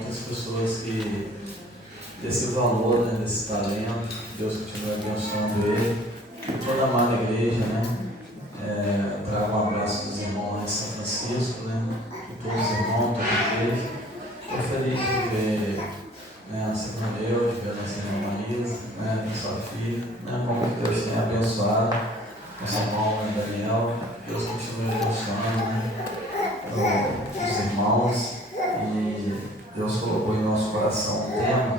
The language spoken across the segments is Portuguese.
muitas pessoas que desse valor, né, desse talento. Deus continue abençoando ele e toda a amada igreja, né? Trago um abraço dos irmãos lá de São Francisco, né? E todos os irmãos, toda a igreja. Estou feliz de ver, né, a segunda Deus, de ver a nossa irmã Marisa, né, e sua filha, né? Como que Deus tem abençoado nosso irmão Daniel. Deus continue abençoando, né, os irmãos. E Deus colocou em nosso coração um tema.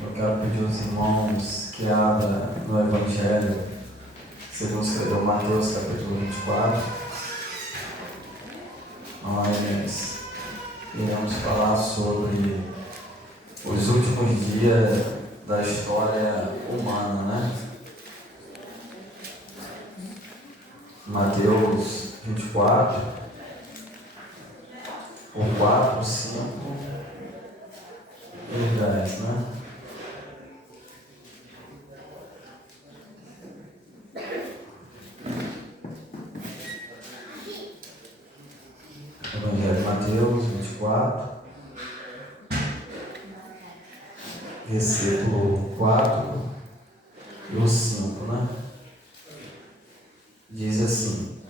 Eu quero pedir aos irmãos que abram no Evangelho, segundo escreveu Mateus capítulo 24. Nós iremos falar sobre os últimos dias da história humana, né? Mateus 24, o 4, 5 e 10, né? Evangelho de Mateus 24, versículo 4 e o 5, né? Diz assim: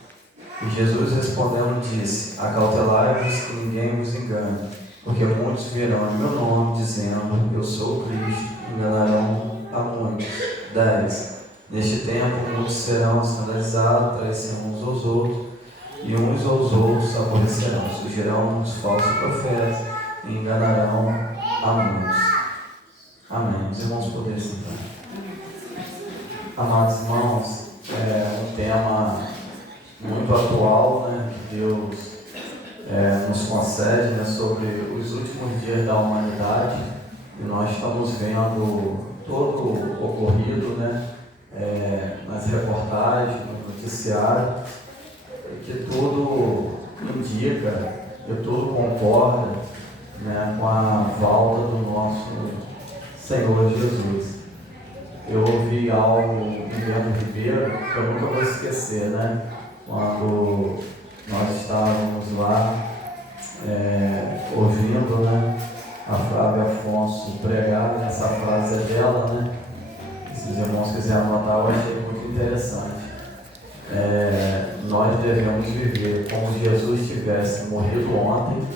E Jesus respondendo disse: Acautelai-vos que ninguém vos engane, porque muitos virão em meu nome dizendo: Eu sou o Cristo, enganarão a muitos. 10. Neste tempo muitos serão escandalizados, traiçoeirão uns aos outros, e uns aos outros aborrecerão. Surgirão muitos falsos profetas e enganarão a muitos. Amém. Os irmãos poderem sentar. Amados irmãos, um tema muito atual, né, que Deus nos concede, né, sobre os últimos dias da humanidade, e nós estamos vendo todo o ocorrido, né, nas reportagens, no noticiário, que tudo indica, que tudo concorda, né, com a volta do nosso Senhor Jesus. Eu ouvi algo em Leandro Ribeiro que eu nunca vou esquecer, né? Quando nós estávamos lá ouvindo, né, a Flávia Afonso pregar, essa frase é dela, né? Se os irmãos quiserem anotar, eu achei muito interessante. Nós devemos viver como se Jesus tivesse morrido ontem,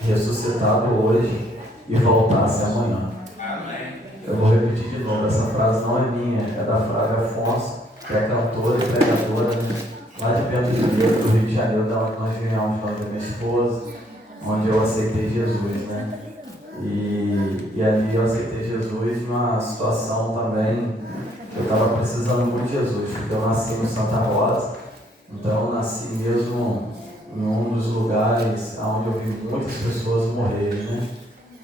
ressuscitado hoje e voltasse amanhã. Eu vou repetir de novo, essa frase não é minha, é da Flávia Afonso, que é cantora e pregadora, né, lá de Bento de Leiro, do Rio de Janeiro, da onde nós viemos, nós e minha esposa, onde eu aceitei Jesus, né? E ali eu aceitei Jesus numa situação também, eu estava precisando muito de Jesus, porque eu nasci no Santa Rosa, então eu nasci mesmo em um dos lugares onde eu vi muitas pessoas morrerem, né?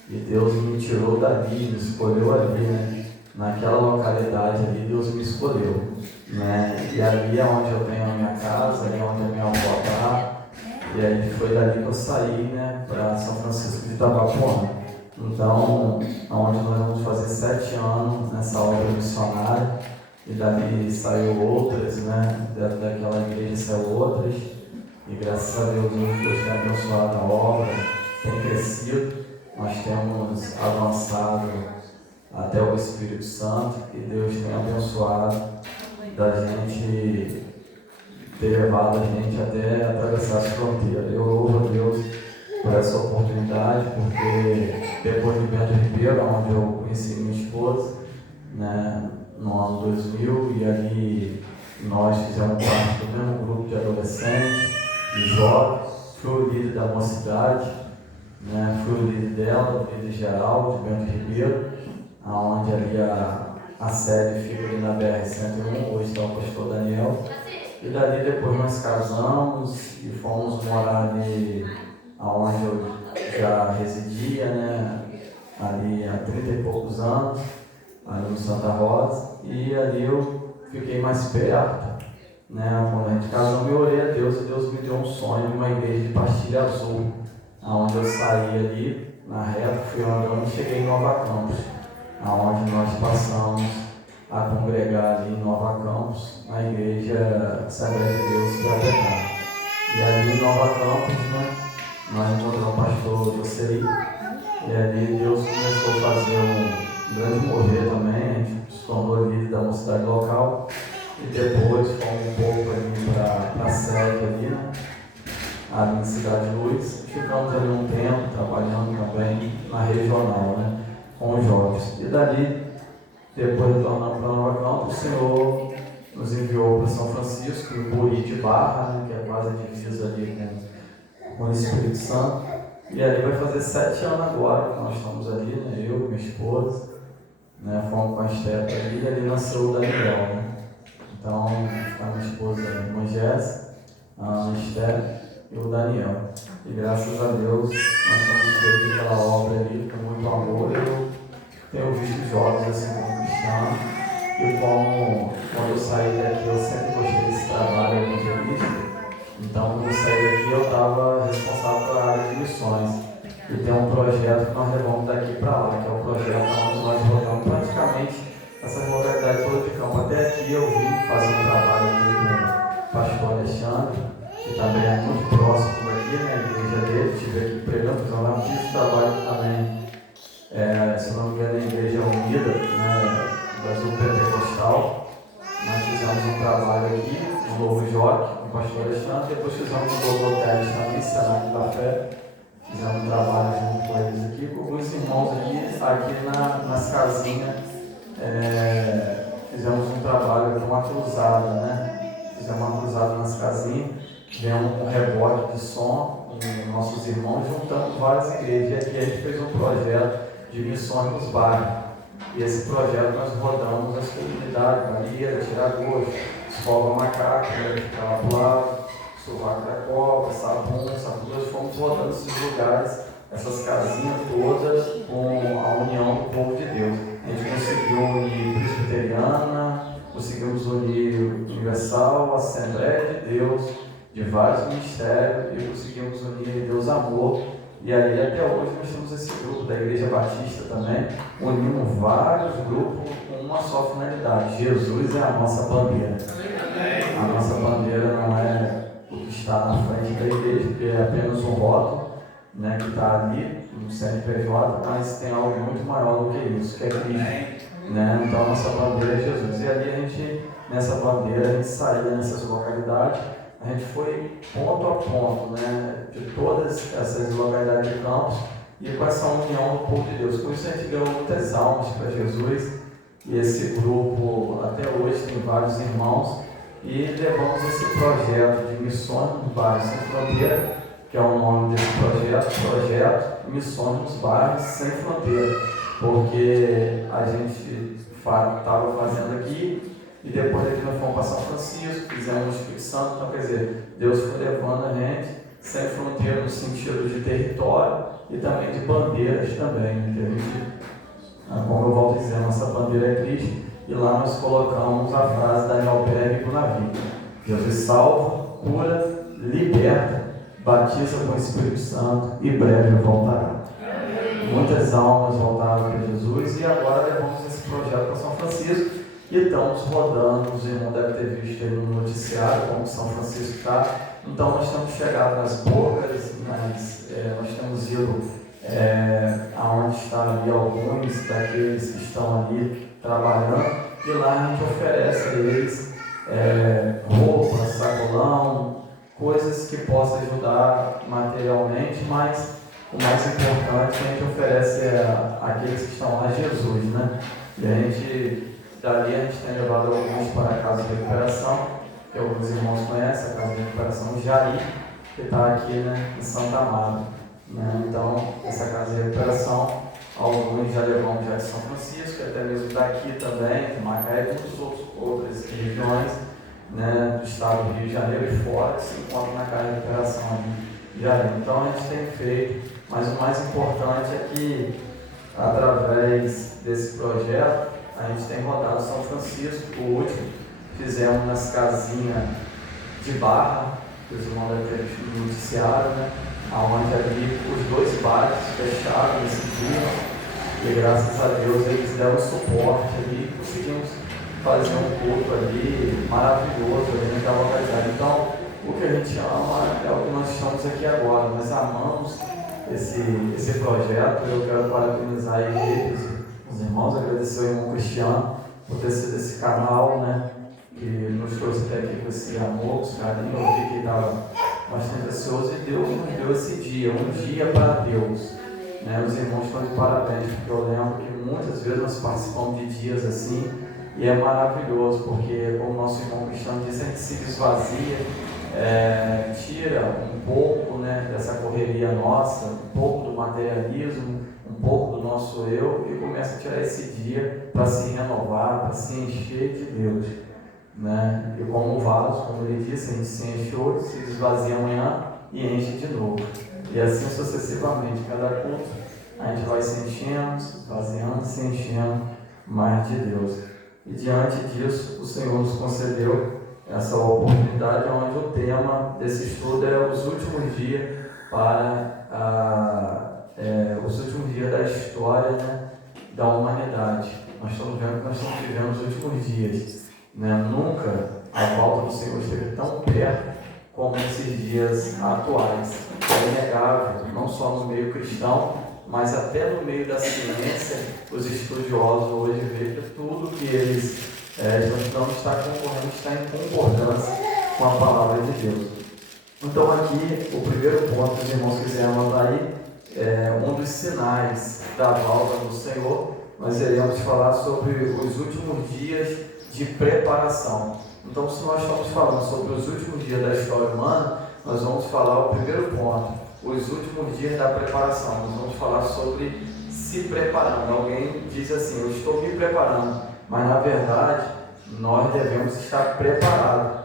E Deus me tirou dali, me escolheu ali, né? Naquela localidade ali, Deus me escolheu, né? E ali é onde eu tenho a minha casa, ali é onde a minha avó está. E aí foi dali que eu saí, né? Para São Francisco de Itabapoana. Então, onde nós vamos fazer 7 anos nessa obra missionária. E dali saiu outras, né? Daquela igreja saiu outras. E graças a Deus, Deus tem abençoado a obra, tem crescido. Nós temos avançado até o Espírito Santo e Deus tem abençoado da gente ter levado a gente até atravessar as fronteiras. Eu louvo a Deus por essa oportunidade, porque depois de Bento Ribeiro, onde eu conheci minha esposa, né, no ano 2000, e ali nós fizemos parte do mesmo grupo de adolescentes, de jovens, fui o líder da mocidade, né, fui o líder dela, o líder geral de Bento Ribeiro, onde ali a sede fica ali na BR-101, hoje está o pastor Daniel. E dali depois nós casamos e fomos morar ali onde eu já residia, né, ali há 30 e poucos anos, ali no Santa Rosa, e ali eu fiquei mais perto, né, quando a gente casou, eu orei a Deus e Deus me deu um sonho de uma igreja de Pastilha Azul, onde eu saí ali na reta, fui andando e cheguei em Nova Campos, onde nós passamos a congregar ali em Nova Campos, na igreja Assembleia de Deus Gravatar. E ali em Nova Campos, né, nós encontramos o pastor Jocely, E ali Deus começou a fazer um grande mover também, a gente se tornou líder da mocidade local. E depois fomos um pouco ali para a sede ali, né? Ali na Cidade de Luz. Ficamos ali um tempo trabalhando também na regional, né? Com os jovens. E dali, depois retornando para Nova Campo, o Senhor nos enviou para São Francisco, em Buri de Barra, né? Que é quase a divisa ali com o Espírito Santo. E ali vai fazer 7 anos agora que nós estamos ali, né? Eu, minha esposa, né? Fomos com a Esther ali e ali nasceu o Daniel, né? Então, a minha esposa, a irmã Jéssica, a Ana Esther e o Daniel. E graças a Deus, nós estamos feito aquela obra ali com muito amor. Eu tenho visto jovens assim conquistando. E como quando eu saí daqui, eu sempre gostei desse trabalho evangelístico. Então, quando eu saí daqui, eu estava responsável pela área de missões. E tem um projeto que nós levamos daqui para lá, que é o projeto onde nós rodamos praticamente essa localidade toda de campo. Até aqui eu vim fazer um trabalho aqui com o pastor Alexandre, que também é muito próximo aqui, né? A igreja dele. Estive aqui pregando, fiz um trabalho também, se não me engano, a Igreja Unida, né? Brasil Pentecostal. Nós fizemos um trabalho aqui no Novo Joque, com o pastor Alexandre, depois fizemos um Novo Hotel também, Senado da Fé. Fizemos um trabalho junto com eles aqui, com alguns irmãos aqui nas casinhas. Fizemos um trabalho com uma cruzada, né? Fizemos uma cruzada nas casinhas, tivemos um rebote de som com nossos irmãos, juntamos várias igrejas. E aqui a gente fez um projeto de missões nos bairros. E esse projeto nós rodamos as comunidades, Maria, Tiragosto, Escova Macaco, né, que ficava para o lado, Sovaco da Cova, Sabum, nós fomos rodando esses lugares, essas casinhas todas, com a união do povo de Deus. A gente conseguiu unir Presbiteriana, conseguimos unir Universal, Assembleia de Deus, de vários ministérios, e conseguimos unir Deus Amor. E aí até hoje nós temos esse grupo da Igreja Batista também, unimos vários grupos com uma só finalidade: Jesus é a nossa bandeira. A nossa bandeira não é o que está na frente da igreja, porque é apenas um rótulo, né, que está ali no CNPJ, mas tem algo muito maior do que isso, que é Cristo. Né? Então a nossa bandeira é Jesus. E ali a gente, nessa bandeira, a gente saía nessas localidades. A gente foi ponto a ponto, né, de todas essas localidades de campos e com essa união do povo de Deus. Com isso a gente ganhou muitas almas para Jesus e esse grupo até hoje tem vários irmãos e levamos esse projeto de missões nos bairros sem fronteira, que é o nome desse projeto Missões nos Bairros Sem Fronteira, porque a gente estava fazendo aqui. E depois daqui nós fomos para São Francisco, fizemos o Espírito Santo. Então, quer dizer, Deus foi levando a gente sem fronteira no sentido de território e também de bandeiras também. Que a gente, como eu volto a dizer, nossa bandeira é Cristo. E lá nós colocamos a frase da Daniel Pérez na vida: Jesus salva, cura, liberta, batiza com o Espírito Santo e breve voltará. Muitas almas voltaram para Jesus e agora levamos esse projeto para São Francisco. E estamos rodando, os irmãos devem ter visto aí no noticiário como São Francisco está. Então nós temos chegado nas bocas, nós temos ido aonde estão ali alguns daqueles que estão ali trabalhando, e lá a gente oferece a eles roupa, sacolão, coisas que possam ajudar materialmente, mas o mais importante que a gente oferece é àqueles que estão lá, Jesus, né? E a gente... Dali a gente tem levado alguns para a Casa de Recuperação, que alguns irmãos conhecem, a Casa de Recuperação de Jari, que está aqui, né, em Santa Amaro. Né? Então, essa Casa de Recuperação, alguns já levamos já de São Francisco, até mesmo daqui também, de Macaé e muitas outras regiões, né, do estado do Rio de Janeiro e fora, que se encontram na Casa de Recuperação de Jari. Então, a gente tem feito, mas o mais importante é que, através desse projeto, a gente tem rodado São Francisco. O último fizemos nas casinhas de Barra, que os irmãos devem ter visto no noticiário, né? Onde ali os 2 bares fecharam nesse dia, e graças a Deus eles deram suporte ali, conseguimos fazer um culto ali maravilhoso ali naquela localidade. Então, o que a gente ama é o que nós estamos aqui agora. Nós amamos esse projeto. Eu quero parabenizar eles, os irmãos, agradecer ao irmão Cristiano por ter sido esse canal, né, que nos trouxe até aqui com esse amor, com esse carinho. Eu vi que estava bastante ansioso e Deus nos deu esse dia, um dia para Deus. Né? Os irmãos estão de parabéns, porque eu lembro que muitas vezes nós participamos de dias assim e é maravilhoso, porque, como o nosso irmão Cristiano disse, a gente se esvazia, tira um pouco, né, dessa correria nossa, um pouco do materialismo, um pouco do nosso eu e começa a tirar esse dia para se renovar, para se encher de Deus. Né? E como vasos, como ele disse, a gente se enche hoje, se esvazia amanhã e enche de novo. E assim sucessivamente, cada culto a gente vai se enchendo, se esvaziando, se enchendo mais de Deus. E diante disso, o Senhor nos concedeu essa oportunidade, onde o tema desse estudo é os últimos dias os últimos dias da história, né, da humanidade. Nós estamos vendo que nós estamos vivendo os últimos dias. Né? Nunca a volta do Senhor esteve tão perto como nesses dias atuais. É inegável, não só no meio cristão, mas até no meio da ciência. Os estudiosos hoje veem que tudo que eles estão estudando está concorrendo, está em concordância com a palavra de Deus. Então aqui, o primeiro ponto que os irmãos quiserem anotar aí, um dos sinais da volta do Senhor. Nós iremos falar sobre os últimos dias de preparação. Então, se nós estamos falando sobre os últimos dias da história humana, nós vamos falar o primeiro ponto, os últimos dias da preparação. Nós vamos falar sobre se preparando. Alguém diz assim, eu estou me preparando, mas na verdade nós devemos estar preparados.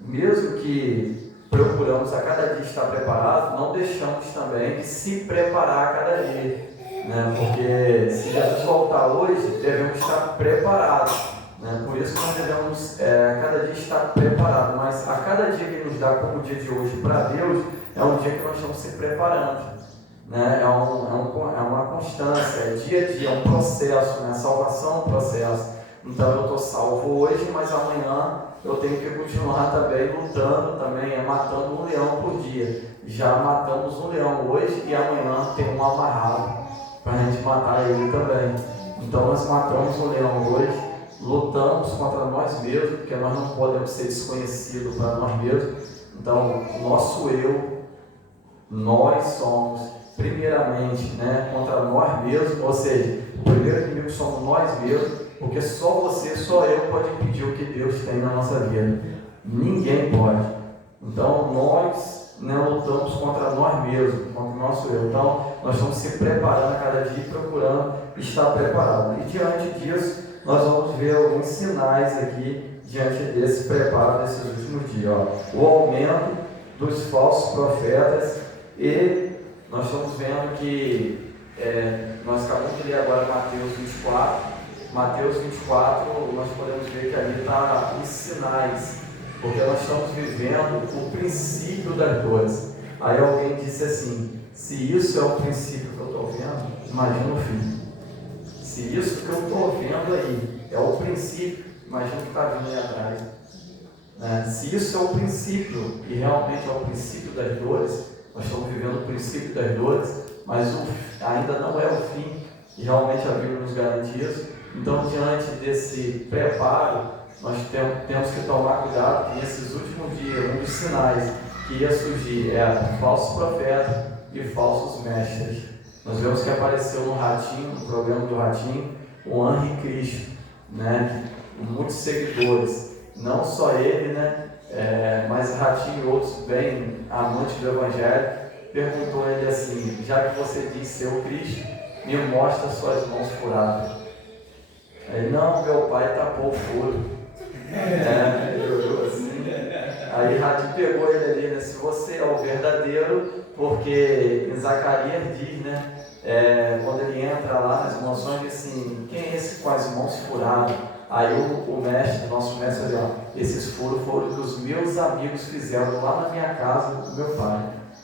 Mesmo que procuramos a cada dia estar preparados, não deixamos também de se preparar a cada dia. Né? Porque se Jesus voltar hoje, devemos estar preparados. Né? Por isso nós devemos cada dia estar preparados, mas a cada dia que nos dá como o dia de hoje para Deus, é um dia que nós estamos se preparando. Né? É uma constância, é dia a dia, é um processo, né? Salvação é um processo. Então eu estou salvo hoje, mas amanhã eu tenho que continuar também lutando, também matando um leão por dia. Já matamos um leão hoje e amanhã tem um amarrado para a gente matar ele também. Então nós matamos um leão hoje, lutamos contra nós mesmos, porque nós não podemos ser desconhecidos para nós mesmos. Então, o nosso eu, nós somos primeiramente, né, contra nós mesmos, ou seja, o primeiro inimigo somos nós mesmos, porque só você, só eu pode impedir o que Deus tem na nossa vida. Ninguém pode. Então, nós, né, lutamos contra nós mesmos, contra o nosso eu. Então, nós estamos se preparando a cada dia, procurando estar preparados. E diante disso, nós vamos ver alguns sinais aqui, diante desse preparo desses últimos dias. O aumento dos falsos profetas, e nós estamos vendo que nós acabamos de ler agora Mateus 24. Mateus 24, nós podemos ver que ali está os sinais, porque nós estamos vivendo o princípio das dores. Aí alguém disse assim, se isso é o princípio que eu estou vendo, imagina o fim. Se isso que eu estou vendo aí é o princípio, imagina o que está vindo aí atrás. Se isso é o princípio, e realmente é o princípio das dores, nós estamos vivendo o princípio das dores, mas ainda não é o fim, e realmente a Bíblia nos garante isso. Então, diante desse preparo, nós temos que tomar cuidado que nesses últimos dias, um dos sinais que ia surgir falsos profetas e falsos mestres. Nós vemos que apareceu no Ratinho, no programa do Ratinho, o Henri Cristo, né, muitos seguidores, não só ele, né, mas Ratinho e outros bem amantes do Evangelho, perguntou a ele assim, já que você diz ser o Cristo, me mostra suas mãos furadas. Ele, não, meu pai tapou o furo. Assim. Aí Ratinho pegou ele ali, né, se você é o verdadeiro, porque em Zacarias diz, né, quando ele entra lá nas emoções, diz assim, quem é esse com as mãos furadas? Aí o mestre, nosso mestre, olha, esses furos foram que os meus amigos fizeram lá na minha casa do meu pai.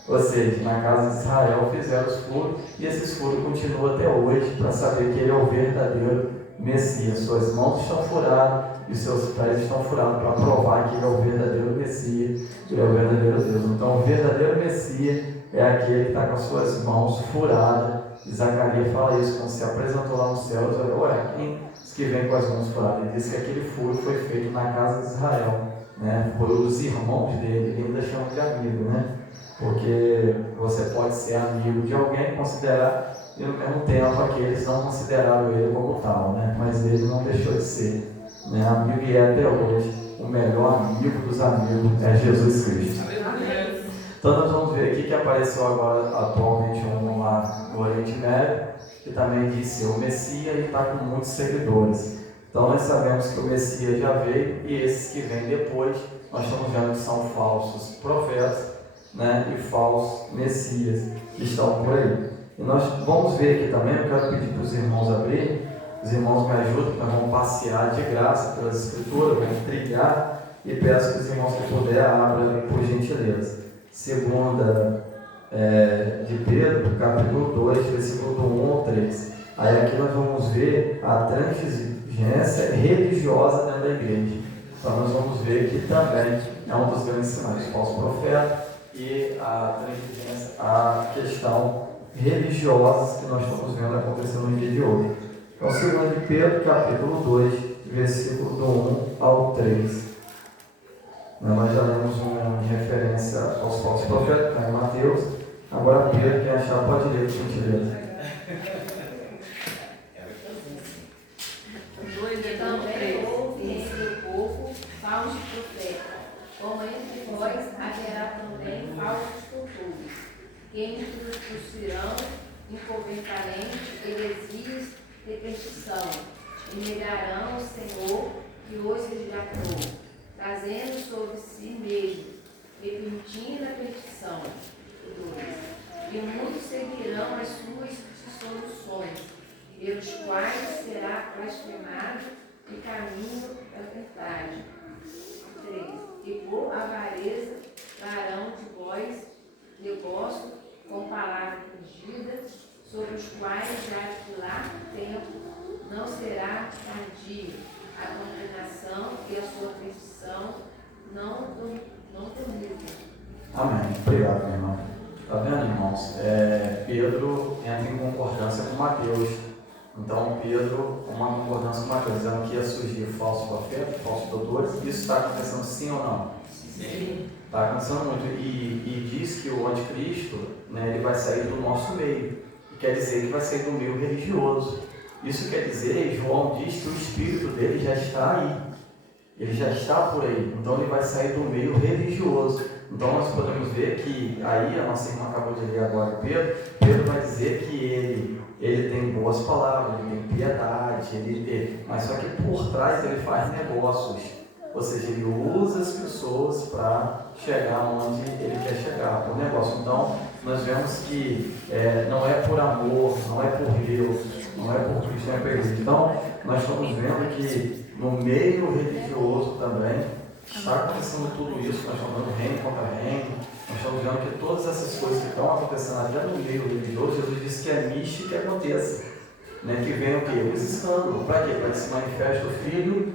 Ou seja, na casa de Israel fizeram os furos, e esses furos continuam até hoje, para saber que ele é o verdadeiro Messias. Suas mãos estão furadas e seus pés estão furados, para provar que ele é o verdadeiro Messias, ele é o verdadeiro Deus. Então, o verdadeiro Messias é aquele que está com as suas mãos furadas. E Zacarias fala isso, quando se apresentou lá nos céus, ué, quem que vem com as mãos furadas? Ele disse que aquele furo foi feito na casa de Israel, né? Por os irmãos dele, ele ainda chama de amigo, né? Porque você pode ser amigo de alguém, considerar, e ao mesmo tempo aqueles não consideraram ele como tal, né? Mas ele não deixou de ser, né? Amigo, e é até hoje o melhor amigo dos amigos é Jesus Cristo. Então nós vamos ver aqui que apareceu agora atualmente um lá no Oriente Médio, que também disse o Messias e está com muitos seguidores. Então nós sabemos que o Messias já veio e esses que vêm depois, nós estamos vendo que são falsos profetas, né, e falsos Messias que estão por aí. E nós vamos ver aqui também, eu quero pedir para os irmãos abrirem, os irmãos me ajudam, nós vamos passear de graça pelas escrituras, vamos trilhar, e peço que os irmãos que puderem abram por gentileza. Segunda de Pedro, capítulo 2, versículo do 1 ao 3. Aí aqui nós vamos ver a transigência religiosa dentro da igreja. Então nós vamos ver que também é um dos grandes sinais do falso profeta e a transigência, a questão religiosa que nós estamos vendo acontecer no dia de hoje. Então, segunda de Pedro, capítulo 2, versículo do 1 ao 3. Nós já lemos uma referência aos falsos profetas, está em Mateus. Agora Pedro, quem achar pode ler, por gentileza. Também houve entre o povo falsos profetas, como entre vós haverá também falsos doutores, que introduzirão inconvenientemente heresias de perdição, e negarão o Senhor que os resgatou, trazendo sobre si mesmo repentina perdição. E muitos seguirão as suas dissoluções, pelos quais será blasfemado o caminho da verdade. 3. E por avareza farão de vós negócio com palavras fingidas, sobre os quais já de lá tempo não será tardio a condenação e a sua perdição não dormirem. Amém. Obrigado, meu irmão. Está vendo, irmãos? Pedro entra em concordância com Mateus. Então, Pedro, uma concordância com Mateus, dizendo que ia surgir falsos profetas, falsos doutores. Isso está acontecendo sim ou não? Sim. Está acontecendo muito. E diz que o anticristo, né, ele vai sair do nosso meio. E quer dizer que vai sair do meio religioso. Isso quer dizer, João diz que o espírito dele já está aí. Ele já está por aí. Então, ele vai sair do meio religioso. Então nós podemos ver que aí, a nossa irmã acabou de ler agora, Pedro vai dizer que ele tem boas palavras, ele tem piedade, mas só que por trás ele faz negócios, ou seja, ele usa as pessoas para chegar onde ele quer chegar, por negócio. Então nós vemos que não é por amor, não é por Deus, não é por Cristo, não é por Deus. Então nós estamos vendo que no meio religioso também está acontecendo tudo isso. Nós estamos vendo reino contra reino, nós estamos vendo que todas essas coisas que estão acontecendo até no meio religioso, Jesus disse que é místico que aconteça, né? Que vem o quê? Os escândalos. Para quê? Para que se manifeste o Filho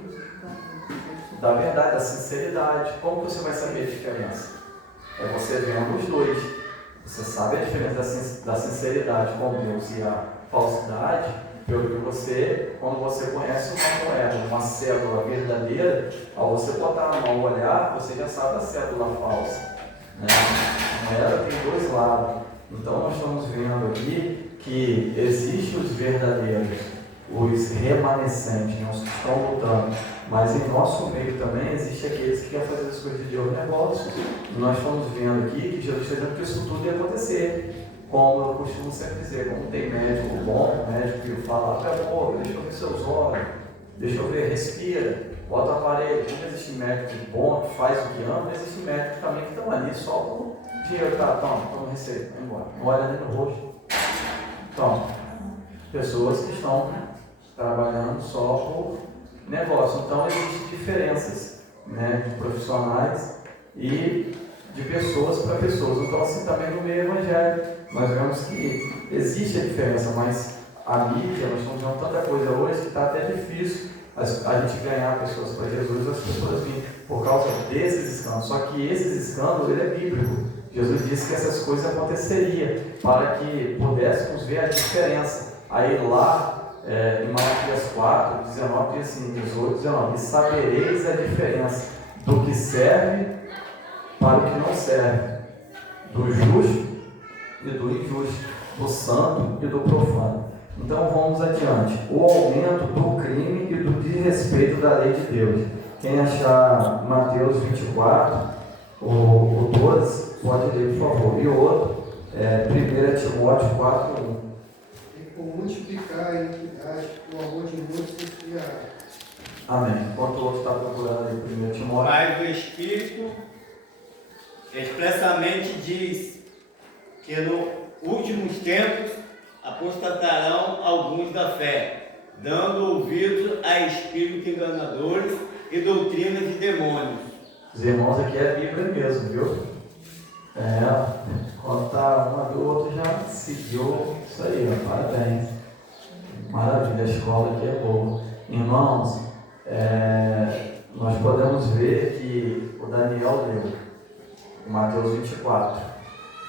da verdade, da sinceridade. Como que você vai saber a diferença? É você vendo os dois. Você sabe a diferença da sinceridade com Deus e a falsidade pelo que você, quando você conhece uma moeda, uma cédula verdadeira, ao você botar na mão, olhar, você já sabe a cédula falsa, né? A moeda tem dois lados. Então nós estamos vendo aqui que existem os verdadeiros, os remanescentes, os que estão lutando, mas em nosso meio também existe aqueles que querem fazer as coisas de Deus negócios. E nós estamos vendo aqui que Jesus está dizendo que isso tudo ia acontecer. Como eu costumo sempre dizer, como tem médico bom, médico que fala, deixa eu ver seus olhos, deixa eu ver, respira, bota o aparelho. Como existe médico bom, que faz o que ama, existe médico também que estão ali só com dinheiro, tá, toma receita, vai embora, não olha ali no rosto. Então, pessoas que estão trabalhando só por negócio. Então, existem diferenças, né, de profissionais e de pessoas para pessoas. Então, assim também no meio evangélico, nós vemos que existe a diferença, mas a mídia, nós estamos vendo tanta coisa hoje que está até difícil a gente ganhar pessoas para Jesus, as pessoas virem por causa desses escândalos. Só que esses escândalos, ele é bíblico. Jesus disse que essas coisas aconteceriam para que pudéssemos ver a diferença. Aí lá em Malaquias 4, 19, diz assim, 18, 19, e sabereis a diferença do que serve para o que não serve, do justo e do injusto, do santo e do profano. Então vamos adiante. O aumento do crime e do desrespeito da lei de Deus. Quem achar Mateus 24 ou 12, pode ler, por favor. E o outro, 1 Timóteo 4, 1. E por multiplicar a iniquidade, o amor de muitos se esfriará. Amém. Enquanto o outro está procurando aí 1 Timóteo. Mas o Espírito expressamente diz que nos últimos tempos apostatarão alguns da fé, dando ouvidos a espíritos enganadores e doutrinas de demônios. Os irmãos, aqui é a Bíblia mesmo, viu? Quando está uma do outro já seguiu isso aí, ó, parabéns. Maravilha, a escola aqui é boa. Irmãos, nós podemos ver que o Daniel leu Mateus 24,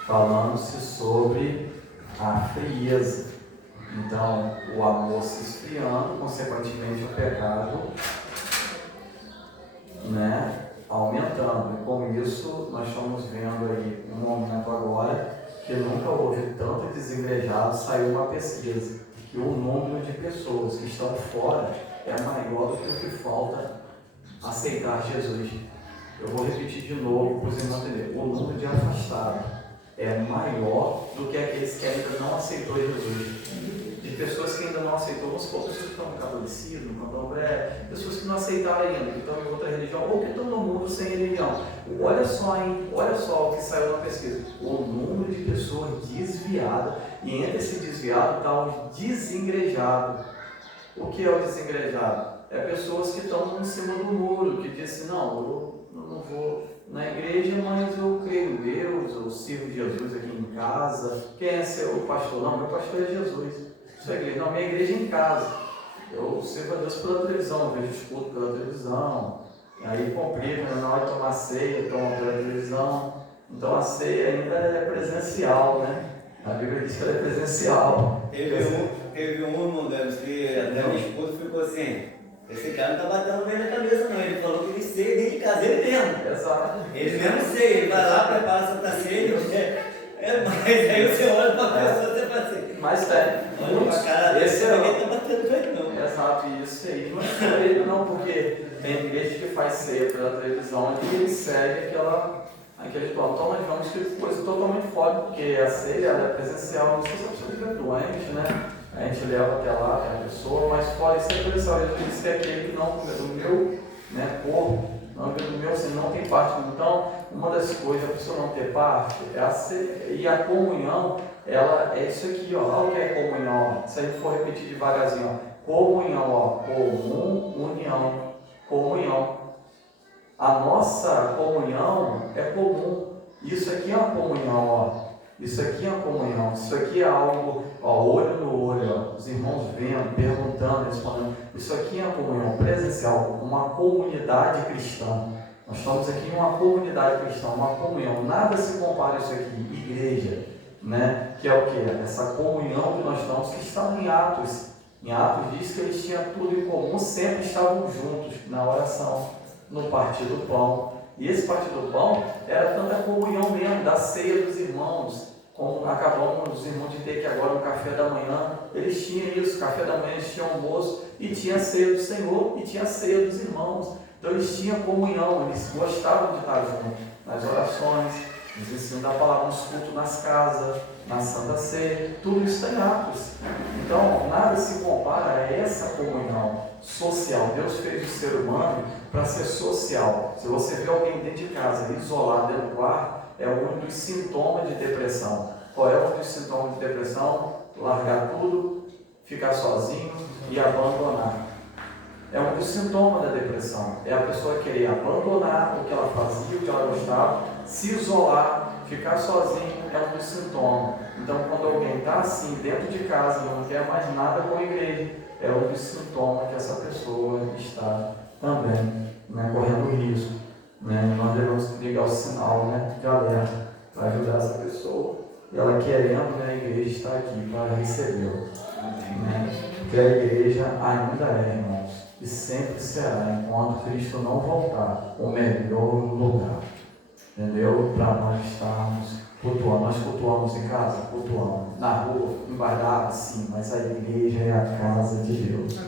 falando-se sobre a frieza. Então, o amor se esfriando, consequentemente o pecado, aumentando. E com isso, nós estamos vendo aí um momento agora que nunca houve tanto desengrejado. Saiu uma pesquisa que o número de pessoas que estão fora é maior do que o que falta aceitar Jesus. Eu vou repetir de novo para os irmãos entenderem. O número de afastados é maior do que aqueles que ainda não aceitou Jesus. De pessoas que ainda não aceitou, vamos supor, pessoas que estão no catolicismo, no candomblé, pessoas que não aceitaram ainda, que estão em outra religião, ou que estão no mundo sem religião. Olha só o que saiu na pesquisa. O número de pessoas desviadas, e entre esse desviado está o desengrejado. O que é o desengrejado? É pessoas que estão em cima do muro, que dizem, não, eu não vou na igreja, mas eu creio em Deus, eu sirvo Jesus aqui em casa. Quem é seu pastor? Não, meu pastor é Jesus. Sua igreja? Não, minha igreja é em casa. Eu sirvo a Deus pela televisão, eu vejo escuto pela televisão. E aí complica, na hora de tomar ceia, eu tomo pela televisão. Então a ceia ainda é presencial, né? A Bíblia diz que ela é presencial. Teve um irmão deles que até minha esposa ficou assim, esse cara não está batendo bem na cabeça não, ele falou que ele ceia dentro de casa, ele mesmo. Exato. Ele mesmo ceia, ele vai lá, prepara a Santa Ceia, mas aí você olha para a pessoa e você fala assim, Mas tem. olha para a cara dele, Esse ninguém está batendo com ele não. Exato, isso aí. Não é só ele não, porque tem igreja que faz ceia pela televisão e ele segue aquele ritual. Então nós vamos que coisa totalmente fora, porque a ceia ela é presencial, não sei se a pessoa estiver doente, né? A gente leva até lá, até a pessoa, mas pode ser presencial. Jesus disse que aquele que não comer do meu corpo, não comer do meu, assim, não tem parte. Então, uma das coisas, a pessoa não ter parte, é a ceia. E a comunhão, ela é isso aqui, ó. Olha o que é comunhão. Se a gente for repetir devagarzinho, ó. Comunhão, ó. Comunhão. A nossa comunhão é comum. Isso aqui é uma comunhão, ó. Isso aqui é uma comunhão. Isso aqui é algo, ó, olho no olho, ó. Os irmãos vendo, perguntando, respondendo. Isso aqui é uma comunhão presencial, uma comunidade cristã. Nós estamos aqui em uma comunidade cristã, uma comunhão. Nada se compara a isso aqui, igreja, né? Que é o que? Essa comunhão que nós estamos, que está em Atos. Em Atos diz que eles tinham tudo em comum, sempre estavam juntos na oração, no partir do pão. E esse partir do pão era tanta comunhão mesmo, da ceia dos irmãos. Como acabamos os irmãos de ter que agora no café da manhã, eles tinham isso, café da manhã eles tinham almoço, e tinha a ceia do Senhor, e tinha a ceia dos irmãos. Então eles tinham comunhão, eles gostavam de estar juntos, nas orações, nos ensinos da palavra, nos cultos nas casas, na Santa Ceia, tudo isso está em Atos. Então, nada se compara a essa comunhão social. Deus fez o ser humano para ser social. Se você vê alguém dentro de casa, isolado dentro do quarto, é um dos sintomas de depressão. Qual é um dos sintomas de depressão? Largar tudo, ficar sozinho e abandonar. É um dos sintomas da depressão. É a pessoa querer abandonar o que ela fazia, o que ela gostava, se isolar, ficar sozinho, é um dos sintomas. Então, quando alguém está assim, dentro de casa, não quer mais nada com a igreja, é um dos sintomas que essa pessoa está também, né, correndo risco. Né? Nós devemos ligar o sinal, né, de alerta. para ajudar essa pessoa. E ela querendo, né, a igreja está aqui para recebê-lo. Né? Porque a igreja ainda é, irmãos, e sempre será, enquanto Cristo não voltar, o melhor lugar. Entendeu? Para nós estarmos cultuando. Nós cultuamos em casa? Cultuamos. Na rua, em guardado, sim, mas a igreja é a casa de Deus.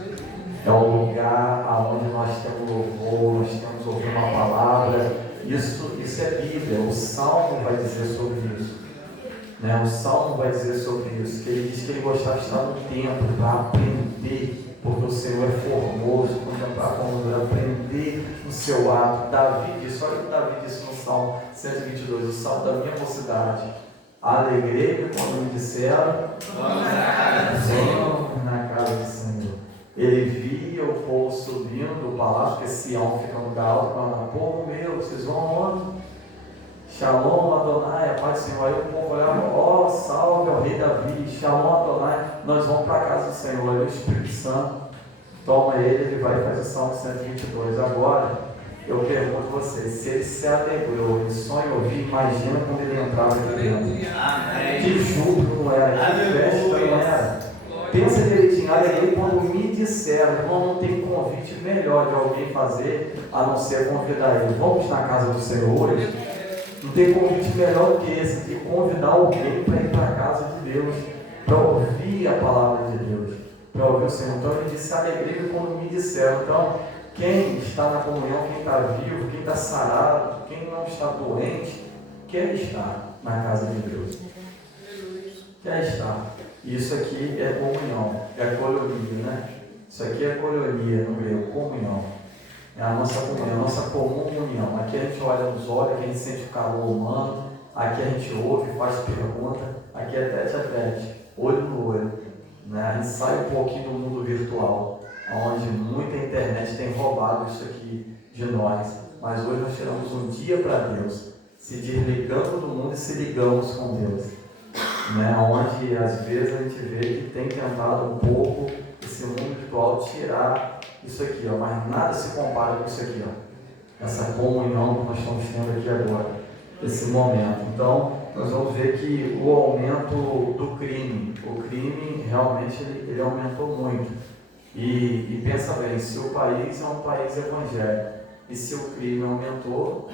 É o lugar onde nós temos louvor, nós temos ouvido uma palavra. Isso é Bíblia. O Salmo vai dizer sobre isso. Né? O Salmo vai dizer sobre isso. Que ele diz que ele gostava de estar no templo para aprender, porque o Senhor é formoso, contemplar como aprender o seu ato. Davi disse, olha o que Davi disse no Salmo 122, o Salmo da minha mocidade. Alegrei-me quando me disseram, vamos na casa do Senhor. Ele via o povo subindo do palácio, porque Sião fica no lugar alto, falando, povo meu, vocês vão aonde? Shalom Adonai, a paz do Senhor. Aí o povo olhava, ó, salve ao rei Davi, Shalom Adonai, nós vamos para a casa do Senhor. Aí o Espírito Santo toma ele vai e faz o Salmo 122. Agora, eu pergunto a você, se ele se alegrou, ele sonha ouvir, imagina quando ele entrava aqui dentro. Que júbilo não era, que festa não era. Pensa direitinho, alegrei quando me disseram, irmão, não tem convite melhor de alguém fazer, a não ser convidar ele. Vamos na casa do Senhor hoje? Não tem convite melhor que esse, de convidar alguém para ir para a casa de Deus, para ouvir a palavra de Deus, para ouvir o Senhor. Então ele disse, alegrei quando me disseram. Então, quem está na comunhão, quem está vivo, quem está sarado, quem não está doente, quer estar na casa de Deus. Quer estar. Isso aqui é comunhão, é colonia, né? Isso aqui é colonia no grego, comunhão. É a nossa comunhão, a nossa comunhão. Aqui a gente olha nos olhos, aqui a gente sente o calor humano, aqui a gente ouve, faz pergunta, aqui é tete a tete, olho no olho. Né? A gente sai um pouquinho do mundo virtual, onde muita internet tem roubado isso aqui de nós. Mas hoje nós tiramos um dia para Deus, se desligando do mundo e se ligamos com Deus. Né? Onde às vezes a gente vê que tem tentado um pouco esse mundo virtual tirar isso aqui, ó, mas nada se compara com isso aqui, ó. Essa comunhão que nós estamos tendo aqui agora, esse momento. Então, nós vamos ver que o aumento do crime, o crime realmente ele aumentou muito. E pensa bem, se o país é um país evangélico e se o crime aumentou,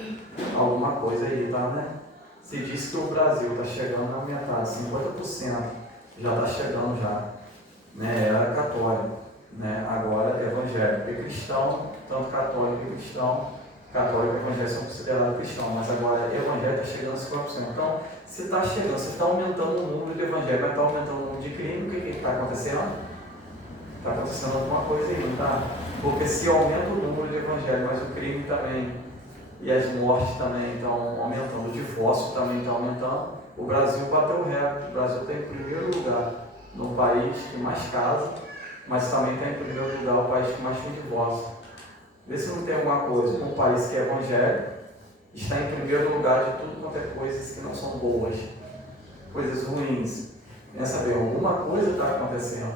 alguma coisa aí, tá, né? Se diz que o Brasil está chegando a aumentar 50%, já está chegando já, né? Era católico. Né? Agora é evangélico e cristão, tanto católico e cristão, católico e evangélico são considerados cristãos, mas agora evangélico está chegando a 50%. Então, se está chegando, se está aumentando o número de evangélicos, vai estar aumentando o número de crime, o que está acontecendo? Está acontecendo alguma coisa aí, não está? Porque se aumenta o número de evangélicos, mas o crime também, e as mortes também estão aumentando, o divórcio também está aumentando, o Brasil bateu o recorde, o Brasil está em primeiro lugar no país que mais casa, mas também está em primeiro lugar o país que mais tem divórcio. Vê se não tem alguma coisa. Um país que é evangélico está em primeiro lugar de tudo quanto é coisas que não são boas, coisas ruins. Pensa bem, alguma coisa está acontecendo.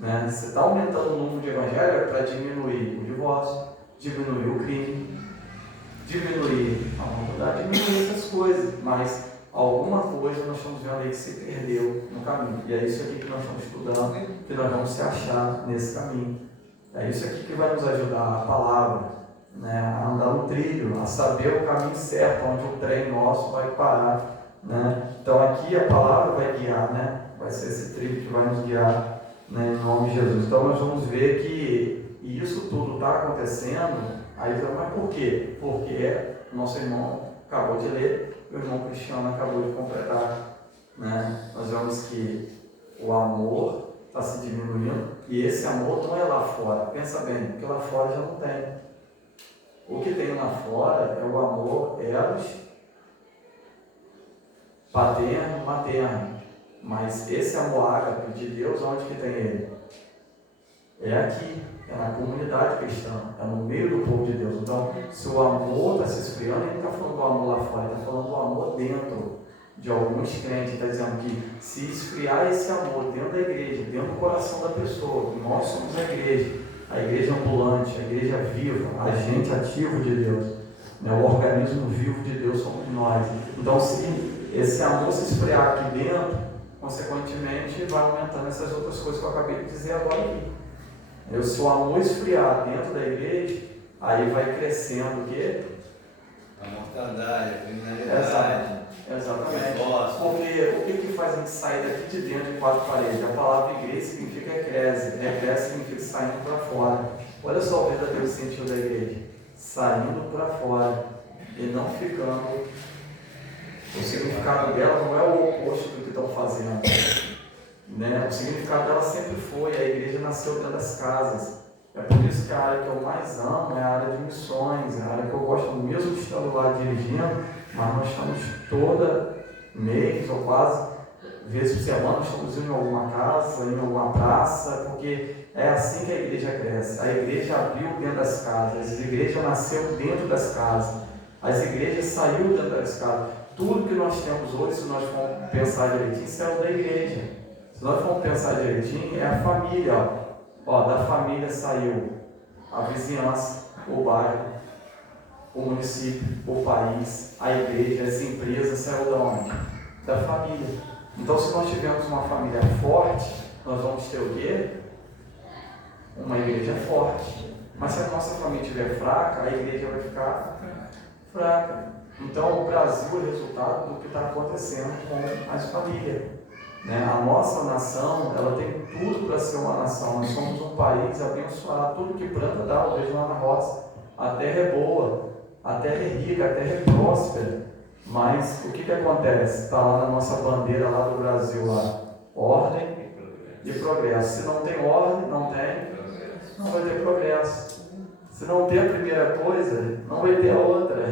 Né? Você está aumentando o número de evangélicos para diminuir o divórcio, diminuir o crime, diminuir a maldade, diminuir essas coisas, mas alguma coisa nós estamos vendo aí que se perdeu no caminho. E é isso aqui que nós estamos estudando, que nós vamos se achar nesse caminho. É isso aqui que vai nos ajudar, a palavra, né? A andar no trilho, a saber o caminho certo, onde o trem nosso vai parar. Né? Então aqui a palavra vai guiar, né? Vai ser esse trilho que vai nos guiar, né? Em nome de Jesus. Então nós vamos ver que isso tudo está acontecendo. Aí, mas por quê? Porque nosso irmão acabou de ler, o irmão Cristiano acabou de completar. Né? Nós vemos que o amor está se diminuindo e esse amor não é lá fora. Pensa bem, porque lá fora já não tem. O que tem lá fora é o amor eros, paterno, materno. Mas esse amor ágape de Deus, onde que tem ele? É aqui, é na comunidade cristã, é no meio do povo de Deus. Então, se o amor está se esfriando, ele não está falando do amor lá fora, ele está falando do amor dentro de alguns crentes. Está dizendo que se esfriar esse amor dentro da igreja, dentro do coração da pessoa, nós somos a igreja ambulante, a igreja viva, agente ativo de Deus, né? O organismo vivo de Deus somos nós. Então, se esse amor se esfriar aqui dentro, consequentemente vai aumentando essas outras coisas que eu acabei de dizer agora aqui. Se o amor esfriar dentro da igreja, aí vai crescendo o quê? A mortandade, a criminalidade. Exatamente. Porque o que faz a gente sair daqui de dentro de quatro paredes? A palavra igreja significa eclésia. Eclésia significa saindo para fora. Olha só o verdadeiro sentido da igreja. Saindo para fora e não ficando. O significado dela não é o oposto do que estão fazendo. Né? O significado dela sempre foi, a igreja nasceu dentro das casas. É por isso que a área que eu mais amo é a área de missões, é a área que eu gosto mesmo de estar lá dirigindo, mas nós estamos toda mês ou quase vezes por semana, nós estamos indo em alguma casa, em alguma praça, porque é assim que a igreja cresce. A igreja abriu dentro das casas, a igreja nasceu dentro das casas, as igrejas saíram dentro das casas. Tudo que nós temos hoje, se nós formos pensar direitinho, saiu da igreja. Se nós formos pensar direitinho, é a família. Da família saiu a vizinhança, o bairro, o município, o país, a igreja, as empresas, saiu da onde? Da família. Então, se nós tivermos uma família forte, nós vamos ter o quê? Uma igreja forte. Mas se a nossa família estiver fraca, a igreja vai ficar fraca. Então, o Brasil é resultado do que está acontecendo com as famílias. Né? A nossa nação, ela tem tudo para ser uma nação. Nós somos um país abençoado. Tudo que planta dá, eu vejo lá na roça. A terra é boa, a terra é rica, a terra é próspera. Mas o que acontece? Está lá na nossa bandeira lá do Brasil, lá, ordem e progresso. Se não tem ordem, não vai ter progresso. Se não tem a primeira coisa, não vai ter a outra.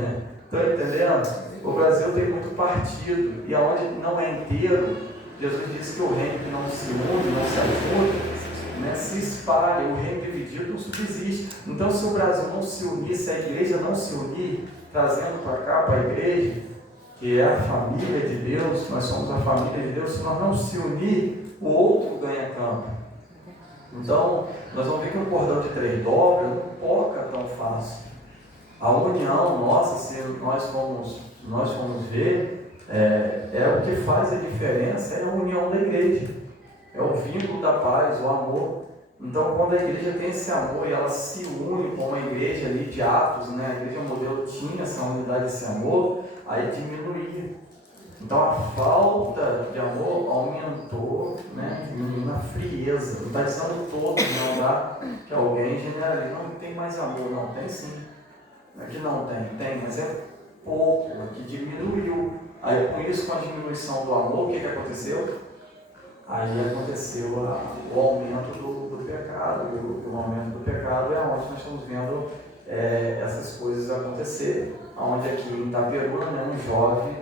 Estão entendendo? O Brasil tem muito partido, e aonde não é inteiro, Jesus disse que o reino que não se une, não se ajuda, né, se espalha. O reino dividido não subsiste. Então, se o Brasil não se unir, se a igreja não se unir, trazendo para cá, para a igreja, que é a família de Deus, nós somos a família de Deus, se nós não se unir, o outro ganha campo. Então, nós vamos ver que um cordão de 3 dobras não poca tão fácil. A união nossa, se nós formos ver, é o que faz a diferença, é a união da igreja, é o vínculo da paz, o amor. Então, quando a igreja tem esse amor e ela se une com a igreja ali de Atos, né? A igreja modelo tinha essa unidade, esse amor, aí diminuía. Então, a falta de amor aumentou, né? Diminuindo a frieza. Não está dizendo todo, não dá que alguém generaliza, não tem mais amor, não, tem sim. Aqui não tem, mas é pouco, que diminuiu. Aí, com isso, com a diminuição do amor, o que aconteceu? Aí aconteceu o aumento do pecado. E o aumento do pecado é onde nós estamos vendo essas coisas acontecer. Onde aqui em Itaperuna, né, um jovem,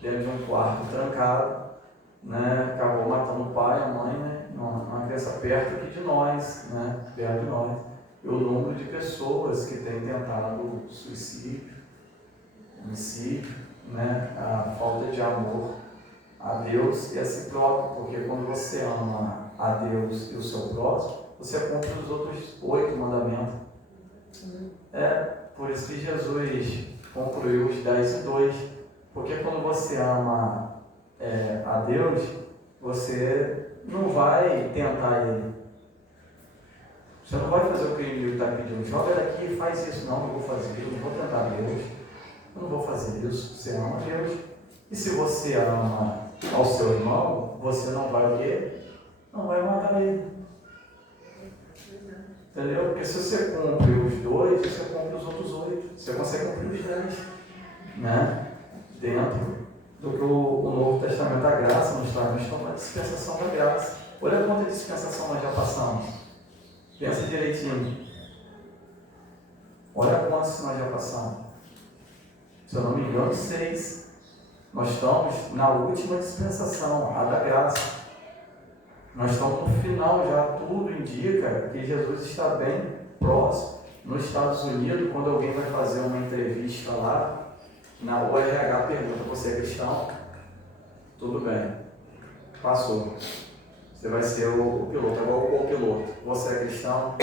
dentro de um quarto trancado, né, acabou matando o pai, a mãe, né, uma criança perto aqui de nós, né, perto de nós. E o número de pessoas que têm tentado suicídio, homicídio, né, a falta de amor a Deus e a si próprio, porque quando você ama a Deus e o seu próximo, você cumpre os outros 8 mandamentos. Por isso que Jesus concluiu os 10:2, porque quando você ama a Deus, você não vai tentar Ele. Você não vai fazer o que o inimigo está pedindo. Joga daqui, faz isso. Não, eu vou fazer. Eu não vou tentar Deus. Eu não vou fazer isso. Você ama Deus. E se você ama ao seu irmão, você não vai o quê? Não vai matar ele. Entendeu? Porque se você cumpre os 2, você cumpre os outros 8. Você consegue cumprir os 10. Né? Dentro do que o Novo Testamento da graça nos traz. Nós estamos na dispensação da graça. Olha quanta dispensação nós já passamos. Pensa direitinho. Olha quantos nós já passamos. Se eu não me engano, 6. Nós estamos na última dispensação, a da graça. Nós estamos no final já. Tudo indica que Jesus está bem próximo. Nos Estados Unidos, quando alguém vai fazer uma entrevista lá, na ORH pergunta: você é cristão? Tudo bem. Passou. Você vai ser o piloto, agora o copiloto. Você é cristão?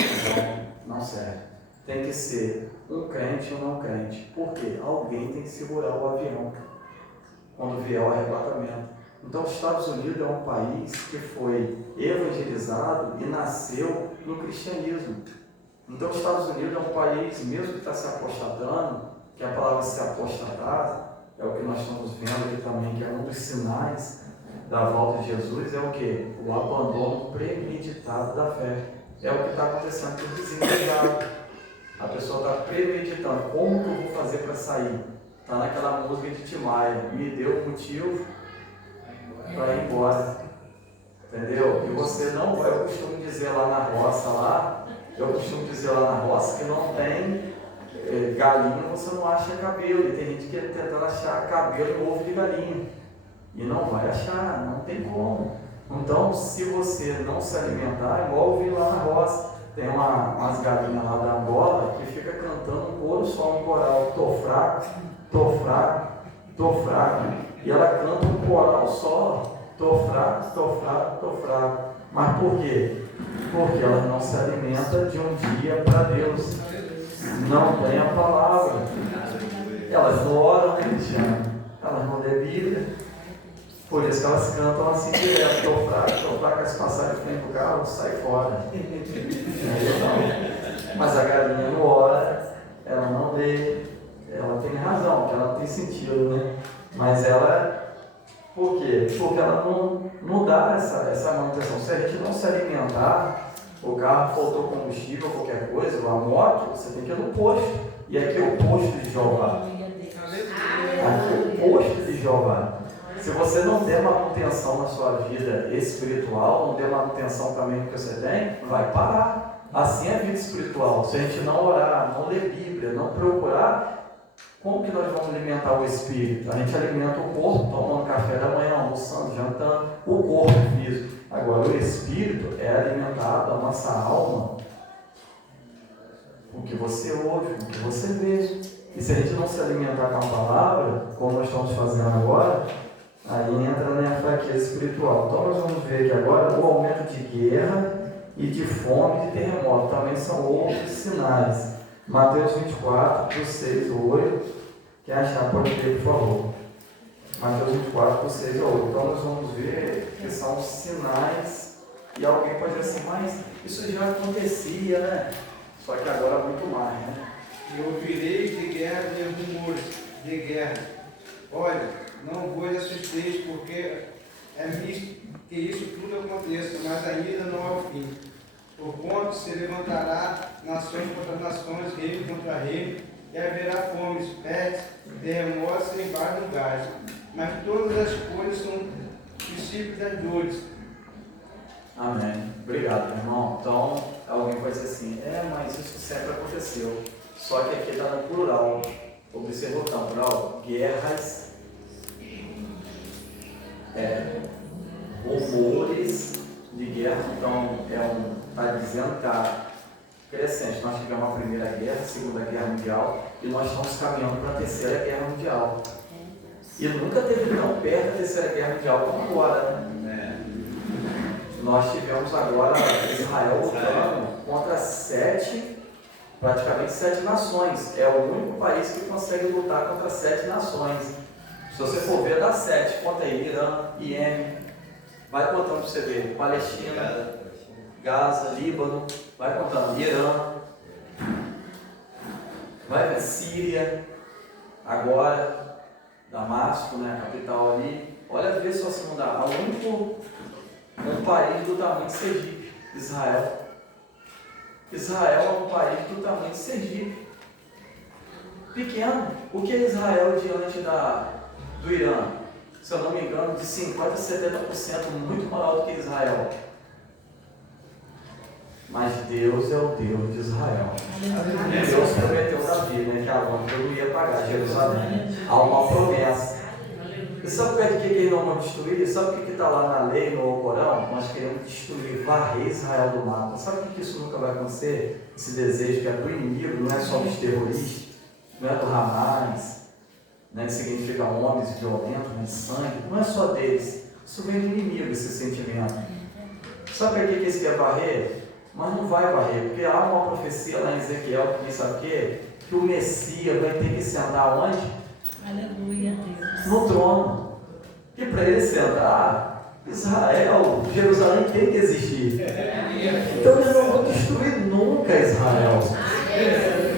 Não serve. Tem que ser um crente ou não crente. Por quê? Alguém tem que segurar o avião. quando vier o arrebatamento. Então, os Estados Unidos é um país que foi evangelizado e nasceu no cristianismo. Então, os Estados Unidos é um país, mesmo que está se apostatando, que a palavra se apostatar, é o que nós estamos vendo aqui também, que é um dos sinais da volta de Jesus, é o quê? O abandono premeditado da fé. É o que está acontecendo com o desempregado. A pessoa está premeditando, como que eu vou fazer para sair? Está naquela música de Tim Maia, me deu um motivo para ir embora. Entendeu? E você não vai, eu costumo dizer lá na roça, na roça que não tem galinha, você não acha cabelo. E tem gente que tentando achar cabelo no ovo de galinha. E não vai achar, não tem como. Então, se você não se alimentar, igual eu vi lá na roça, tem umas galinhas lá da Angola que fica cantando um coro só, um coral, tô fraco, tô fraco, tô fraco. E ela canta um coral só, tô fraco, tô fraco, tô fraco. Mas por quê? Porque ela não se alimenta de um dia para Deus. Não tem a palavra. Elas não oram, Cristiano. Elas não lêem Bíblia. Por isso que elas cantam assim direto, tô fraco, se passar de frente do carro, sai fora. Mas a galinha não ora, ela não lê, ela tem razão, porque ela não tem sentido, né? Mas ela, por quê? Porque ela não dá essa manutenção. Se a gente não se alimentar, o carro faltou combustível, qualquer coisa, a moto, você tem que ir no posto. E aqui é o posto de Jeová. Aqui é o posto de Jeová. Se você não der manutenção na sua vida espiritual, não der manutenção também no que você tem, vai parar. Assim é a vida espiritual. Se a gente não orar, não ler Bíblia, não procurar, como que nós vamos alimentar o espírito? A gente alimenta o corpo, tomando café da manhã, almoçando, jantando, o corpo físico. Agora, o espírito é alimentado, a nossa alma, o que você ouve, o que você vê. E se a gente não se alimentar com a palavra, como nós estamos fazendo agora, aí entra na fraqueza espiritual. Então nós vamos ver aqui agora o aumento de guerra e de fome e de terremoto. Também são outros sinais. Mateus 24, do 6 ao 8. Quem achar pode ler, por favor. Mateus 24, do 6 ao 8. Então nós vamos ver que são sinais. E alguém pode dizer assim, mas isso já acontecia, né? Só que agora muito mais, né? E ouvireis de guerra e rumores de guerra. Olha, não vos assusteis, porque é visto que isso tudo aconteça, mas ainda não é o fim. Porquanto se levantará nações contra nações, reino contra reino, e haverá fomes, pestes, terremotos em vários lugares. Mas todas as coisas são princípios das dores. Amém. Obrigado, meu irmão. Então, alguém pode dizer assim, mas isso sempre aconteceu. Só que aqui está no plural. Observa o plural. Guerras, rumores de guerra. Então, está dizendo que está crescente. Nós tivemos a Primeira Guerra, a Segunda Guerra Mundial, e nós estamos caminhando para a Terceira Guerra Mundial. E nunca teve tão perto da Terceira Guerra Mundial como agora, né? Nós tivemos agora Israel lutando contra praticamente 7 nações. É o único país que consegue lutar contra 7 nações. Se você for ver, dá 7. Conta aí, Irã, Iêmen. Vai contando para você ver. Palestina, Gaza, Líbano. Vai contando. Irã. Vai ver Síria. Agora, Damasco, né, a capital ali. Olha, vê só se não dá. O único país do tamanho de Sergipe, Israel. Israel é um país do tamanho de Sergipe. Pequeno. O que é Israel diante do Irã? Se eu não me engano, de 50% a 70% muito maior do que Israel. Mas Deus é o Deus de Israel. Deus prometeu a Davi, né, que a lâmpada não ia pagar Jerusalém. Há uma promessa. E sabe o que eles não vão destruir? Sabe o que está lá na lei, no Corão? Nós queremos destruir, varrer Israel do mapa. Sabe que isso nunca vai acontecer? Esse desejo que é do inimigo, não é só dos terroristas, não é do Hamas, né, que significa homens violentos, né, sangue, não é só deles. Isso vem do inimigo, esse sentimento. Sabe o que eles querem varrer? Mas não vai varrer, porque há uma profecia lá em Ezequiel, que quem sabe o quê? Que o Messias vai ter que sentar onde? Aleluia, Deus. No trono. E para ele centrar, Israel, Jerusalém tem que existir. Então eles não vão destruir nunca Israel.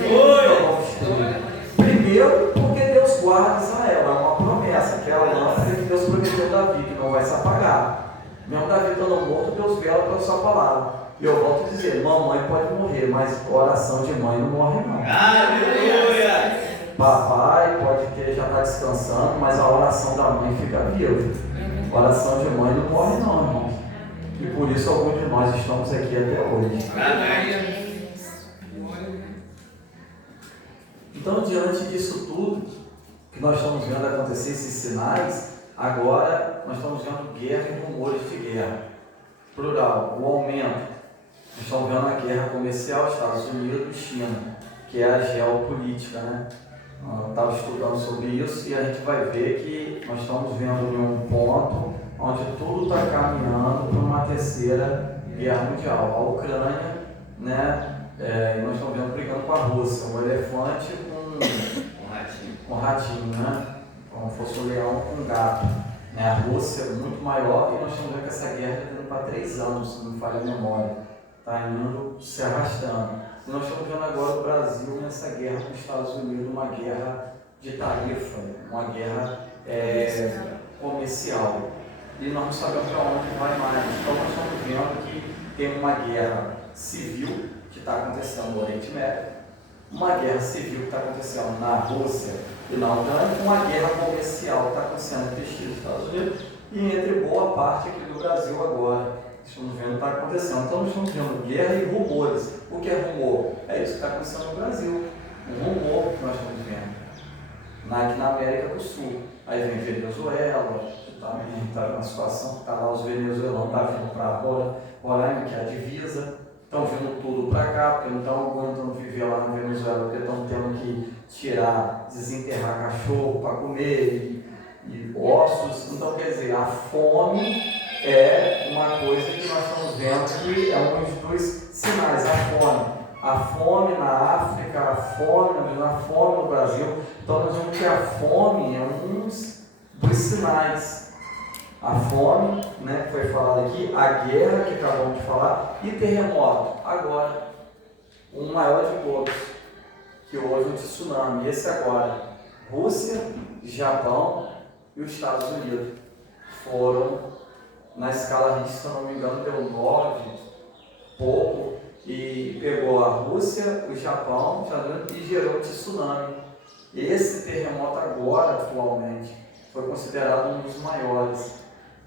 Não vão destruir. Primeiro, porque Deus guarda Israel. É uma promessa, que é a lâmpada que Deus prometeu a Davi, que não vai se apagar. Mesmo Davi estando morto, Deus vela pela sua palavra. E eu volto a dizer, mamãe pode morrer, mas oração de mãe não morre não. Aleluia! Papai pode ter, já está descansando, mas a oração da mãe fica viva. A oração de mãe não morre não, irmãos. E por isso alguns de nós estamos aqui até hoje. Amém. Então, diante disso tudo que nós estamos vendo acontecer, esses sinais, agora nós estamos vendo guerra e rumores de guerra. Plural, o aumento. Nós estamos vendo a guerra comercial Estados Unidos e China, que é a geopolítica, né? Eu estava estudando sobre isso e a gente vai ver que nós estamos vendo em um ponto onde tudo está caminhando para uma terceira guerra mundial. A Ucrânia, né? E nós estamos vendo brigando com a Rússia, um elefante com um ratinho, né? Como fosse um leão com um gato. Né? A Rússia é muito maior e nós estamos vendo que essa guerra está indo para 3 anos, se não me falha a memória. Está indo se arrastando. E nós estamos vendo agora o Brasil nessa guerra com os Estados Unidos, uma guerra de tarifa, uma guerra comercial. E nós não sabemos para onde vai mais. Então nós estamos vendo que tem uma guerra civil que está acontecendo no Oriente Médio, uma guerra civil que está acontecendo na Rússia e na Ucrânia, uma guerra comercial que está acontecendo entre China e Estados Unidos e entre boa parte aqui do Brasil agora. Estamos vendo o que está acontecendo. Então nós estamos vendo guerra e rumores. O que é rumor? É isso que está acontecendo no Brasil. Um rumor que nós estamos vendo. Aqui na América do Sul. Aí vem Venezuela, que também está numa situação que está lá, os venezuelanos estão vindo para Roraima, que é a divisa. Estão vindo tudo para cá, porque não estão aguentando viver lá na Venezuela, porque estão tendo que tirar, desenterrar cachorro para comer e ossos. Então, quer dizer, a fome é uma coisa que nós estamos vendo que é um dos sinais, a fome. A fome na África, a fome no Brasil. Então nós vemos que a fome é um dos sinais. A fome, né, que foi falado aqui, a guerra que acabamos de falar, e terremoto. Agora, o maior de todos, que houve um tsunami, esse agora. Rússia, Japão e os Estados Unidos foram na escala Richter, se eu não me engano, deu 9, pouco, e pegou a Rússia, o Japão e gerou um tsunami. Esse terremoto agora, atualmente, foi considerado um dos maiores.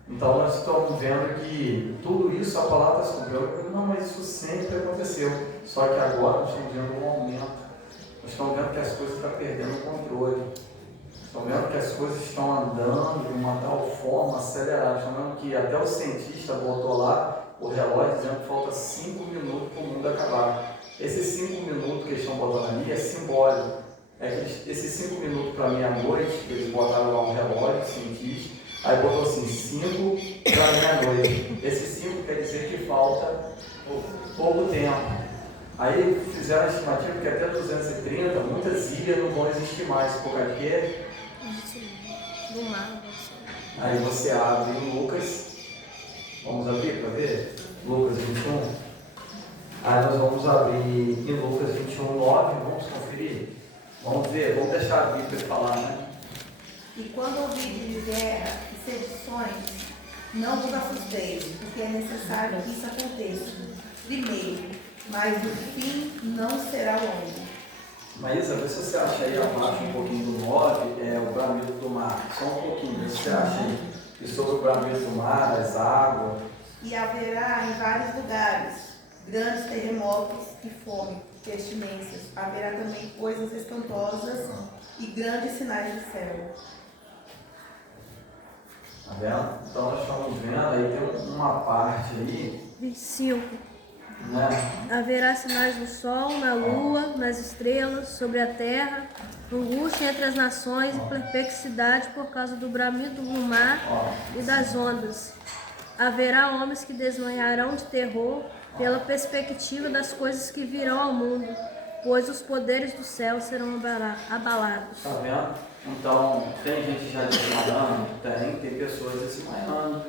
Então nós estamos vendo que tudo isso, a palavra está se cumprindo. Não, mas isso sempre aconteceu. Só que agora nós estamos vendo um aumento. Nós estamos vendo que as coisas estão perdendo o controle. Estão vendo que as coisas estão andando de uma tal forma acelerada. Estão vendo que até o cientista botou lá o relógio dizendo que falta 5 minutos para o mundo acabar. Esses 5 minutos que eles estão botando ali é simbólico. É que esses 5 minutos para meia-noite, que eles botaram lá um relógio, cientista, aí botou assim, 5 para meia-noite. Esse 5 quer dizer que falta pouco tempo. Aí fizeram a estimativa que até 230, muitas ilhas não vão existir mais, porque aqui Do mar. aí você abre em Lucas, vamos abrir para ver? Lucas 21. Aí nós vamos abrir em Lucas 21, 9, vamos conferir? Vamos ver, vamos deixar a Bíblia falar, né? E quando ouvirdes de guerra e sedições, não vos assusteis, porque é necessário que isso aconteça. Primeiro, mas o fim não será longe. Maísa, vê se você acha aí abaixo um pouquinho do 9, o bramido do mar. Só um pouquinho, vê se você acha aí. E sobre o bramido do mar, as águas. E haverá em vários lugares grandes terremotos e fome, pestilências. Haverá também coisas espantosas e grandes sinais do céu. Tá vendo? Então nós estamos vendo, aí tem uma parte aí, 25. né? Haverá sinais no sol, na lua, nas estrelas, sobre a terra, angústia entre as nações e perplexidade por causa do bramido do mar e das ondas. Haverá homens que desmanharão de terror pela perspectiva das coisas que virão ao mundo, pois os poderes do céu serão abalados. Tá vendo? Então, tem gente já desmaiando? Tem pessoas desmaiando.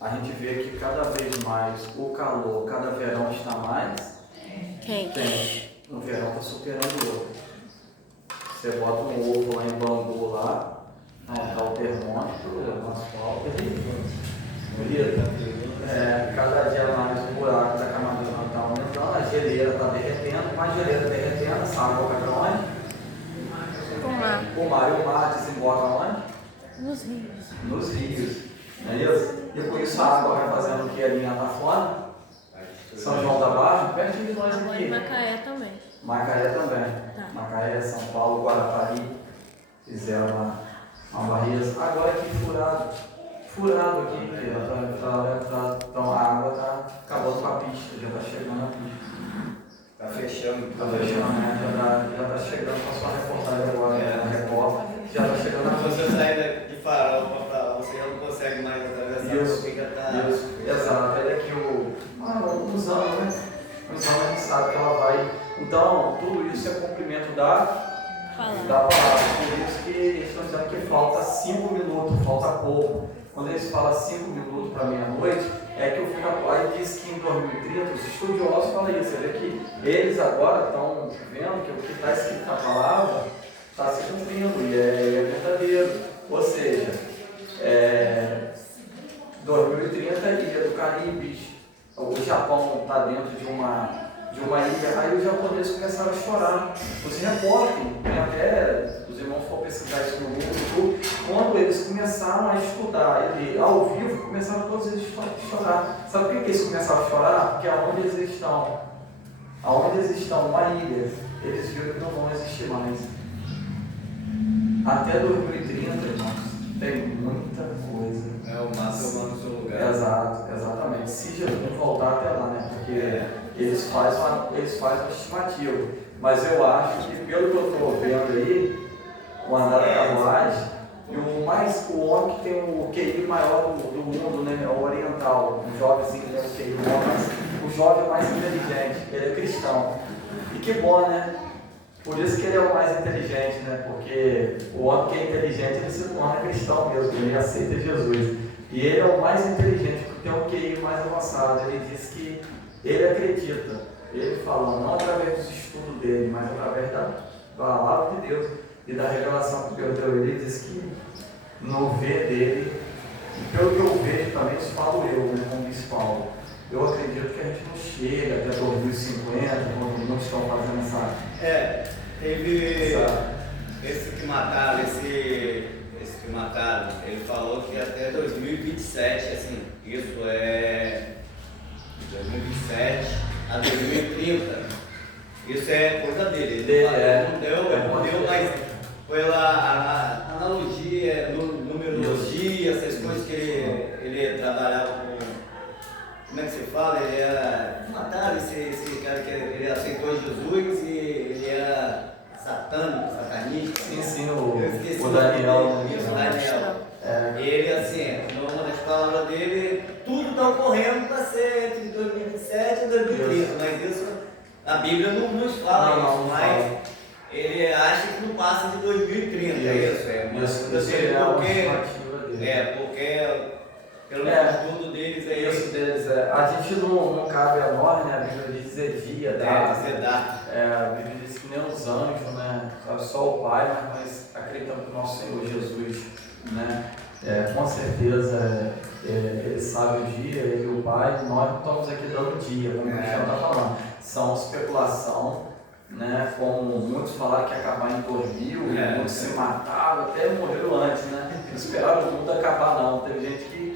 A gente vê que cada vez mais o calor, cada verão está mais quente. Um verão está superando o outro. Você bota um ovo lá em Bangu lá, tá o termômetro, o asfalto, cada dia mais o buraco da camada está aumentando, a geleira está derretendo, mais geleira derretendo, essa água vai para onde? O mar. E o mar desemboca onde? Nos rios. Nos rios, não é isso? E por isso a água vai fazendo o que ali na Tafona? São João da Barra, pertinho de nós aqui. E Macaé também. Macaé também. Tá. Macaé, São Paulo, Guarapari, fizeram uma barreira. Agora aqui furado aqui, então a água está acabando com a pista, já está chegando a pista. Está fechando. Está fechando, né? Já está chegando, passou uma reportagem agora na Record, já está chegando a Quando pista. você sai de Farol para Farol, você já não consegue mais atravessar. Isso, exato. Ele aqui uns anos, né? Uns anos a gente sabe que ela vai. Então, tudo isso é cumprimento da palavra. Por isso que eles estão dizendo que falta 5 minutos, falta pouco. Quando eles falam 5 minutos para meia-noite, é que o Ficapai diz que em 2030, os estudiosos falam isso. Você vê que eles agora estão vendo que o que está escrito na palavra está se cumprindo e é verdadeiro. Ou seja, 2030 Ilha do Caribe, o Japão está dentro de uma ilha, aí os japoneses começaram a chorar. Os repórteres, até os irmãos foram pesquisar isso no Google, quando eles começaram a estudar, ele ao vivo, começaram todos eles a chorar. Sabe por que eles começaram a chorar? Porque aonde eles estão, uma ilha, eles viram que não vão existir mais. Até 2030, irmãos, tem muita coisa. O mar tomando o seu lugar. Exatamente. Se Jesus voltar até lá, né? Porque eles fazem uma estimativa. Mas eu acho que, pelo que eu estou vendo aí, o andar da carruagem, o homem que tem o QI maior do mundo, né? É o oriental. O jovenzinho tem o QI maior, mas o jovem é mais inteligente, ele é cristão. E que bom, né? Por isso que ele é o mais inteligente, né? Porque o homem que é inteligente, ele se torna cristão mesmo, ele aceita Jesus. E ele é o mais inteligente, porque tem um QI mais avançado. Ele diz que ele acredita, ele fala, não através dos estudos dele, mas através da palavra de Deus e da revelação que Deus deu. Ele diz que no ver dele, e pelo que eu vejo também, isso falo eu, né, como disse Paulo, eu acredito que a gente não chega até 2050, quando muitos estão fazendo essa... Teve esse que mataram, que mataram, ele falou que até 2027, assim, isso é 2027 a 2030, isso é coisa dele, não deu, mas pela analogia, numerologia, essas coisas que ele trabalhava com, como é que se fala, ele era, mataram esse cara que ele aceitou Jesus e ele era satanista. Sim, o Daniel. Isso, o Daniel. Ele, assim, uma das palavras dele, tudo está ocorrendo para ser entre 2027 e 2030, mas isso, a Bíblia não nos fala isso, mas ele acha que não passa de 2030, porque pelo estudo deles é isso. A gente não cabe a nós, né? A Bíblia diz Zedia, a Bíblia diz que nem os anjos, né? Só o Pai, mas acreditamos no nosso Senhor Jesus, né? Com certeza ele sabe o dia, ele e o Pai, nós não estamos aqui dando o dia, como o Cristiano está falando. São especulação, né? Como muitos falaram que ia acabar em 2000, muitos se mataram, até morreram antes, né? Não esperaram o mundo acabar, não. Teve gente que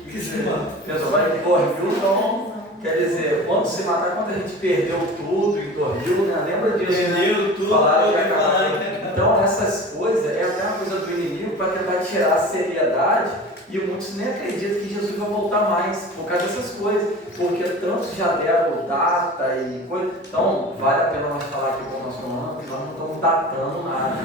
pensou, vai em 2000, então, quer dizer, quando se matar, quando a gente perdeu tudo em 2000, né? Lembra disso? Perdeu tudo, falaram que ia acabar. Então, essas coisas é até uma coisa do inimigo para tentar tirar a seriedade. E muitos nem acreditam que Jesus vai voltar mais por causa dessas coisas, porque tantos já deram data e coisa. Então, vale a pena nós falar aqui com o nosso irmão, porque nós não estamos datando nada,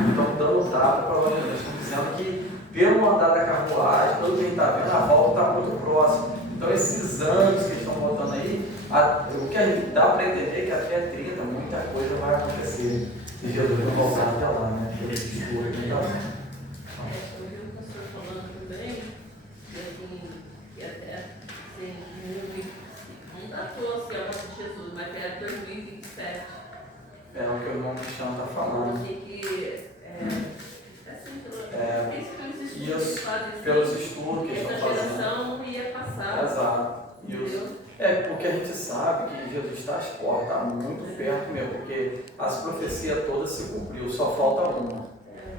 não estamos dando data para nós, nós estamos dizendo que, pelo andar da carruagem, todo quem está vendo, a volta está muito próxima. Então, esses anos que estão voltando aí, o que a gente dá para entender que até 30 muita coisa vai acontecer. Se Jesus não voltar até lá, né? Pelo discurso que está lá. Eu vi o pastor falando também, que até assim, não datou se é a morte de Jesus, mas é 2027. É o que o irmão Cristiano está falando. Pelos estudos que estão fazendo. Essa geração ia passar. Exato. Porque a gente sabe que Jesus está às portas, está muito perto mesmo, porque as profecias todas se cumpriu, só falta uma.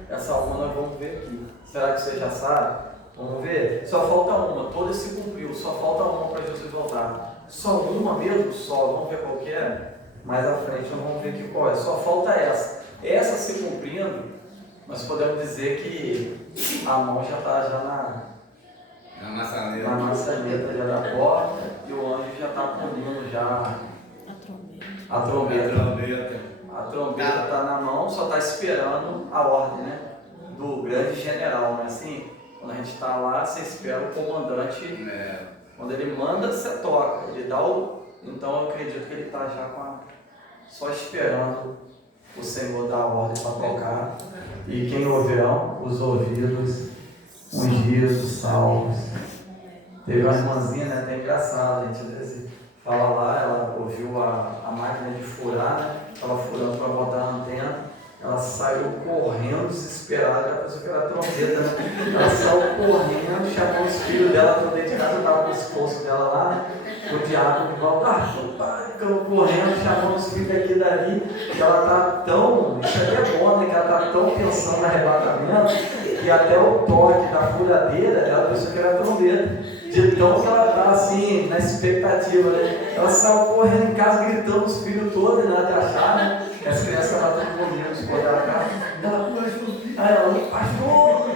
Essa uma nós vamos ver aqui. Será que você já sabe? Vamos ver? Só falta uma, todas se cumpriu, só falta uma para Jesus voltar. Só uma mesmo? Só, vamos ver qual que é? Mais à frente nós vamos ver que qual é. Só falta essa. Essa se cumprindo, nós podemos dizer que a mão já está na maçaneta já da porta e o anjo já está punindo já a trombeta. A trombeta está na mão, só está esperando a ordem, né? Do grande general, não é assim? Quando a gente está lá, você espera o comandante. Quando ele manda, você toca. Ele dá o. Então eu acredito que ele está já só esperando o Senhor dar a ordem para tocar. E quem ouvirão? Os ouvidos ungidos, salvos. Teve uma irmãzinha, né? Até engraçado, a gente às vezes fala lá, ela ouviu a máquina de furar, né? Estava furando para botar a antena. Ela saiu correndo, desesperada, ela pensou que era trombeta, né? Ela saiu correndo, chamou os filhos dela, todo dentro de casa, estava com o esposo dela lá, né? O diabo de volta, correndo, chamando os filhos daqui e dali, que ela está tão, isso aqui é bom, né? Que ela está tão pensando no arrebatamento, que até o toque da furadeira, ela pensou que era trombeta. De tão que ela está assim, na expectativa, né? Ela saiu correndo em casa, gritando os filhos todos, né? Até achar, né? As crianças estavam tudo comigo, os pôr da casa. Ela, pastor!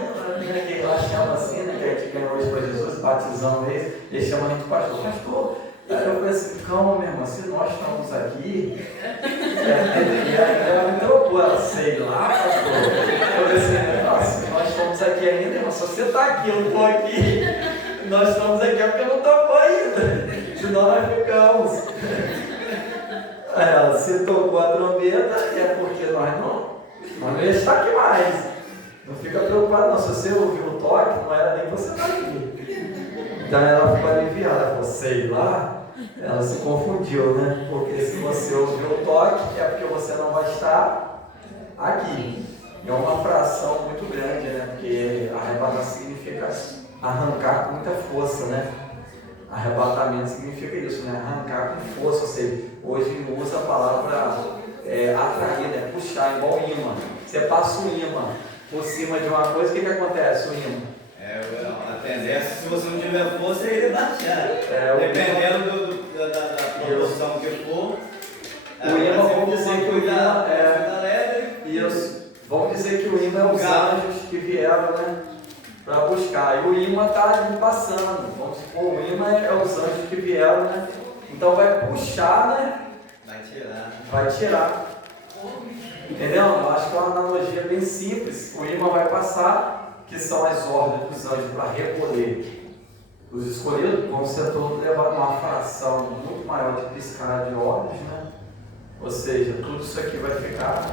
Ela chama assim, né? Que a gente ganhou hoje para Jesus, batizamos ele chama a gente de pastor. Pastor! Aí eu falei assim, calma, minha irmã, se nós estamos aqui. Ela me trocou, ela, sei lá, pastor. Eu falei assim, nossa, nós estamos aqui ainda, irmã, se você está aqui, eu não estou aqui. Nós estamos aqui porque não tocou ainda. Senão nós ficamos. Se tocou a trombeta, é porque nós não ia estar aqui mais. Não fica preocupado não. Se você ouviu o toque, não era nem você estar aqui. Então ela ficou aliviada. Ela falou, sei lá. Ela se confundiu, né? Porque se você ouviu o toque, é porque você não vai estar aqui. É uma fração muito grande, né? Porque arrebatar significa arrancar com muita força, né? Arrebatamento significa isso, né? Arrancar com força, ou seja, hoje usa a palavra atrair, né? Puxar, igual imã. Você passa o imã por cima de uma coisa, o que acontece? O imã? A tendência, se você não tiver força, ele baixar. Dependendo da proporção que for. O imã, vamos dizer que o imã isso. Vamos dizer que o imã é os anjos que vieram, né? Para buscar. E o imã está ali passando. Vamos supor, o imã é os anjos que vieram, né? Então vai puxar, né? Vai tirar. Entendeu? Eu acho que é uma analogia bem simples. O imã vai passar, que são as ordens dos anjos para recolher. Os escolhidos vão ser todos levados uma fração muito maior de piscar de olhos, né? Ou seja, tudo isso aqui vai ficar,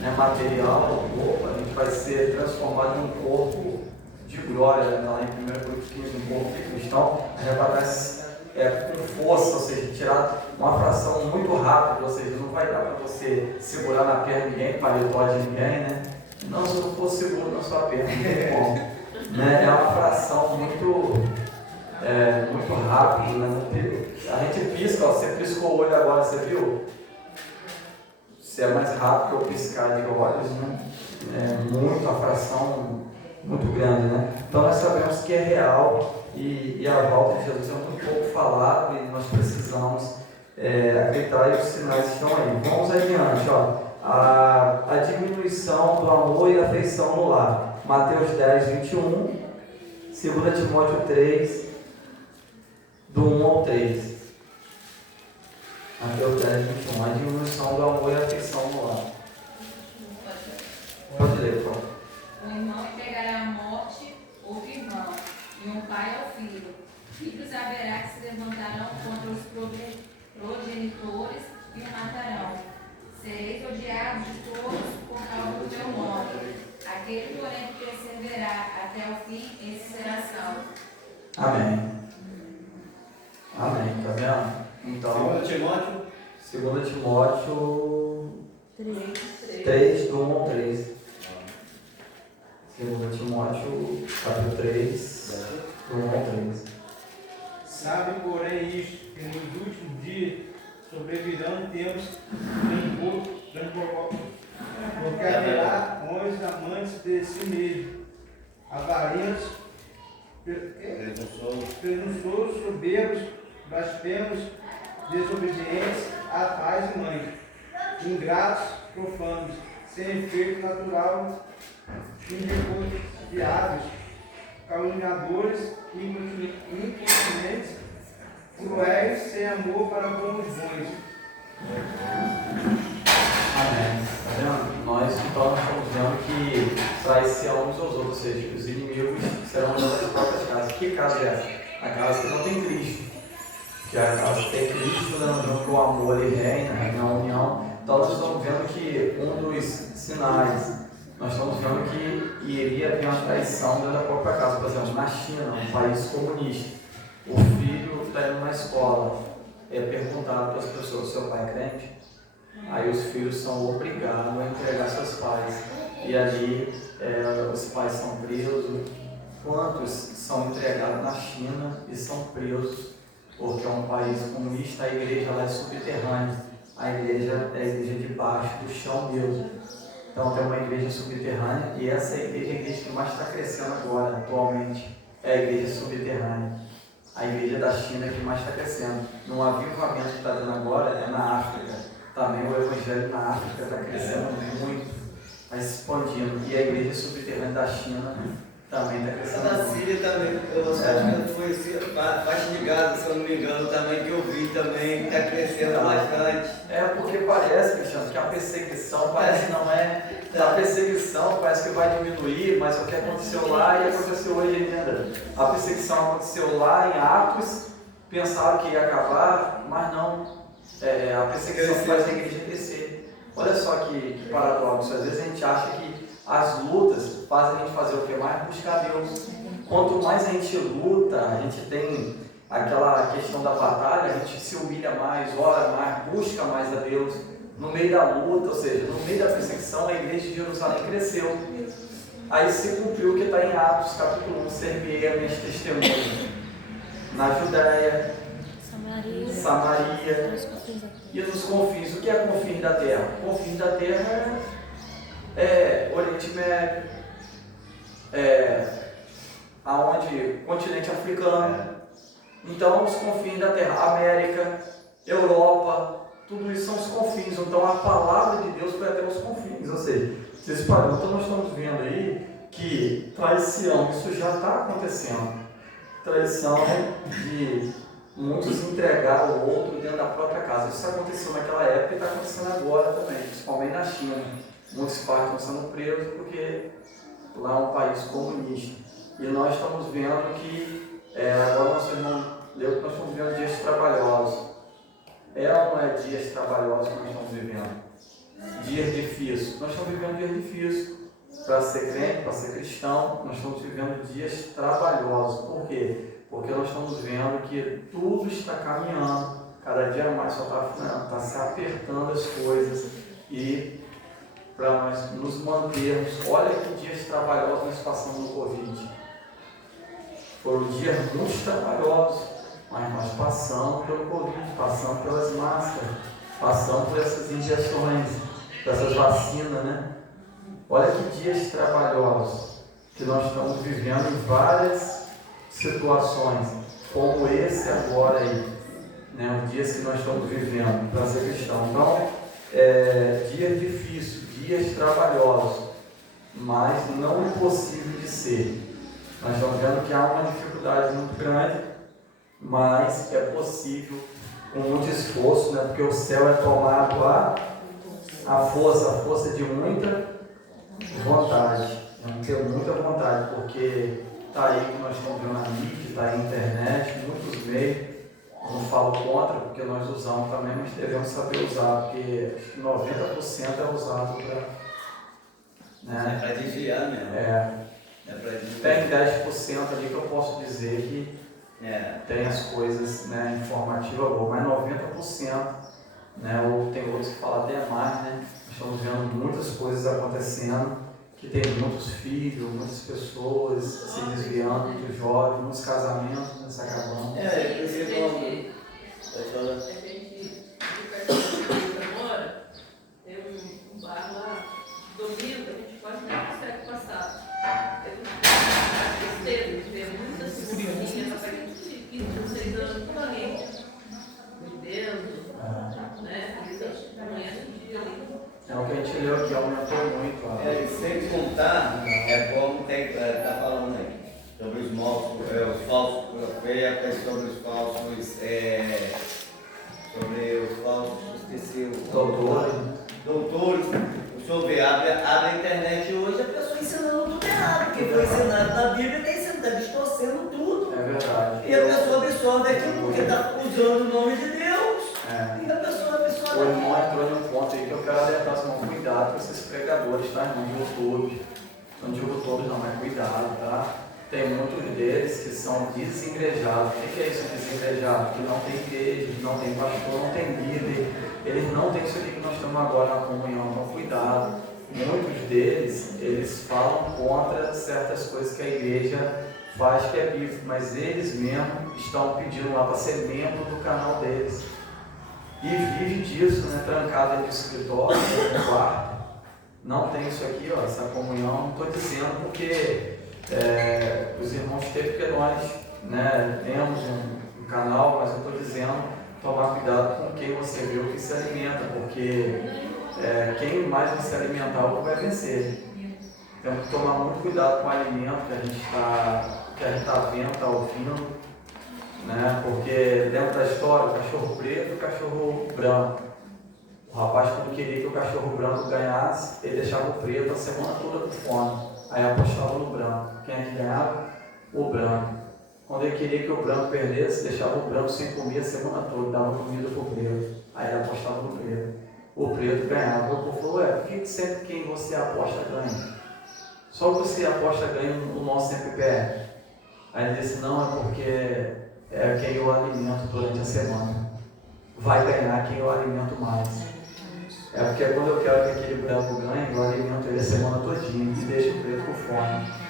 né, material, o corpo, a gente vai ser transformado em um corpo de glória, né? Lá em 1 Coríntios 15, um corpo de cristão, a gente vai estar com força, ou seja, tirar uma fração muito rápida, ou seja, não vai dar para você segurar na perna de ninguém, paletó de ninguém, né? Não, se eu não for seguro na sua perna, não tem como. Né? É uma fração muito rápida, né? A gente pisca, ó, você piscou o olho agora, você viu? Se é mais rápido que eu piscar de olhos, né? É muito a fração muito grande, né? Então nós sabemos que é real e a volta de Jesus é muito pouco falado e nós precisamos acreditar e os sinais estão aí. Vamos adiante, ó. A diminuição do amor e afeição no lar. Mateus 10, 21, 2 Timóteo 3, do 1 ao 3. Mateus 10, 21, a diminuição do amor e afeição no lar. Pode ler, por favor. Um irmão entregará a morte outro irmão, e um pai ao filho. Filhos haverá que se levantarão contra os progenitores e o matarão. Sereis odiados de todos por causa do meu nome. Aquele, porém, que perseverar até o fim, esse será salvo. Amém. Amém, tá vendo? Então, 2 Timóteo 2 Timóteo 3, do 1 ao 3. 2 Timóteo, capítulo 3, do 1 ao 3. Sabe, porém, isto, que nos últimos dias sobrevirão tempos transbordados, porque haverá homens amantes de si mesmos, avarentos, presunçosos, soberbos, blasfemos, desobedientes a pais e mães, ingratos, profanos, sem efeito natural, inreconciliáveis, caluniadores, incontinentes, cruéis, sem amor para com os bons. Amém. Tá vendo? Nós então estamos vendo que traição uns aos outros, ou seja, os inimigos serão das próprias casas. Que casa é essa? A casa que não tem Cristo. Que é a casa que tem Cristo, lembrando que o amor ele reina na união. Então nós estamos vendo que um dos sinais, nós estamos vendo que iria haver uma traição dentro da própria casa. Por exemplo, na China, um país comunista, o filho está indo na escola, é perguntado para as pessoas, seu pai é crente? Aí os filhos são obrigados a entregar seus pais. E ali os pais são presos. Quantos são entregados na China e são presos? Porque é um país comunista, a igreja lá é subterrânea. A igreja é a igreja debaixo do chão mesmo. Então tem uma igreja subterrânea e essa igreja é a igreja que mais está crescendo agora, atualmente. É a igreja subterrânea. A igreja da China que mais está crescendo. No avivamento que está dando agora é na África. Também o evangelho na África está crescendo muito, está expandindo. E a igreja subterrânea da China também está crescendo na muito. Síria também, eu acho que foi faixa de Gaza, se eu não me engano, também, que eu vi também, está crescendo bastante. É porque parece, Cristiano, que a perseguição parece que não é. A perseguição parece que vai diminuir, mas o que aconteceu lá e aconteceu hoje ainda. A perseguição aconteceu lá em Atos, pensaram que ia acabar, mas não. A perseguição faz a igreja crescer. Olha só que paradoxo, às vezes a gente acha que as lutas fazem a gente fazer o que mais? Buscar Deus. Quanto mais a gente luta, a gente tem aquela questão da batalha, a gente se humilha mais, ora mais, busca mais a Deus. No meio da luta, ou seja, no meio da perseguição, a igreja de Jerusalém cresceu. Aí se cumpriu o que está em Atos, capítulo 1, ser-me-ei a minhas testemunhas na Judéia, Samaria e nos confins. O que é confins da terra? Confins da terra é Oriente Médio, aonde continente africano. Então os confins da terra, América, Europa, tudo isso são os confins. Então a palavra de Deus foi até os confins. Ou seja, vocês param, então nós estamos vendo aí que traição, isso já está acontecendo. Traição de muitos entregar o outro dentro da própria casa. Isso aconteceu naquela época e está acontecendo agora também, principalmente na China. Muitos pais estão sendo presos porque lá é um país comunista. E nós estamos vendo que, agora nosso irmão leu que nós estamos vivendo dias trabalhosos. Ou não é dias trabalhosos que nós estamos vivendo? Dias difíceis. Nós estamos vivendo dias difíceis. Para ser crente, para ser cristão, nós estamos vivendo dias trabalhosos. Por quê? Porque nós estamos vendo que tudo está caminhando, cada dia mais só está se apertando as coisas. E para nós nos mantermos, olha que dias trabalhosos nós passamos no Covid. Foram dias muito trabalhosos, mas nós passamos pelo Covid, passamos pelas máscaras, passamos por essas injeções, por essas vacinas, né? Olha que dias trabalhosos que nós estamos vivendo em várias situações, como esse agora aí, né? Os dias que nós estamos vivendo para ser cristão. Então, dias difíceis, dias trabalhosos, mas não impossível de ser. Nós estamos vendo que há uma dificuldade muito grande, mas é possível com muito esforço, né? Porque o céu é tomado a força de muita vontade. Temos que ter muita vontade, porque está aí que nós estamos vendo na mídia, está aí na internet, muitos meios, não falo contra, porque nós usamos também, mas devemos saber usar, porque 90% é usado para... É para desviar mesmo. É para desviar. Tem 10% ali que eu posso dizer que tem as coisas, né, informativas boas, mas 90%, né, ou tem outros que falam até mais, né? Estamos vendo muitas coisas acontecendo, que tem muitos filhos, muitas pessoas se desviando, muitos jovens, muitos casamentos se acabando. A gente, agora, tem um bar lá, domingo, a gente quase nem consegue passar. Tem muitas crianças, para gente de 15, 16 anos, por ali, bebendo, né? Da manhã do dia ali. É o que a gente leu aqui, aumentou muito. Sem contar, como está falando aí, sobre os falsos profetas, sobre os falsos, esqueci doutores. O senhor vê, abre a internet hoje, a pessoa ensinando tudo errado, porque foi ensinado na Bíblia e está distorcendo tudo. É verdade. E a pessoa absorve aquilo porque está usando o nome de Deus. E a pessoa absorve. O irmão entrou num ponto aí que eu quero alertar, assim, cuidado com esses pregadores, tá, irmão? De YouTube. Não digo todos não, mas cuidado, tá? Tem muitos deles que são desigrejados. O que é isso, desigrejado? Que não tem igreja, não tem pastor, não tem líder. Eles não têm isso aqui que nós estamos agora na comunhão, então cuidado. Muitos deles, eles falam contra certas coisas que a igreja faz que é bíblico, mas eles mesmos estão pedindo lá para ser membro do canal deles. E vive disso, né? Trancado dentro do escritório, no quarto. Não tem isso aqui, ó, essa comunhão. Não estou dizendo porque os irmãos teve, porque nós, né, temos um canal, mas eu estou dizendo tomar cuidado com quem você vê, o que se alimenta, porque quem mais vai se alimentar o que vai vencer. Temos que tomar muito cuidado com o alimento que a gente está vendo, está ouvindo, né? Porque dentro da história, o cachorro preto e o cachorro branco. O rapaz, quando queria que o cachorro branco ganhasse, ele deixava o preto a semana toda com fome. Aí apostava no branco. Quem é que ganhava? O branco. Quando ele queria que o branco perdesse, deixava o branco sem comer a semana toda, dava comida para o preto. Aí ele apostava no preto. O preto ganhava. O povo falou, por que sempre quem você aposta ganha? Só você aposta ganha, o nosso sempre perde. Aí ele disse, não, é porque é quem eu alimento durante a semana. Vai ganhar quem eu alimento mais. É porque quando eu quero que aquele branco ganhe, eu alimento ele a semana todinha e deixo o preto com fome.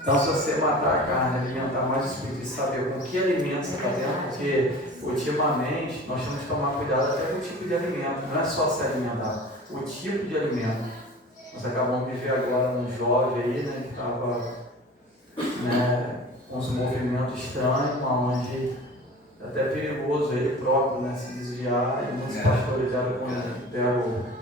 Então, se você matar a carne, alimentar mais o espírito e saber com que alimento você está dando, porque ultimamente nós temos que tomar cuidado até com o tipo de alimento, não é só se alimentar, o tipo de alimento. Nós acabamos de ver agora um jovem aí, né, que estava com uns movimentos estranhos, onde é até perigoso ele próprio, né, se desviar, e muitos pastores deram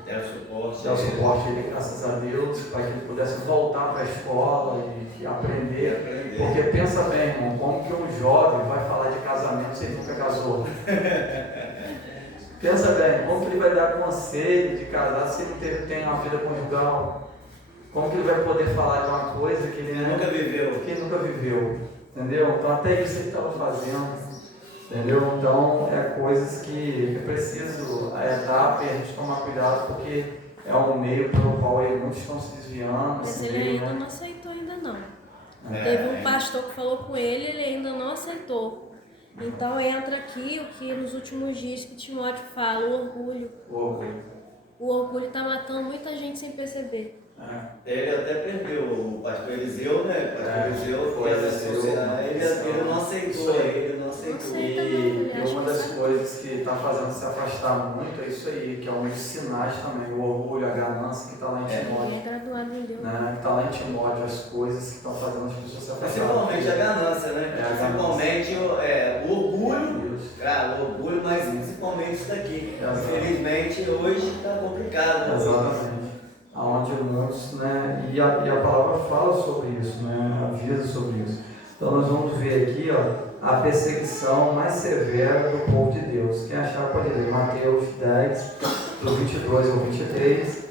suporte a ele, graças a Deus, para que ele pudesse voltar para a escola e aprender. Porque pensa bem, irmão, como que um jovem vai falar de casamento se ele nunca casou? Pensa bem, como que ele vai dar conselho de casar se ele tem uma vida conjugal? Como que ele vai poder falar de uma coisa que ele nunca viveu? Entendeu? Então até isso ele estava fazendo. Entendeu? Então, coisas que é preciso dar para a gente tomar cuidado, porque é um meio pelo qual muitos estão se desviando. Mas ele ainda não aceitou ainda não. Teve um pastor que falou com ele ainda não aceitou. Então entra aqui o que nos últimos dias que Timóteo fala, o orgulho. O orgulho está matando muita gente sem perceber. Ele até perdeu o pastor Eliseu, né? O pastor Eliseu foi ele não aceitou, E uma das coisas que está fazendo se afastar muito é isso aí, que é um dos sinais também, o orgulho, a ganância que está lá em Timóteo. Ele é graduado em Deus. Que está lá em Timóteo, as coisas que estão fazendo as pessoas se afastarem. Principalmente a ganância, né? Principalmente o orgulho, mas principalmente isso daqui. Infelizmente hoje está complicado. Exatamente. Onde muitos, né? E a palavra fala sobre isso, né? Avisa sobre isso. Então nós vamos ver aqui, a perseguição mais severa do povo de Deus. Quem achar pode ler Mateus 10, do 22 ao 23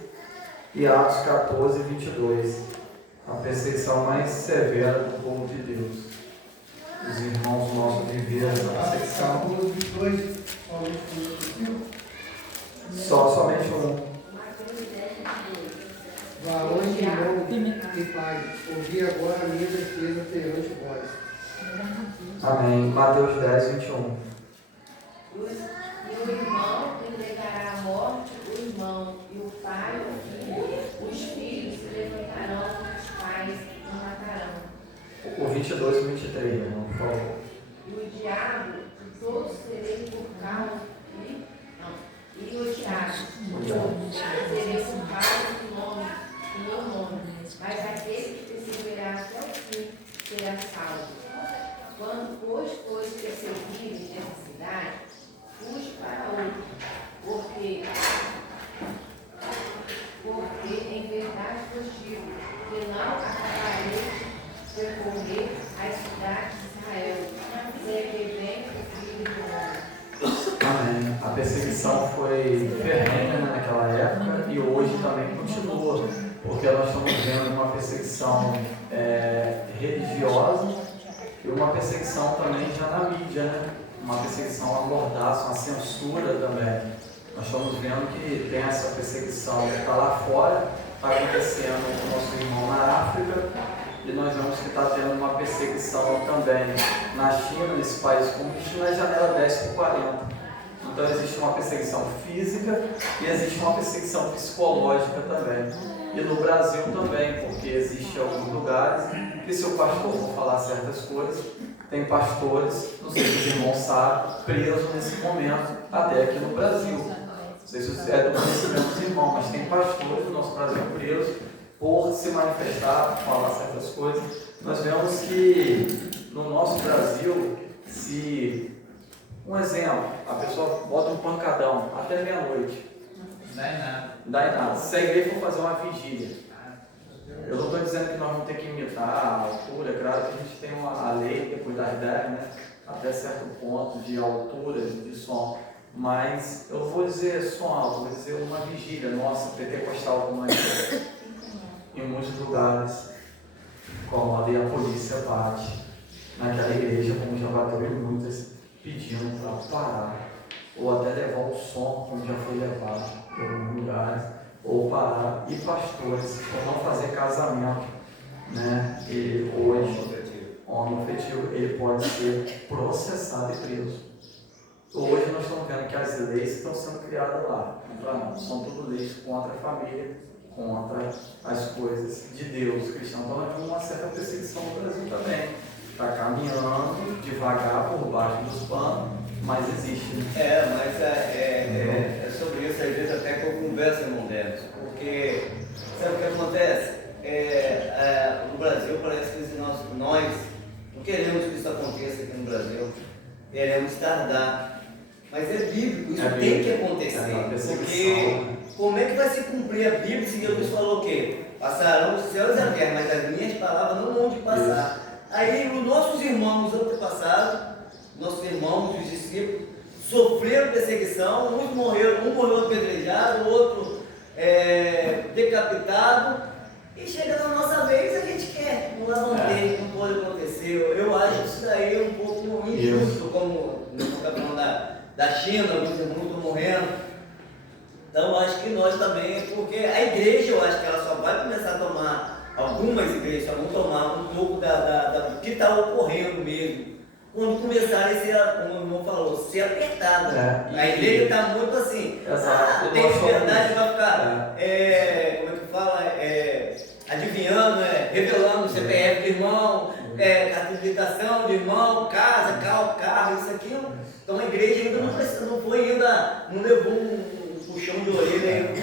e Atos 14, 22. A perseguição mais severa do povo de Deus. os irmãos nossos viveram essa perseguição. Somente um. Varões de irmão e pai, ouvi agora a minha defesa perante vós. Amém. Mateus 10, 21. E o irmão entregará à morte o irmão, e o pai o filho. Os filhos se levantarão contra os pais e o matarão. O 22 e 23, irmão, por favor. E o diabo, de todos serei por causa de... Não. E o diabo, de todos serei por causa do meu nome. Mas aquele que perseverar até o fim será salvo. Quando, pois, fores perseguidos nessa cidade, fuge para outra, porque em verdade vos digo que não acabareis de percorrer as cidades de Israel, sem que venha o Filho do Homem. Amém. A perseguição foi ferrenha, né, naquela época e hoje também continua, porque nós estamos vendo uma perseguição religiosa e uma perseguição também já na mídia, né? Uma perseguição a mordaço, uma censura também. Nós estamos vendo que tem essa perseguição que está lá fora, está acontecendo com o nosso irmão na África, e nós vemos que está tendo uma perseguição também na China, nesse país comunista, na janela 10 por 40. Então existe uma perseguição física e existe uma perseguição psicológica também. E no Brasil também, porque existe alguns lugares que se o pastor for falar certas coisas, tem pastores, não sei se os irmãos sabem, presos nesse momento, até aqui no Brasil. Não sei se isso é do conhecimento dos irmãos, mas tem pastores do nosso Brasil presos por se manifestar, por falar certas coisas. Nós vemos que no nosso Brasil, se, um exemplo, a pessoa bota um pancadão até meia-noite, Não dá em nada. não dá em nada. Se a igreja for fazer uma vigília, eu não estou dizendo que nós vamos ter que imitar a altura, claro que a gente tem a lei depois das 10, né? Até certo ponto de altura, de som, mas eu vou dizer som alto, vou dizer uma vigília nossa, pentecostal como é em muitos lugares, como ali a polícia bate naquela igreja, como já bateu em muitas, pedindo para parar, ou até levar o som, como já foi levado em alguns lugares, ou parar, e pastores, ou não fazer casamento, né? E hoje, homoafetivo, ele pode ser processado e preso. Hoje nós estamos vendo que as leis estão sendo criadas lá, são tudo leis contra a família, contra as coisas de Deus cristão. Então nós temos uma certa perseguição no Brasil também. Está caminhando devagar por baixo dos panos, mas existe. Né? Mas é sobre isso, às vezes até que eu converso, irmão Denis, porque sabe o que acontece? No Brasil parece que nós não queremos que isso aconteça aqui no Brasil, queremos tardar, mas é bíblico, isso tem que acontecer, porque como é que vai se cumprir a Bíblia se Jesus falou o quê? Passarão os céus e a terra, mas as minhas palavras não vão de passar. Isso. Aí os nossos irmãos antepassados, nossos irmãos, os discípulos, sofreram perseguição, um morreu apedrejado, o outro decapitado, e chega na nossa vez a gente quer, não levantei, não pode acontecer. Eu acho isso daí um pouco injusto, como no campeão da China, alguns irmãos estão morrendo. Então acho que nós também, porque a igreja, eu acho que ela só vai começar a tomar, algumas igrejas só vão tomar um pouco do que está ocorrendo mesmo, quando começarem a ser, como o irmão falou, ser apertada. A igreja está muito assim, tem liberdade, vai ficar, como é que fala, adivinhando, revelando o CPF do irmão, certificação do irmão, casa, carro, isso, aquilo. Então a igreja ainda não levou um puxão de orelha.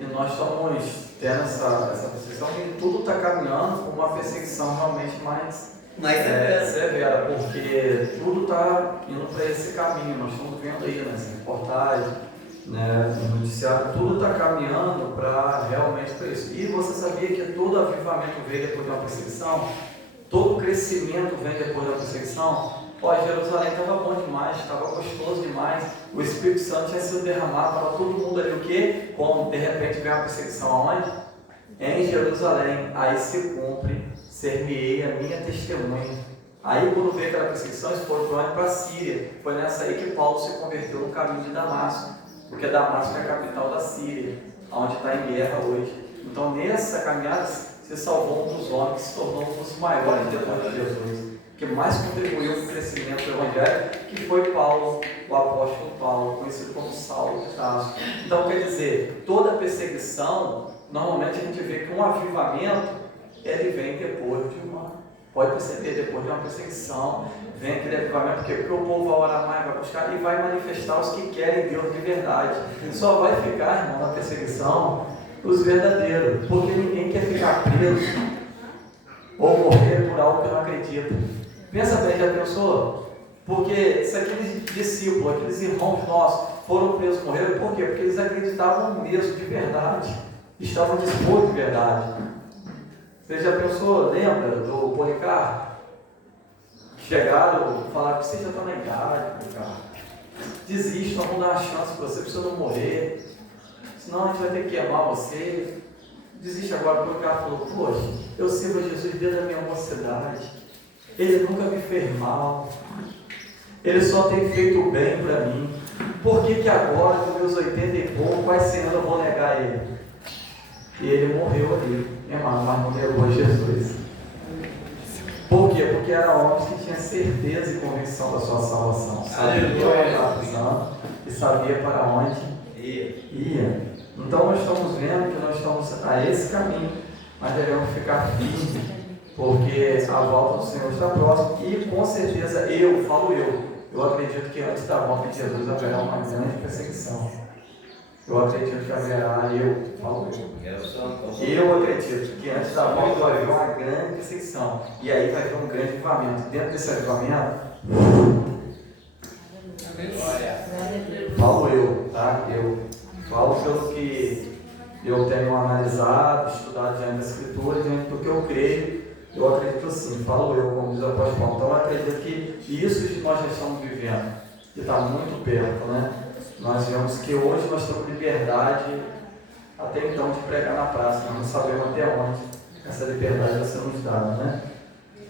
E nós estamos tendo essa perseguição que tudo está caminhando com uma perseguição realmente mais severa, porque tudo está indo para esse caminho. Nós estamos vendo aí nessa reportagem, no noticiário, tudo está caminhando para realmente para isso. E você sabia que todo avivamento veio depois de uma perseguição? Todo crescimento vem depois da perseguição? Jerusalém estava bom demais, estava gostoso demais, o Espírito Santo tinha sido derramado, estava todo mundo ali o quê? Como de repente vem uma perseguição aonde? Em Jerusalém. Aí se cumpre, ser-me-ei a minha testemunha Aí, quando veio aquela perseguição, eles foram para a Síria. Foi nessa aí que Paulo se converteu no caminho de Damasco, porque Damasco é a capital da Síria, onde está em guerra hoje. Então, nessa caminhada, se salvou um dos homens que se tornou um dos maiores depois de Jesus, que mais contribuiu para o crescimento do Evangelho, que foi Paulo, o apóstolo Paulo, conhecido como Saulo de Tarso. Então, quer dizer, toda perseguição, normalmente a gente vê que um avivamento, ele vem depois de pode perceber, depois de uma perseguição, vem aquele avivamento, porque o povo vai orar mais, vai buscar e vai manifestar os que querem Deus de verdade. Só vai ficar, irmão, na perseguição os verdadeiros, porque ninguém quer ficar preso ou morrer por algo que não acredita. Pensa bem, já pensou? Porque se aqueles discípulos, aqueles irmãos nossos foram presos, morreram, por quê? Porque eles acreditavam mesmo de verdade, estavam dispostos de verdade. Você já pensou, lembra do Policarpo? Chegaram, falaram que você já está na idade, Policarpo. Desista, vamos dar uma chance para você não morrer. Senão a gente vai ter que queimar você. Desiste agora. O Policarpo falou, poxa, eu sirvo a Jesus desde a minha mocidade. Ele nunca me fez mal. Ele só tem feito o bem para mim. Por que agora, com meus 80 e pouco, quase 100 anos eu vou negar ele? E ele morreu ali, mas não negou Jesus. Por quê? Porque eram homens que tinham certeza e convicção da sua salvação. Sabia onde estava pisando e sabia para onde ia. Então nós estamos vendo que nós estamos a esse caminho, mas devemos ficar firmes, porque a volta do Senhor está próxima e com certeza eu acredito que antes da volta de Jesus haverá uma grande perseguição. Eu acredito que haverá, eu acredito que antes da volta vai haver uma grande perseguição. E aí vai haver um grande avivamento. Dentro desse avivamento, falo eu, tá? Eu falo pelo que eu tenho analisado, estudado diante da Escritura, diante do que eu creio. Eu acredito sim, falo eu, como diz o apóstolo Paulo. Então eu acredito que isso que nós já estamos vivendo, que está muito perto, né? Nós vemos que hoje nós temos liberdade até então de pregar na praça, nós não sabemos até onde essa liberdade vai ser nos dada, né?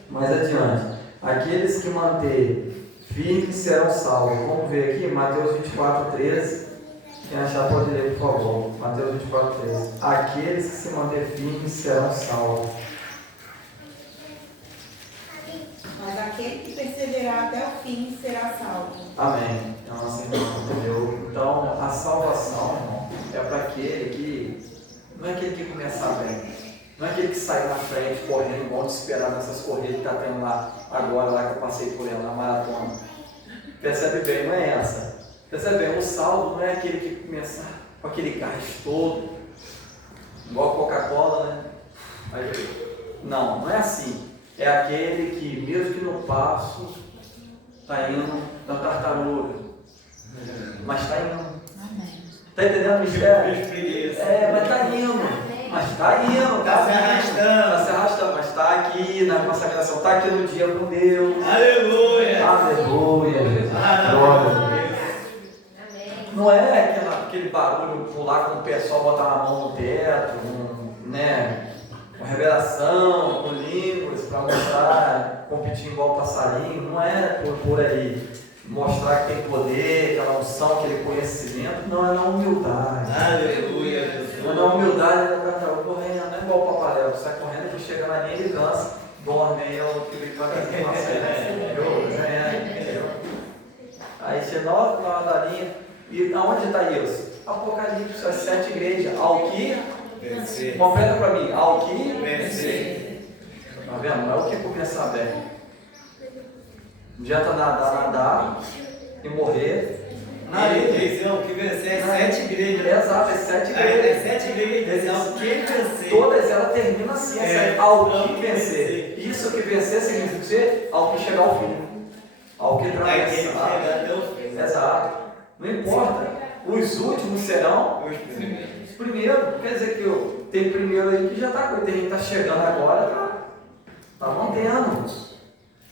Mais adiante, aqueles que mantêm firmes serão salvos. Vamos ver aqui, Mateus 24, 13. Quem achar pode ler, por favor. Mateus 24, 13. Aqueles que se manterem firmes serão salvos. Mas aquele que perseverar até o fim será salvo. Amém. Nossa, irmão, entendeu? Então, a salvação, irmão, é para aquele que não é aquele que começar bem, não é aquele que sai na frente, correndo, igual desesperado nessas corridas que está tendo lá, agora lá que eu passei por ela, na maratona. Percebe bem, não é essa. Percebe bem, o salvo não é aquele que começa com aquele gás todo, igual a Coca-Cola, né? Não é assim. É aquele que, mesmo que no passo, está indo na tartaruga, mas está indo. Está entendendo, mistério? Mas está indo. Mas está indo. Está se arrastando. Está se arrastando, mas está aqui na consagração, está aqui no dia com Deus. Aleluia. Aleluia. Glória a Deus. Não é aquele barulho, pular com o pé só, botar a mão no teto, uma revelação, com línguas, para mostrar, competir igual passarinho, não é por aí. Mostrar que tem poder, aquela unção, aquele conhecimento, não, é na humildade. Aleluia. Não é na humildade, correndo, não é igual o papaléu, você sai correndo e chega na linha e ele cansa, dorme, aí eu fico devagarzinho na cena, aí chega na hora da linha, e aonde está isso? Apocalipse, as 7 igrejas, ao que vencer. Completa para mim, ao que vencer. Está vendo? Não é o que começar bem. Não adianta nadar e morrer. O que vencer é 7 igrejas. Exato, é 7 igrejas. 7 igrejas, ao que vencer. Todas elas terminam assim, ao que vencer. Isso que vencer significa ser ao que chegar ao fim. Ao que atravessar. Exato. Não importa. Os últimos serão os primeiros. Quer dizer que tem primeiro aí que já está, tem gente que está chegando agora, está mantendo.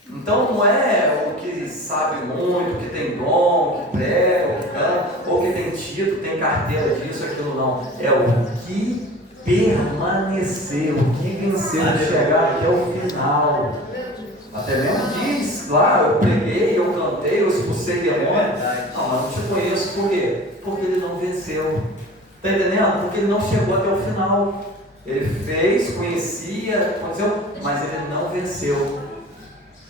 Então não é o que sabe muito, que tem dom, que prega, ou que canta, ou que tem título, tem carteira disso, aquilo não. É o que permaneceu, o que venceu de chegar até o final. Até mesmo diz lá, eu preguei, eu cantei, eu expulsei demônios. Não, mas não te conheço. Por quê? Porque ele não venceu. Está entendendo? Porque ele não chegou até o final. Ele fez, conhecia, aconteceu, mas ele não venceu.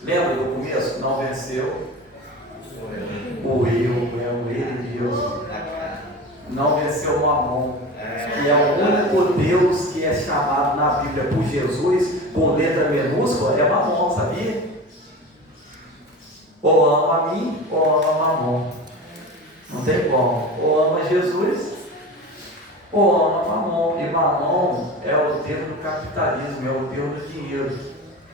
Lembra do começo? Não venceu. O eu, é o ele de Deus. Não venceu o Mamon. Que é o único Deus que é chamado na Bíblia por Jesus, com letra minúscula, é Mamon, sabia? Ou ama a mim, ou ama Mamon. Não tem como. Ou ama Jesus, ou ama Mamon. E Mamon é o Deus do capitalismo, é o Deus do dinheiro.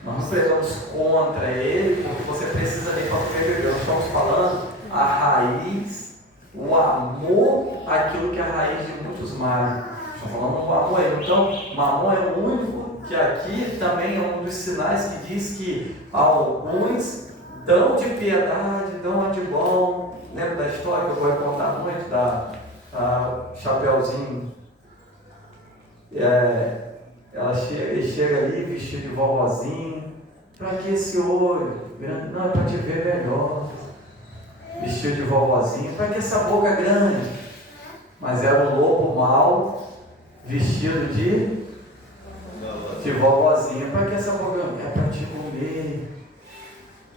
Nós não pregamos contra ele, porque você precisa ler para poder viver. Nós estamos falando a raiz, o amor, aquilo que é a raiz de muitos males. Estamos falando do amor aí. Então, Mamon é o único que aqui também é um dos sinais que diz que alguns dão de piedade, dão de bom. Lembra da história que eu vou contar muito da Chapeuzinho? Ele chega ali vestido de vovozinho. Para que esse olho grande? Não, é para te ver melhor. Vestido de vovozinho. Para que essa boca grande? Mas era um lobo mau, vestido de vovozinho. Para que essa boca grande? É para te comer.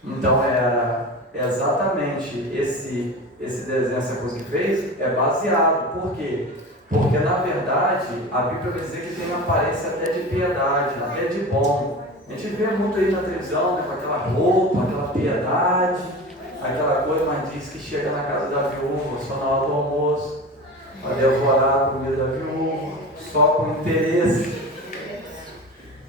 Então era exatamente esse desenho, essa coisa que fez, é baseado. Por quê? Porque na verdade a Bíblia vai dizer que tem uma aparência até de piedade, até de bom. A gente vê muito aí na televisão, né, com aquela roupa, aquela piedade, aquela coisa, mas diz que chega na casa da viúva só na hora do almoço, para devorar a comida da viúva, só com interesse.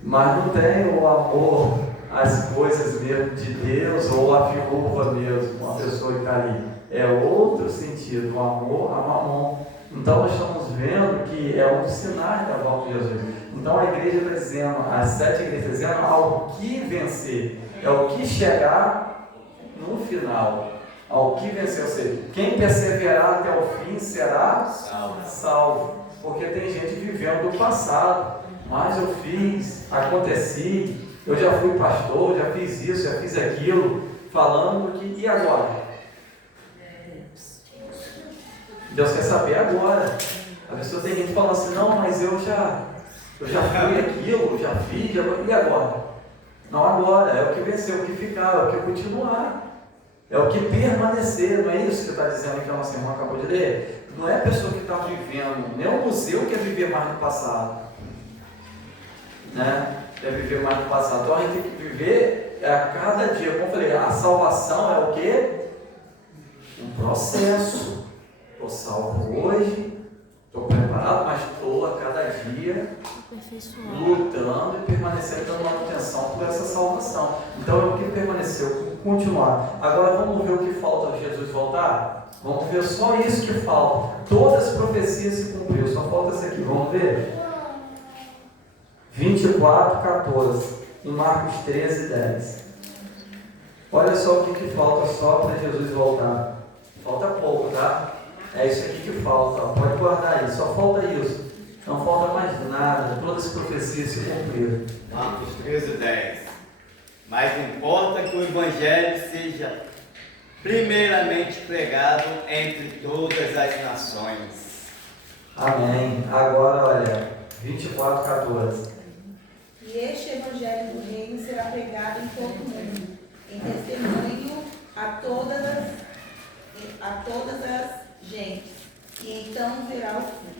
Mas não tem o amor, as coisas mesmo de Deus, ou a viúva mesmo, uma pessoa que está ali. É outro sentido, o amor a Mamon. Então nós estamos vendo que é um dos sinais da volta de Jesus. Então a igreja está dizendo, as 7 igrejas dizendo ao que vencer, é o que chegar no final, ao que vencer. Ou seja, quem perseverar até o fim será salvo. Porque tem gente vivendo do passado, mas eu fiz, aconteci, eu já fui pastor, já fiz isso, já fiz aquilo, falando que, e agora? Deus quer saber agora. A pessoa tem gente falando assim, não, mas eu já fui aquilo, já fiz, e agora? Não agora, é o que vencer, o que ficar, é o que continuar, é o que permanecer. Não é isso que está dizendo que a nossa irmã acabou de ler? Não é a pessoa que está vivendo, nem o museu quer viver mais no passado, né? Quer viver mais no passado. Então a gente tem que viver a cada dia. Como eu falei, a salvação é o quê? Um processo. Estou salvo hoje, estou preparado, mas estou a cada dia lutando e permanecendo, dando manutenção por essa salvação. Então é o que permaneceu, continuar. Agora vamos ver o que falta de Jesus voltar? Vamos ver só isso que falta. Todas as profecias se cumpriram, só falta isso aqui, vamos ver? 24:14, em Marcos 13:10. Olha só o que falta só para Jesus voltar. Falta pouco, tá? É isso aqui que falta, pode guardar isso, só falta isso, não falta mais nada, todas as profecias se cumpriram. Marcos 13:10. Mas importa que o Evangelho seja primeiramente pregado entre todas as nações. Amém. Agora olha, 24:14. E este Evangelho do Reino será pregado em todo o mundo, em testemunho a todas as gentes, e então verá o fim.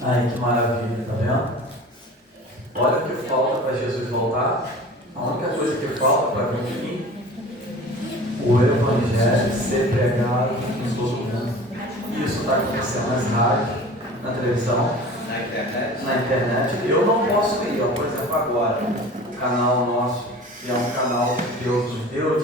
Ai, que maravilha, tá vendo? Olha o que falta para Jesus voltar. A única coisa que falta para vir o Evangelho ser pregado em todo o mundo. Isso está acontecendo nas rádios, na televisão, na internet. Eu não posso ir, por exemplo, agora, o canal nosso, que é um canal que Deus nos deu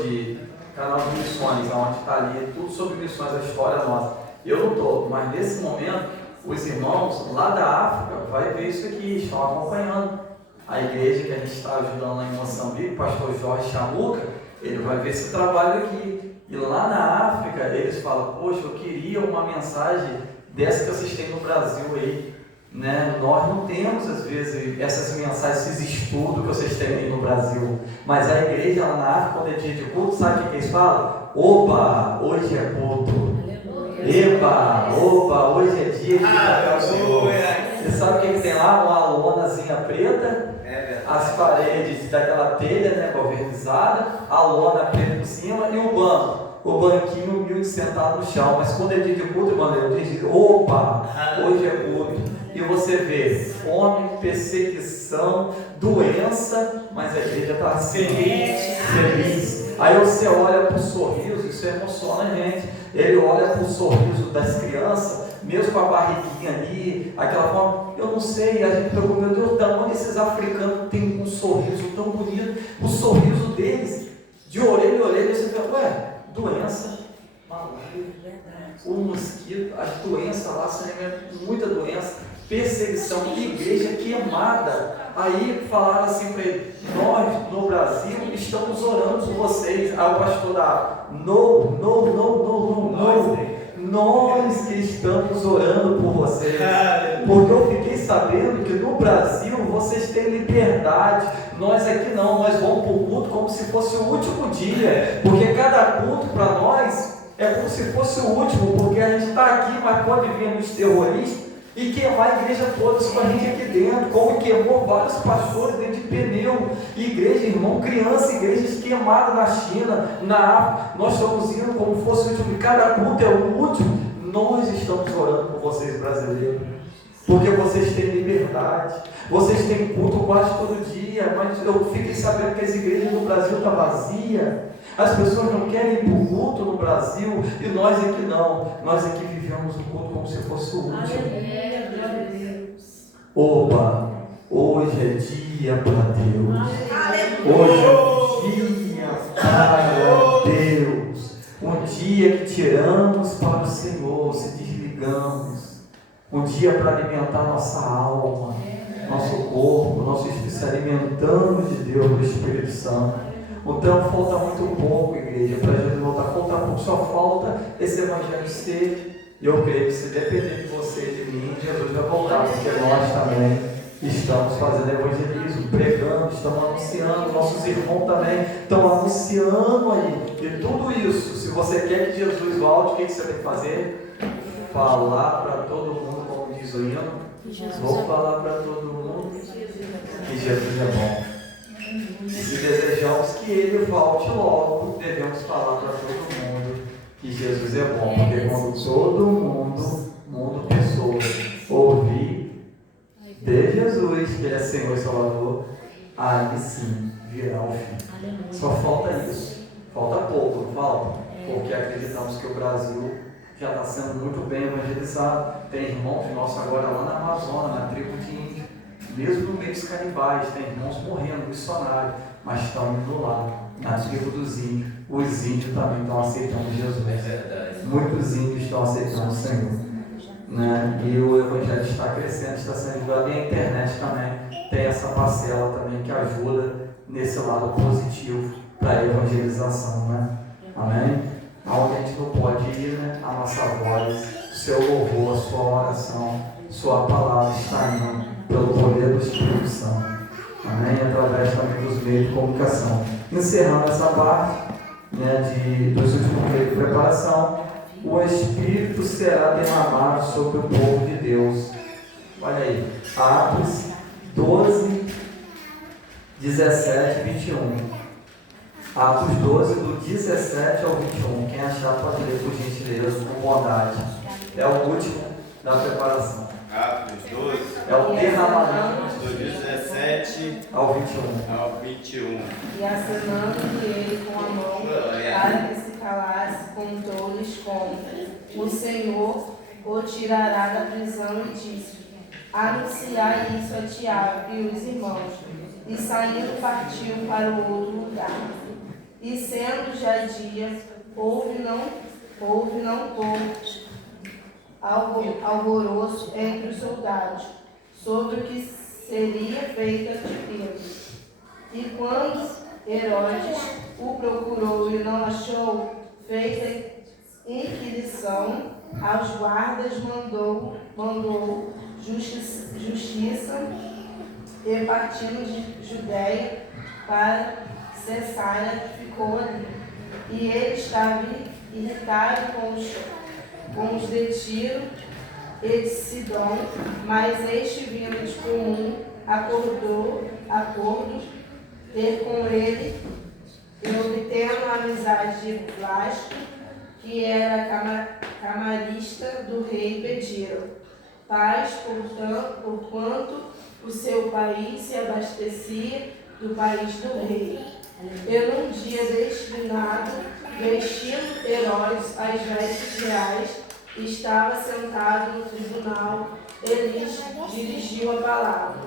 canal de missões, onde está ali tudo sobre missões, a história nossa. Eu não estou, mas nesse momento, os irmãos lá da África vai ver isso aqui, estão acompanhando. A igreja que a gente está ajudando lá em Moçambique, o pastor Jorge Chamuca, ele vai ver esse trabalho aqui. E lá na África, eles falam, poxa, eu queria uma mensagem dessa que vocês têm no Brasil aí. Né? Nós não temos, às vezes, essas mensagens, esses estudos que vocês têm aí no Brasil. Mas a igreja lá na África, quando é dia de culto, sabe o que eles falam? Opa, hoje é culto. Eba, opa, hoje é dia de cantar o Senhor. Você sabe o que tem lá? Uma lonazinha preta, as paredes daquela telha, né, governizada, a lona preta por cima e o banco. O banquinho humilde sentado no chão. Mas quando é dia de culto, irmão, eu digo, opa, hoje é culto. E você vê fome, perseguição, doença, mas a igreja está assim, feliz. Aí você olha para o sorriso, isso emociona a gente. Ele olha para o sorriso das crianças, mesmo com a barriguinha ali, aquela forma, eu não sei, a gente pergunta, meu Deus, da onde esses africanos têm um sorriso tão bonito? O sorriso deles, de orelha a orelha, você vê, ué, doença, malária, o mosquito, as doenças lá, muita doença, perseguição, igreja queimada. Aí falaram assim para ele, nós no Brasil estamos orando por vocês. Aí o pastor da nós que estamos orando por vocês, porque eu fiquei sabendo que no Brasil vocês têm liberdade, nós aqui não, nós vamos para o culto como se fosse o último dia, porque cada culto para nós é como se fosse o último, porque a gente está aqui, mas pode vir nos terroristas e queimar a igreja toda com a gente aqui dentro, como queimou vários pastores dentro de pneu, igreja, irmão, criança, igrejas queimadas na China, na África. Nós estamos indo como se fosse o último, cada culto é o último. Nós estamos orando por vocês, brasileiros, porque vocês têm liberdade, vocês têm culto quase todo dia, mas eu fiquei sabendo que as igrejas no Brasil estão vazias. As pessoas não querem ir para o culto no Brasil, e nós aqui não, nós aqui vivemos o culto como se fosse o último. Opa, hoje é dia para Deus, hoje é dia para Deus, um dia que tiramos para o Senhor, se desligamos, um dia para alimentar nossa alma, nosso corpo, nosso espírito, se alimentando de Deus, do Espírito Santo. Então falta muito pouco, igreja, para Jesus voltar. Falta pouco, só falta esse evangelho ser. E eu creio que se depender de você e de mim, Jesus vai voltar, porque nós também estamos fazendo evangelismo, pregando, estamos anunciando, nossos irmãos também estão anunciando aí. E tudo isso, se você quer que Jesus volte, o que você tem que fazer? Falar para todo mundo, como diz o hino. Vou falar para todo mundo que Jesus é bom. E se desejamos que Ele volte logo, devemos falar para todo mundo que Jesus é bom, porque quando todo mundo, pessoas, ouvir de Jesus, que Ele é Senhor e Salvador, aí sim virá o fim. Só falta isso. Falta pouco, não falta? Porque acreditamos que o Brasil já está sendo muito bem evangelizado. Tem irmãos nossos agora lá na Amazônia, na tribo de Índio, mesmo no meio dos canibais, tem irmãos morrendo, missionários, mas estão indo lá, na tribo dos índios. Os índios também estão aceitando Jesus. Muitos índios estão aceitando o Senhor. Né? E o evangelho está crescendo, está sendo divulgado, e a internet também tem essa parcela também que ajuda nesse lado positivo para a evangelização. Né? Amém? Aonde a gente não pode ir, né? A nossa voz, o seu louvor, a sua oração, sua palavra está indo pelo poder do Espírito Santo. Amém? Através também dos meios de comunicação. Encerrando essa parte, né, dos últimos meios de preparação, o Espírito será derramado sobre o povo de Deus. Olha aí, Atos 12, 17 e 21. Atos 12, do 17 ao 21. Quem achar pode ler por gentileza, com bondade. É o último da preparação. Atos 12. É o derramamento do 17 ao 21. E acenando ele com a mão para que se calasse, contou-lhes como o Senhor o tirará da prisão e disse: anunciar isso a Tiago e os irmãos. E saindo partiu para o outro lugar. E sendo já dia, houve não pouco alvoroço entre os soldados, sobre o que seria feita de Pedro. E quando Herodes o procurou e não achou, feita inquisição aos guardas, mandou justiça e partindo de Judéia para Cessaia, ficou ali. E ele estava irritado com os de Tiro e de Sidom, mas este vindo de comum acordo ter com ele e obtendo a amizade de Blasto, que era camarista do rei, pediram paz, porquanto o seu país se abastecia do país do rei. E num dia destinado, vestindo Herodes as vestes reais, estava sentado no tribunal e lhes dirigiu a palavra.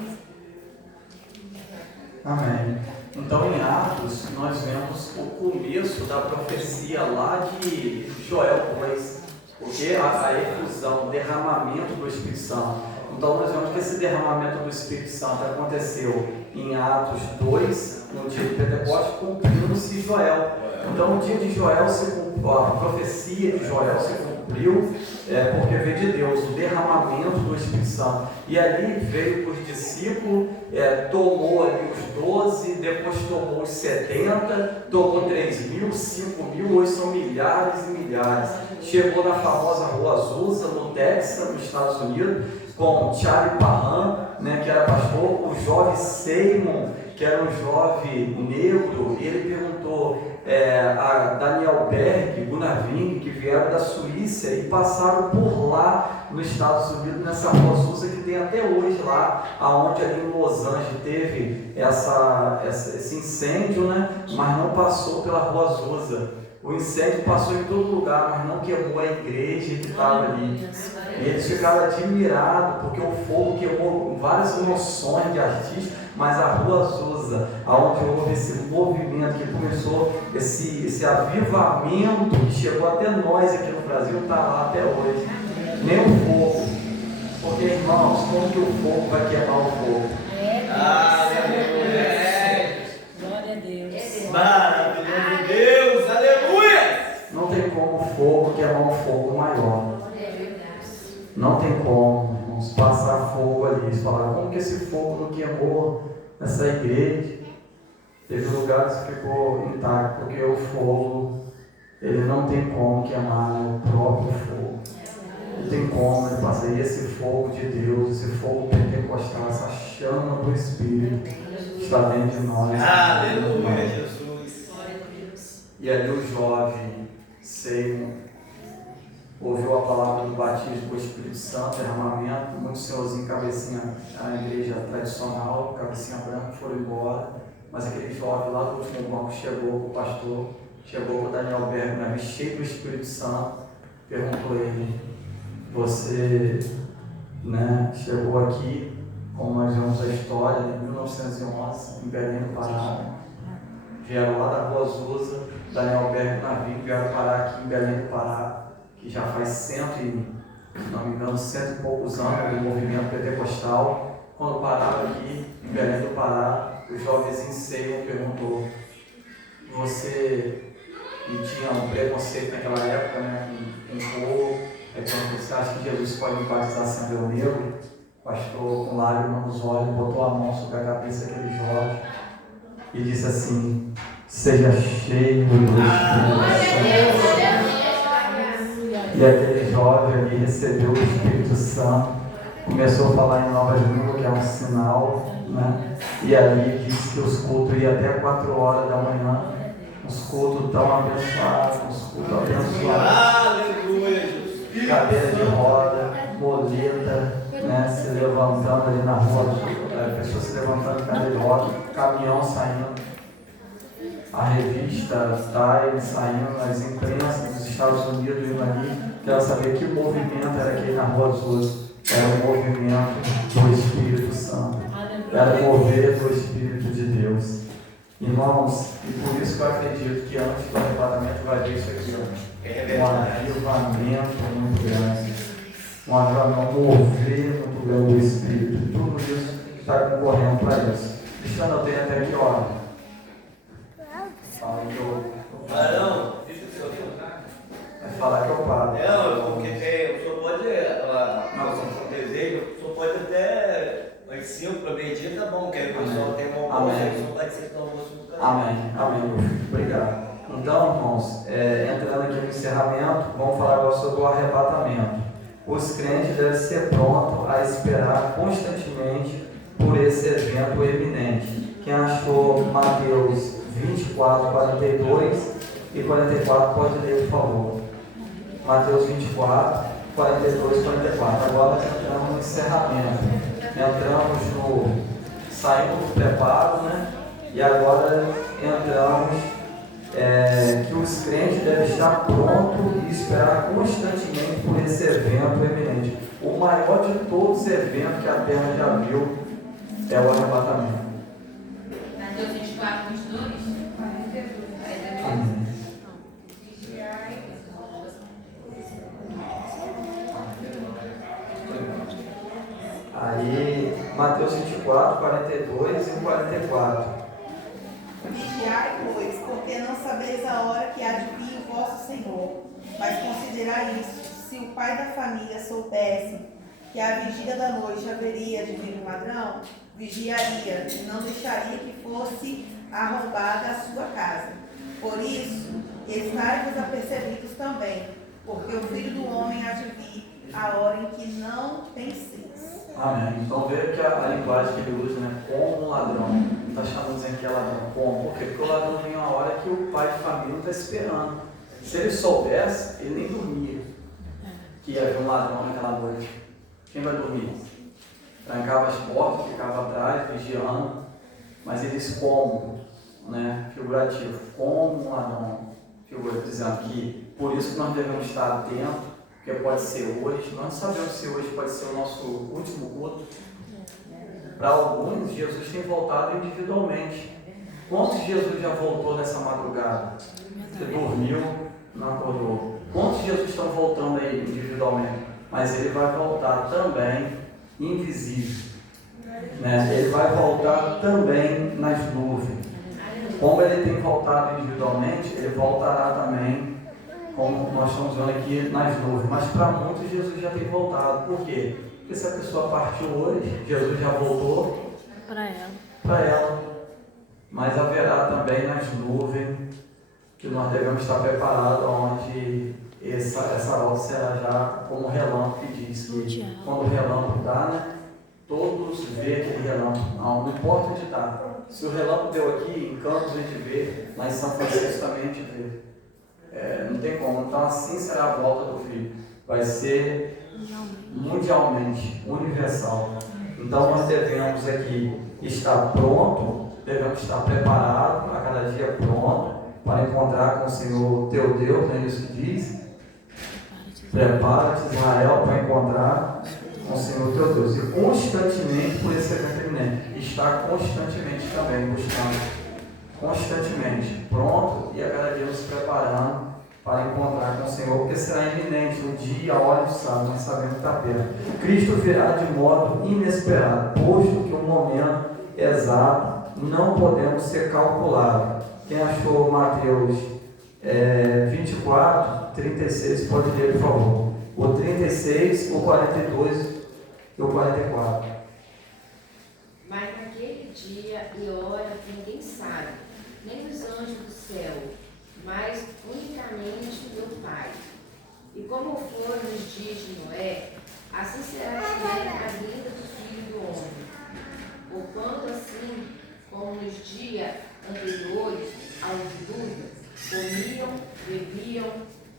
Amém. Então, em Atos, nós vemos o começo da profecia lá de Joel 2, porque a efusão, o derramamento do Espírito Santo. Então, nós vemos que esse derramamento do Espírito Santo aconteceu em Atos 2, no dia de Pentecostes, cumprindo-se Joel. Então, o dia de Joel a profecia de Joel se cumpriu, porque veio de Deus o derramamento do Espírito Santo. E ali veio para os discípulos, tomou ali os 12, depois tomou os 70, tomou 3.000, 5.000, hoje são milhares e milhares. Chegou na famosa Rua Azusa, no Texas, nos Estados Unidos, com Charlie Parham, que era pastor, o jovem Seymour, que era um jovem negro, e ele perguntou a Daniel Berg, Gunnar Wing, que vieram da Suíça e passaram por lá nos Estados Unidos, nessa Rua Azusa que tem até hoje lá, aonde ali em Los Angeles teve esse incêndio, mas não passou pela Rua Azusa. O incêndio passou em todo lugar, mas não queimou a igreja que estava ali. E eles ficaram admirados, porque o fogo queimou várias emoções de artistas, mas a Rua Azusa, onde houve esse movimento que começou, esse avivamento que chegou até nós aqui no Brasil, está lá até hoje. Nem o fogo. Porque, irmãos, como que o fogo vai queimar o fogo? Aleluia! Glória a Deus. Maravilhoso Deus! Aleluia! Não tem como o fogo queimar um fogo maior. Não tem como, irmãos, passar fogo ali. Eles falaram, como que esse fogo não queimou essa igreja? Teve lugares que ficou intacto, porque o fogo, ele não tem como queimar o próprio fogo. Não tem como ele passar. E esse fogo de Deus, esse fogo pentecostal, essa chama do Espírito, está dentro de nós. Aleluia, Jesus! E ali o jovem Seymour ouviu a palavra do batismo do Espírito Santo, derramamento, muitos senhorzinhos, cabecinha, a igreja tradicional, cabecinha branca, foram embora, mas aquele jovem lá do último banco chegou com o pastor, chegou com o Daniel Berg, cheio do Espírito Santo, perguntou a ele, você chegou aqui, como nós vemos a história, em 1911, em Belém do Pará, vieram lá da Rua Azusa, Daniel Berg navio, vieram parar aqui em Belém do Pará, que já faz se não me engano, 100 e poucos anos do movimento pentecostal. Quando pararam aqui em Belém do Pará, o jovenzinho Seymour perguntou, você, e tinha um preconceito naquela época, com fogo, quando você acha que Jesus pode me batizar sendo eu negro? O pastor, com lágrimas nos olhos, botou a mão sobre a cabeça daquele jovem e disse assim, seja cheio do Espírito Santo. E aquele jovem ali recebeu o Espírito Santo, começou a falar em novas línguas, que é um sinal, e ali disse que os cultos iam até 4 horas da manhã, uns cultos tão abençoados, Aleluia! Cadeira de roda, moleta, se levantando ali na rua, pessoas se levantando em cadeira de roda, caminhão saindo, a revista Time saindo, as imprensas dos Estados Unidos indo ali. Quero saber que movimento era aquele na Rua Azusa. Era o movimento do Espírito Santo, era o mover do Espírito de Deus. Irmãos, e por isso que eu acredito que antes do arrebatamento vai ver isso aqui, um avivamento muito grande, um avivamento, um mover muito grande do Espírito. Tudo isso está concorrendo para isso. Cristiano, eu tenho até aqui, olha. Fala que eu. Não, deixa eu ser Vai falar que eu paro. Não, porque o senhor pode, um desejo, o senhor pode esperar constantemente por esse evento eminente. Quem achou Mateus 24, 42 e 44 pode ler, por favor. Mateus 24, 42 e 44. Agora nós entramos no encerramento. Saímos do preparo, né? E agora entramos que os crentes devem estar prontos e esperar constantemente por esse evento eminente. O maior de todos os eventos que a Terra já viu é o arrebatamento. Mateus 24, 22. Amém. Aí, Mateus 24, 42 e 44. Vigiai, pois, porque não sabeis a hora que há de vir o vosso Senhor. Mas considerai isso: se o pai da família soubesse que à vigília da noite haveria de vir um ladrão, vigiaria e não deixaria que fosse arrombada a sua casa. Por isso, estai-vos apercebidos também, porque o Filho do Homem há de vir a hora em que não penseis. Amém. Então veja que a linguagem que ele usa, né? Como um ladrão. Não está chamando de que é ladrão. Como? Por quê? Porque o ladrão vem uma hora que o pai de família não está esperando. Se ele soubesse, ele nem dormia que ia haver um ladrão naquela noite. Quem vai dormir? Trancava as portas, ficava atrás, vigiando. Mas eles como, né? Figurativo. Como um ladrão. Figurativo, dizendo que por isso que nós devemos estar atentos, porque pode ser hoje. Nós não sabemos se hoje pode ser o nosso último culto. Para alguns, Jesus tem voltado individualmente. Quantos Jesus já voltou nessa madrugada? Você dormiu, não acordou. Quantos Jesus estão voltando aí individualmente? Mas ele vai voltar também invisível. Né? Ele vai voltar também nas nuvens. Como ele tem voltado individualmente, ele voltará também, como nós estamos vendo aqui, nas nuvens. Mas para muitos, Jesus já tem voltado. Por quê? Porque se a pessoa partiu hoje, Jesus já voltou para ela. Mas haverá também nas nuvens, que nós devemos estar preparados, onde essa hora será já como relâmpago, que diz que quando o relâmpago dá, né, todos vê aquele relâmpago. Não importa onde está. Se o relâmpago deu aqui, em Campos a gente vê, lá em São Francisco também a gente vê. Não tem como. Então assim será a volta do Filho. Vai ser mundialmente, universal. Então nós devemos aqui estar pronto, devemos estar preparados, a cada dia pronto, para encontrar com o Senhor teu Deus, não é isso que diz? Prepara-te, Israel, para encontrar com o Senhor teu Deus. E constantemente, por esse evento eminente, está constantemente também buscando, constantemente, pronto, e a cada dia nos preparando para encontrar com o Senhor, porque será iminente o dia, a hora do sábado, nós sabemos que está perto. Cristo virá de modo inesperado, posto que o momento exato não podemos ser calculado. Quem achou Mateus 24, 36, pode ler, por favor. O 36, o 42 e o 44. Mas naquele dia e hora ninguém sabe, nem os anjos do céu, mas unicamente meu Pai. E como foi nos dias de Noé, assim será também a vinda do Filho do Homem. Porquanto assim, como nos dias anteriores ao dilúvio, comiam, bebiam,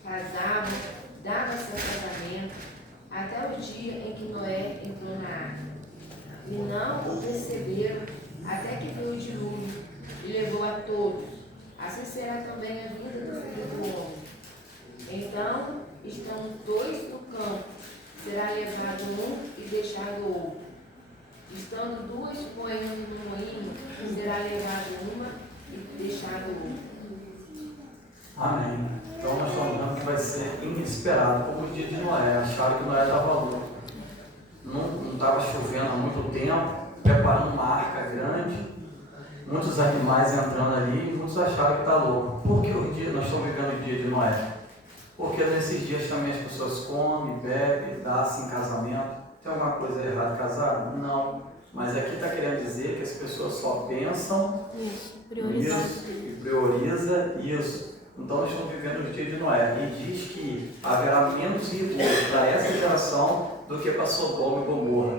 casavam, davam-se a casamento, até o dia em que Noé entrou na arca. E não o perceberam até que veio o dilúvio e levou a todos. Assim será também a vida do Filho do Homem. Então, estando dois no campo, será levado um e deixado o outro. Estando duas moendo no moinho, será levado uma e deixado outra. Amém. Então nós estamos vendo que vai ser inesperado, como o dia de Noé. Acharam que Noé estava louco. Não estava chovendo há muito tempo, preparando uma arca grande, muitos animais entrando ali, e muitos acharam que está louco. Por que nós estamos vivendo o dia de Noé? Porque nesses dias também as pessoas comem, bebem, dão-se em casamento. Tem alguma coisa errada em casar? Não. Mas aqui está querendo dizer que as pessoas só pensam nisso e prioriza isso. Então nós estamos vivendo o dia de Noé. E diz que haverá menos recursos para essa geração do que para Sodoma e Gomorra.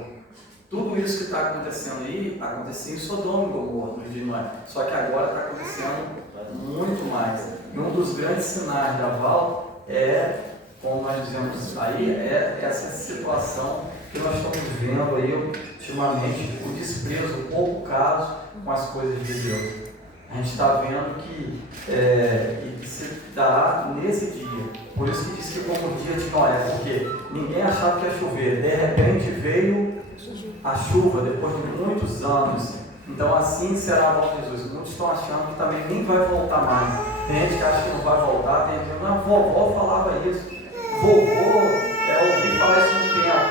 Tudo isso que está acontecendo aí, acontecia em Sodoma e Gomorra, no dia de Noé. Só que agora está acontecendo muito mais. E um dos grandes sinais da Val é, como nós dizemos aí, é essa situação que nós estamos vendo aí ultimamente, o desprezo, o pouco caso com as coisas de Deus. A gente está vendo que se dá nesse dia. Por isso que diz que como o dia de Noé, porque ninguém achava que ia chover. De repente veio a chuva depois de muitos anos. Então assim será a volta de Jesus. Muitos estão achando que também nem vai voltar mais. Tem gente que acha que não vai voltar, tem gente que não, a vovó falava isso. Vovô, ouvi falar isso no tempo.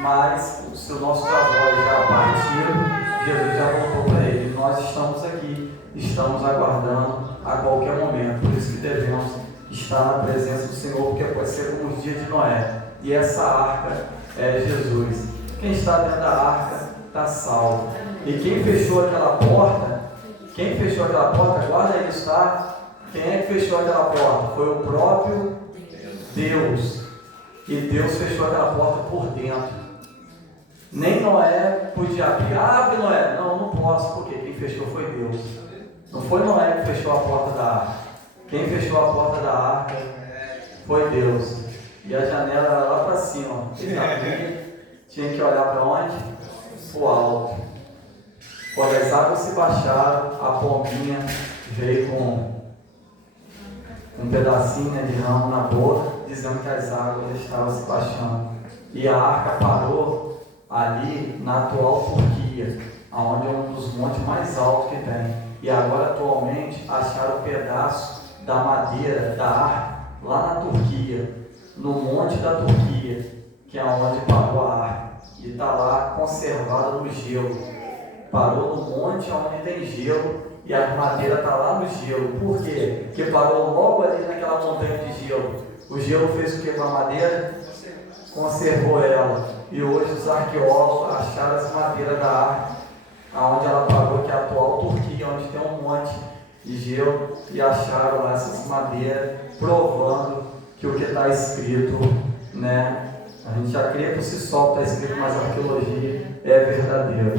Mas se os nossos avós já partiram, Jesus já voltou para ele. Nós estamos aqui, estamos aguardando a qualquer momento. Por isso que devemos estar na presença do Senhor, porque pode ser como os dias de Noé. E essa arca é Jesus. Quem está dentro da arca está salvo. E quem fechou aquela porta, guarda isso, tá? Quem é que fechou aquela porta? Foi o próprio Deus. E Deus fechou aquela porta por dentro. Nem Noé podia abrir. Abre, Noé. Não posso, porque quem fechou foi Deus. Não foi Noé que fechou a porta da arca. Quem fechou a porta da arca foi Deus. E a janela era lá para cima. Quem abria, tinha que olhar para onde? Para o alto. Quando as águas se baixaram, a pombinha veio com um pedacinho de ramo na boca, dizendo que as águas estavam se baixando. E a arca parou ali na atual Turquia, onde é um dos montes mais altos que tem. E agora atualmente acharam um pedaço da madeira da arca lá na Turquia, no monte da Turquia, que é onde parou a arca. E está lá conservada no gelo. Parou no monte onde tem gelo e a madeira está lá no gelo. Por quê? Porque parou logo ali naquela montanha de gelo. O gelo fez o que com a madeira? Conservou ela. E hoje os arqueólogos acharam essa madeira da arca, onde ela parou, que é a atual Turquia, onde tem um monte de gelo, e acharam lá essas madeiras, provando que o que está escrito, né? A gente já crê por si só que está escrito, mas a arqueologia é verdadeira.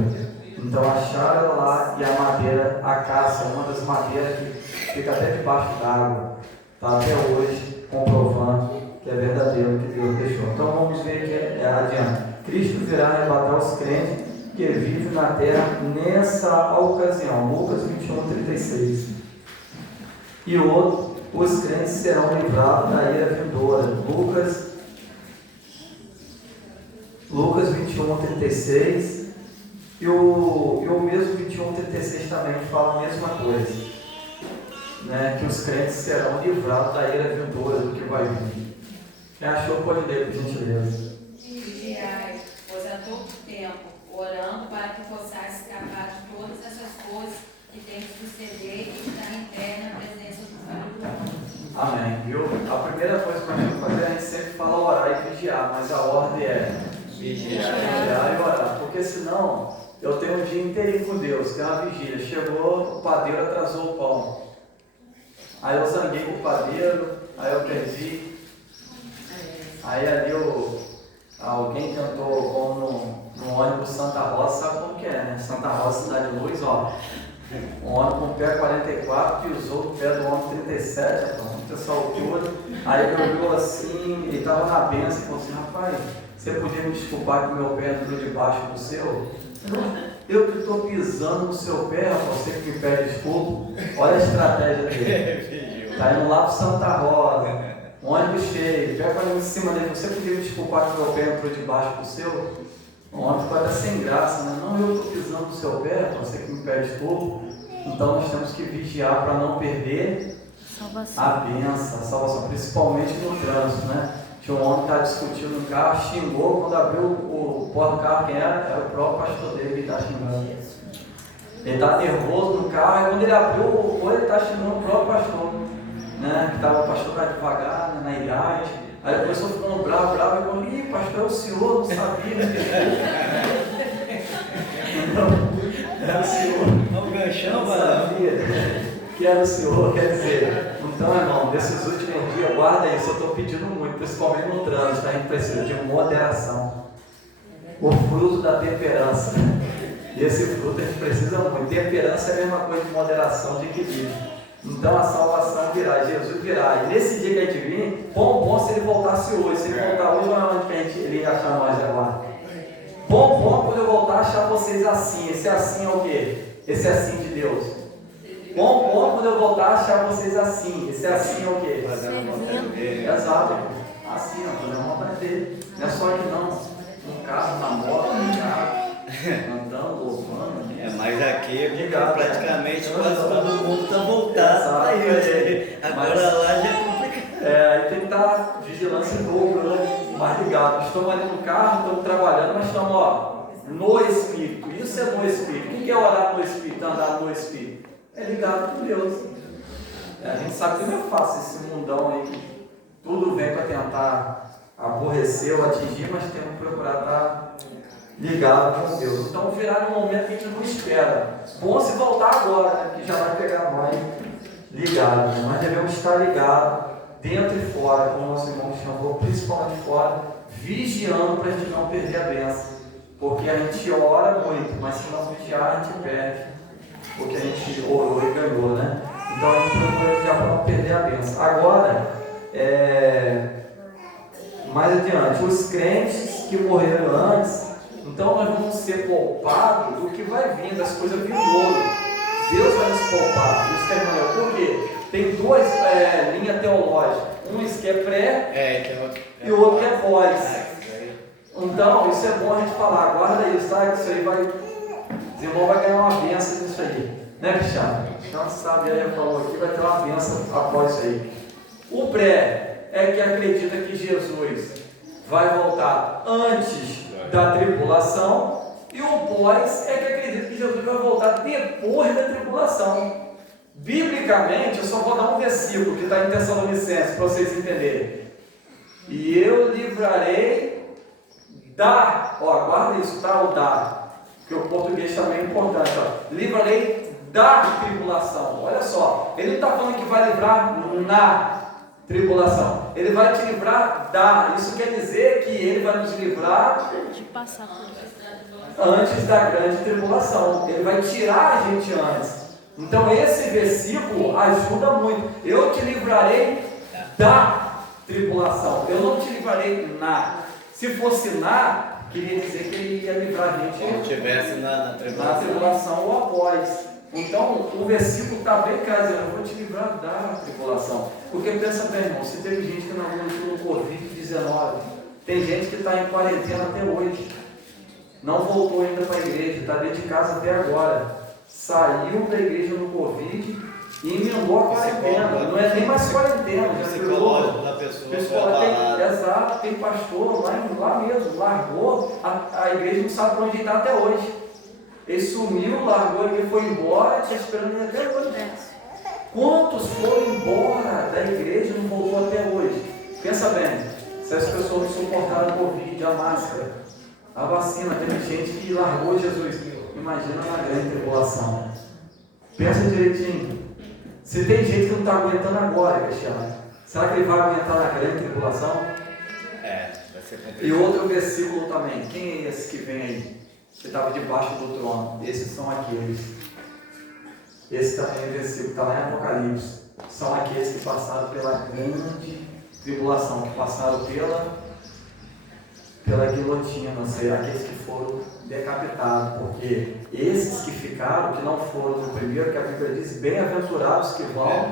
Então acharam lá, e a madeira, a caça, uma das madeiras que fica até debaixo d'água, está até hoje comprovando que é verdadeiro o que Deus deixou. Então vamos ver aqui adiante. Cristo virá arrebatar os crentes que vivem na terra nessa ocasião. Lucas 21:36. E os crentes serão livrados da ira vindoura. Lucas 21:36. E o mesmo 21:36 também fala a mesma coisa, né? Que os crentes serão livrados da ira vindoura do que vai vir. Quem achou pode ler, por gentileza. Vigiai, pois há todo tempo, orando para que possais escapar de todas essas coisas que têm que suceder e estar em pé na presença do Filho do mundo. Amém. Viu? A primeira coisa que nós temos que fazer, a gente sempre fala orar e vigiar, mas a ordem é vigiar e orar, porque senão eu tenho um dia inteirinho com Deus, que é uma vigília. Chegou, o padeiro atrasou o pão. Aí eu zanguei com o padeiro, aí eu perdi. Aí ali alguém cantou como no ônibus Santa Rosa, sabe como que é, né? Santa Rosa, Cidade de Luz, ó. Um ônibus com o pé 44 pisou no pé do ônibus 37, muita altura. Aí ele olhou assim, ele estava na benção e falou assim: rapaz, você podia me desculpar que o meu pé entrou debaixo do seu? Eu que estou pisando no seu pé, você que me pede desculpa. Olha a estratégia dele. Está indo lá para Santa Rosa, um ônibus cheio, pé para em cima dele. Você podia me desculpar que o meu pé entrou debaixo do seu? O ônibus vai estar sem graça, né? Não, eu estou pisando no seu pé, você que me pede desculpa. Então nós temos que vigiar para não perder a bênção, a salvação, principalmente no trânsito, né? Tinha um homem que estava discutindo no carro, xingou, quando abriu o porta do carro, quem era? Era o próprio pastor dele que está xingando. Ele está nervoso no carro, e quando ele abriu o olho, ele está xingando o próprio pastor, né? Que o pastor estava devagar, né, na idade. Aí a pessoa ficando bravo, e falou: ih, pastor, é o senhor, não sabia. Então, era o senhor. Não ganchão, não sabia que era o senhor, quer dizer. Então, irmão, nesses últimos dias, guarda isso, eu estou pedindo muito, principalmente no trânsito, a gente precisa de moderação. O fruto da temperança. E esse fruto a gente precisa muito. Temperança é a mesma coisa de moderação, de equilíbrio. Então a salvação virá, Jesus virá. E nesse dia que a gente vir, bom se ele voltasse hoje. Se ele voltar hoje, não é onde que ele ia achar nós agora. Bom quando eu voltar, achar vocês assim. Esse assim é o quê? Esse assim de Deus. Bom quando eu voltar, achar vocês assim. Esse assim é o quê? Fazendo a vontade dele. Exato. Assim, ó, fazendo a vontade dele. Não é só que não. No carro, na moto, no carro, andando, louvando. Mas aqui Ligado, praticamente né? quase todo mundo está voltado para isso. Agora lá já é complicado. Aí tem que estar vigilância em dobro, né? Mais ligado. Estamos ali no carro, estamos trabalhando, mas estamos no Espírito. Isso é no Espírito. O que é orar no Espírito, andar no Espírito? É ligado com Deus. A gente sabe que não é fácil esse mundão aí, que tudo vem para tentar aborrecer ou atingir, mas temos que procurar estar ligado com Deus. Então virá num momento que a gente não espera. Bom se voltar agora, né? Que já vai pegar nós ligados. Né? Nós devemos estar ligados dentro e fora, como o nosso irmão chamou, principalmente fora, vigiando para a gente não perder a bênção. Porque a gente ora muito, mas se não vigiar, a gente perde. Porque a gente orou e ganhou, né? Então a gente procura vigiar para não perder a bênção. Agora, mais adiante, os crentes que morreram antes, então nós vamos ser poupados do que vai vir, das coisas vindouras. Deus vai nos poupar. Isso é por quê? Tem duas linhas teológicas. Um que é pré e o outro que é pós. Então, isso é bom a gente falar. Guarda isso, tá? Isso aí vai. Os irmãos vão ganhar uma bênção nisso aí. Né, Cristiano? Então, sabe, aí falou aqui, vai ter uma bênção após isso aí. O pré é que acredita que Jesus vai voltar antes da tribulação, e o pós é que acredita que Jesus vai voltar depois da tribulação. Biblicamente, eu só vou dar um versículo que está em Tessalonicenses para vocês entenderem. E eu livrarei guarda isso, tá? O da, porque o português também é importante. Livrarei da tribulação. Olha só, ele não está falando que vai livrar na tribulação. Ele vai te livrar da. Isso quer dizer que ele vai nos livrar de passar por isso. Antes da grande tribulação. Ele vai tirar a gente antes. Então esse versículo ajuda muito. Eu te livrarei da tribulação. Eu não te livrarei na. Se fosse na, queria dizer que ele ia livrar a gente se estivesse na tribulação ou após. Então, o versículo está bem claro, eu vou te livrar da tribulação. Porque pensa bem, irmão, se teve gente que não aguentou no Covid-19, tem gente que está em quarentena até hoje, não voltou ainda para a igreja, está dentro de casa até agora, saiu da igreja no Covid e emendou a quarentena. Não é nem mais quarentena, já psicológico da pessoa. Exato, tem pastor lá mesmo, largou, a igreja não sabe para onde está até hoje. Ele sumiu, largou, ele foi embora, está esperando ele até hoje. Quantos foram embora da igreja e não voltou até hoje? Pensa bem, se as pessoas não suportaram o Covid, a máscara, a vacina, teve gente que largou Jesus. Imagina na grande tribulação. Pensa direitinho. Se tem gente que não está aguentando agora, Cristiano, será que ele vai aguentar na grande tribulação? Vai ser complicado. E outro versículo também. Quem é esse que vem aí? Que estava debaixo do trono. Esses são aqueles. Esse também é o versículo, está lá em Apocalipse. São aqueles que passaram pela grande tribulação, que passaram pela guilhotina, ou seja, aqueles que foram decapitados, porque esses que ficaram, que não foram no primeiro, que a Bíblia diz, bem-aventurados que vão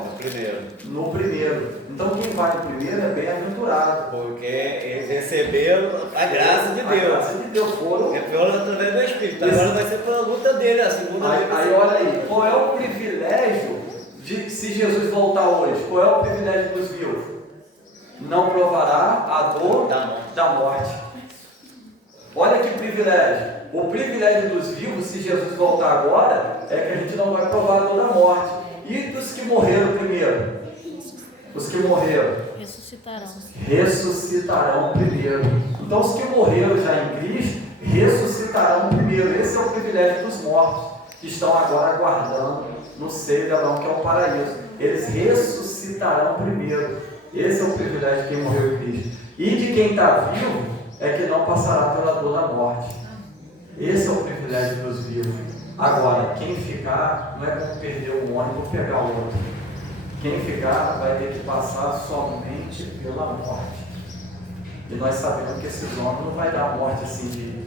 no primeiro. Então quem vai no primeiro é bem-aventurado. Porque eles receberam a graça de Deus. A graça de Deus foram. Foram através do Espírito. Agora vai ser pela luta dele, a segunda vez. Aí olha aí, qual é o privilégio de, se Jesus voltar hoje, qual é o privilégio dos vivos? Não provará a dor da morte. Olha que privilégio. O privilégio dos vivos, se Jesus voltar agora, é que a gente não vai provar a dor da morte. E dos que morreram primeiro? Os que morreram ressuscitarão primeiro. Então os que morreram já em Cristo ressuscitarão primeiro. Esse é o privilégio dos mortos, que estão agora aguardando no seio de Abraão, que é o paraíso. Eles ressuscitarão ressuscitarão primeiro. Esse é o privilégio de quem morreu em Cristo. E de quem está vivo é que não passará pela dor da morte. Esse é o privilégio dos vivos. Agora, quem ficar, não é como perder um ônibus ou pegar outro. Quem ficar vai ter que passar somente pela morte. E nós sabemos que esses homens não vai dar morte assim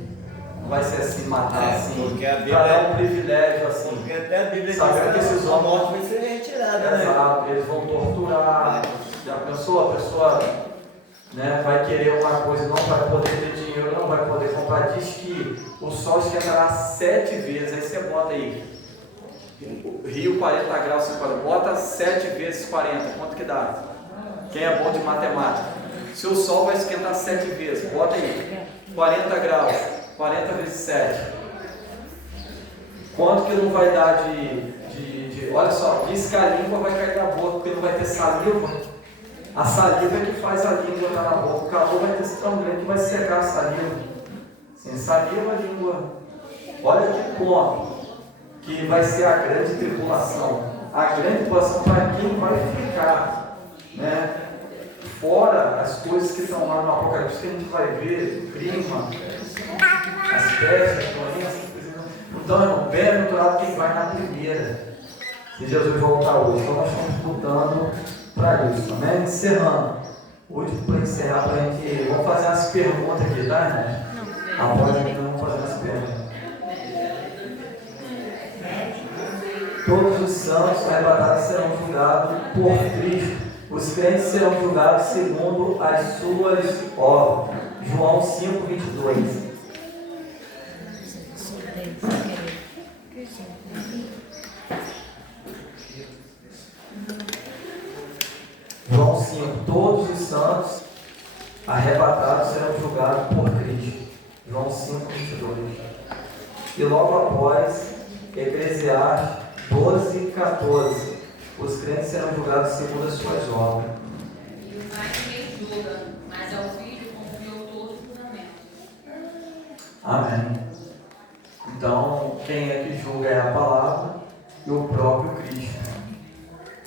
não vai ser assim, matar assim, para dar um privilégio assim. Porque até a Bíblia sabendo que esses a homens morte vai ser retirada, né? Exato, eles vão torturar. Já pensou? A pessoa, né, vai querer uma coisa, não vai poder ter dinheiro, não vai poder comprar. Diz que o sol esquentará 7 vezes. Aí você bota aí, Rio 40 graus, você bota 7 vezes 40, quanto que dá? Quem é bom de matemática? Se o sol vai esquentar 7 vezes, bota aí, 40 graus, 40 vezes 7. Quanto que não vai dar olha só, diz que a língua vai cair na boca, porque não vai ter saliva. A saliva é que faz a língua estar na boca. O calor vai ter esse tão grande que vai secar a saliva. Sem saliva, a língua. Olha que ponto que vai ser a grande tribulação. A grande tribulação para quem vai ficar, né? Fora as coisas que estão lá no Apocalipse, que a gente vai ver, o clima, as pestes, as doenças. Então, irmão, bem-aventurado quem vai na primeira. Se Jesus voltar hoje, então nós estamos lutando para isso, né? Encerrando. Último para encerrar, para a gente. Vamos fazer umas perguntas aqui, tá, né? Após então, vamos fazer umas perguntas. Todos os santos arrebatados serão julgados por Cristo. Os crentes serão julgados segundo as suas obras. João 5, 22. João 5, todos os santos arrebatados serão julgados por Cristo. João 5, 22. E logo após, Eclesiastes 12, 14. Os crentes serão julgados segundo as suas obras. E o Pai ninguém julga, mas ao Filho confiou todo o fundamento. Amém. Então, quem é que julga é a palavra e o próprio Cristo.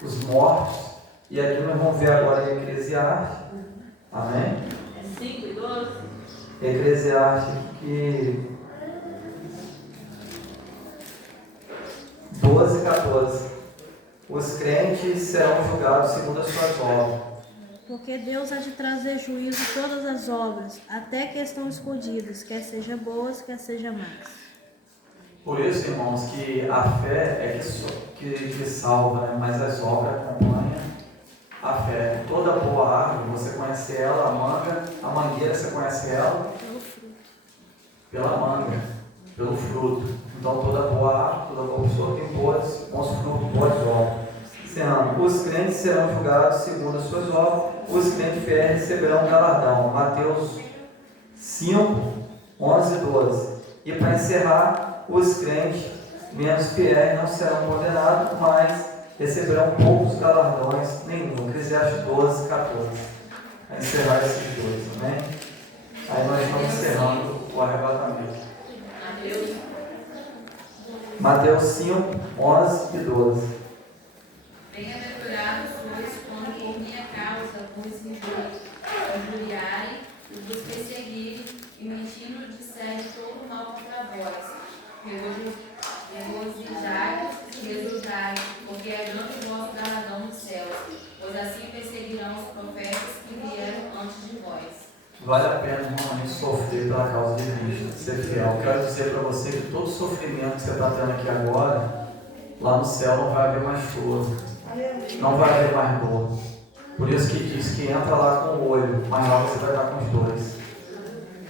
Os mortos. E aqui nós vamos ver agora em Eclesiastes. Amém? É 5 e 12? Eclesiastes que 12, 14. Os crentes serão julgados segundo as suas obras. Porque Deus há de trazer juízo todas as obras, até que estão escondidas, quer sejam boas, quer sejam más. Por isso, irmãos, que a fé é que salva, né? Mas as obras acompanham a fé. Toda boa árvore, você conhece ela, a mangueira, você conhece ela? Pelo fruto. Pela manga, pelo fruto. Então toda boa árvore, toda boa pessoa tem bons frutos, boas obras. Os crentes serão julgados segundo as suas obras, os crentes fiéis receberão um galardão. Mateus 5, 11 e 12. E para encerrar, os crentes menos fiéis não serão condenados, mas receberão poucos galardões nenhum. Eclesiastes 12, 14. Para encerrar esses dois, amém? Aí nós estamos encerrando o arrebatamento. Mateus 5, 11 e 12. Bem-aventurados sois quando por minha causa vos injuriarem e vos perseguirem e mentindo disserem todo mal contra vós. Regozijai e exultai, porque é grande o vosso galardão nos céus, pois assim perseguirão os profetas que vieram antes de vós. Vale a pena, irmão, a gente sofrer pela causa de Cristo, ser fiel. Quero dizer para você que todo sofrimento que você está tendo aqui agora, lá no céu não vai haver mais choro, não vai haver mais dor. Por isso que diz que entra lá com o olho, mas lá você vai estar com os dois.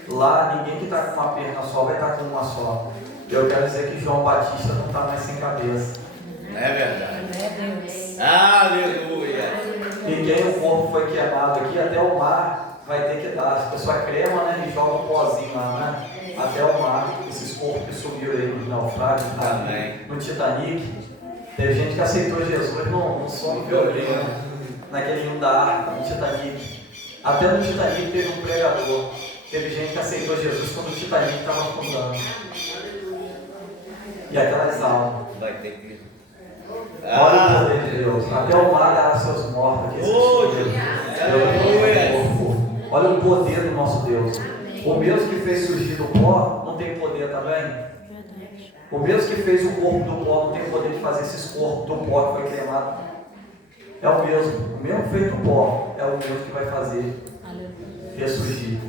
Lá ninguém que está com uma perna só vai estar com uma só. Eu quero dizer que João Batista não está mais sem cabeça. É verdade. Aleluia. E quem o corpo foi queimado aqui, até o mar vai ter que dar. A pessoa crema, né, e joga um pozinho lá, né? Até o mar, esses corpos que subiram aí no naufrágio, no Titanic. Teve gente que aceitou Jesus no sono violino, naquele hino da arca, no Titanic. Até no Titanic teve um pregador. Teve gente que aceitou Jesus quando o Titanic estava afundando. E aquelas almas. Vai ter que Olha o poder de Deus. Até o mar dará seus mortos aqui. Olha o poder do nosso Deus. O mesmo que fez surgir do pó, não tem poder também? O mesmo que fez o corpo do pó, não tem poder de fazer esses corpos do pó que foi cremado? É o mesmo feito pó, é o mesmo que vai fazer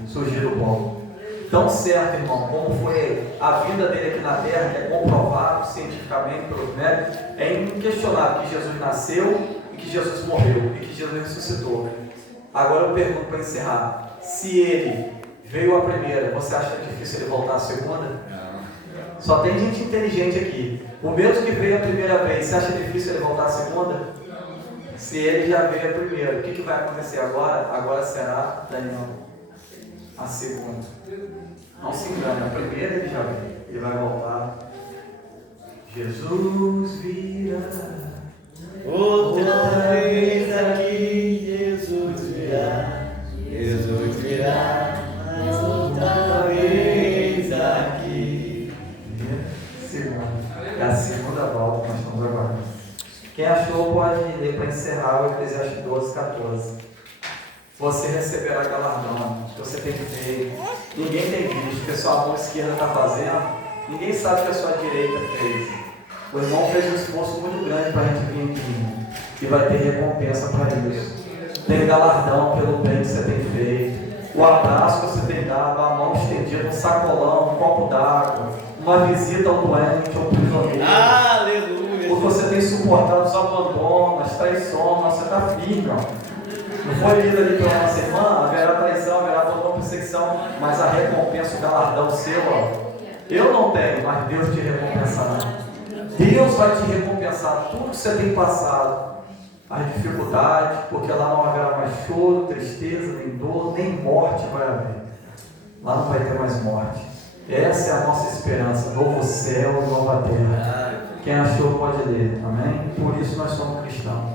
surgir do pó. Tão certo, irmão, como foi a vida dele aqui na terra, que é comprovado cientificamente pelos médicos, é inquestionável que Jesus nasceu e que Jesus morreu e que Jesus ressuscitou. Agora eu pergunto para encerrar: se ele veio a primeira, você acha difícil ele voltar a segunda? Não. Só tem gente inteligente aqui. O mesmo que veio a primeira vez, você acha difícil ele voltar a segunda? Se ele já veio a primeira, o que vai acontecer agora? Agora será, Daniel, a segunda. Não se engane, a primeira ele já veio. Ele vai voltar. Jesus virá outra vez aqui. Jesus virá. Jesus virá outra vez aqui. Segunda. É a segunda volta que nós estamos aguardando. Quem achou pode ler para encerrar o Eclesiastes 12:14. Você receberá galardão que você tem feito. Ninguém tem visto o que a sua mão esquerda está fazendo. Ninguém sabe o que a sua direita fez. O irmão fez um esforço muito grande para a gente vir aqui. E vai ter recompensa para isso. Tem galardão pelo bem que você tem feito. O abraço que você tem dado, a mão estendida, um sacolão, um copo d'água, uma visita ao doente, ao prisioneiro. Aleluia! Porque você tem suportado os abandonos, as traições, você está firme, ó. Não foi lido ali pela nossa irmã, haverá traição, haverá abandono, perseguição, mas a recompensa, o galardão seu, ó. Eu não tenho, mas Deus te recompensará. Deus vai te recompensar tudo que você tem passado, as dificuldades, porque lá não haverá mais choro, tristeza, nem dor, nem morte vai haver. Lá não vai ter mais morte. Essa é a nossa esperança, novo céu e nova terra. Quem achou pode ler, amém? Por isso nós somos cristãos.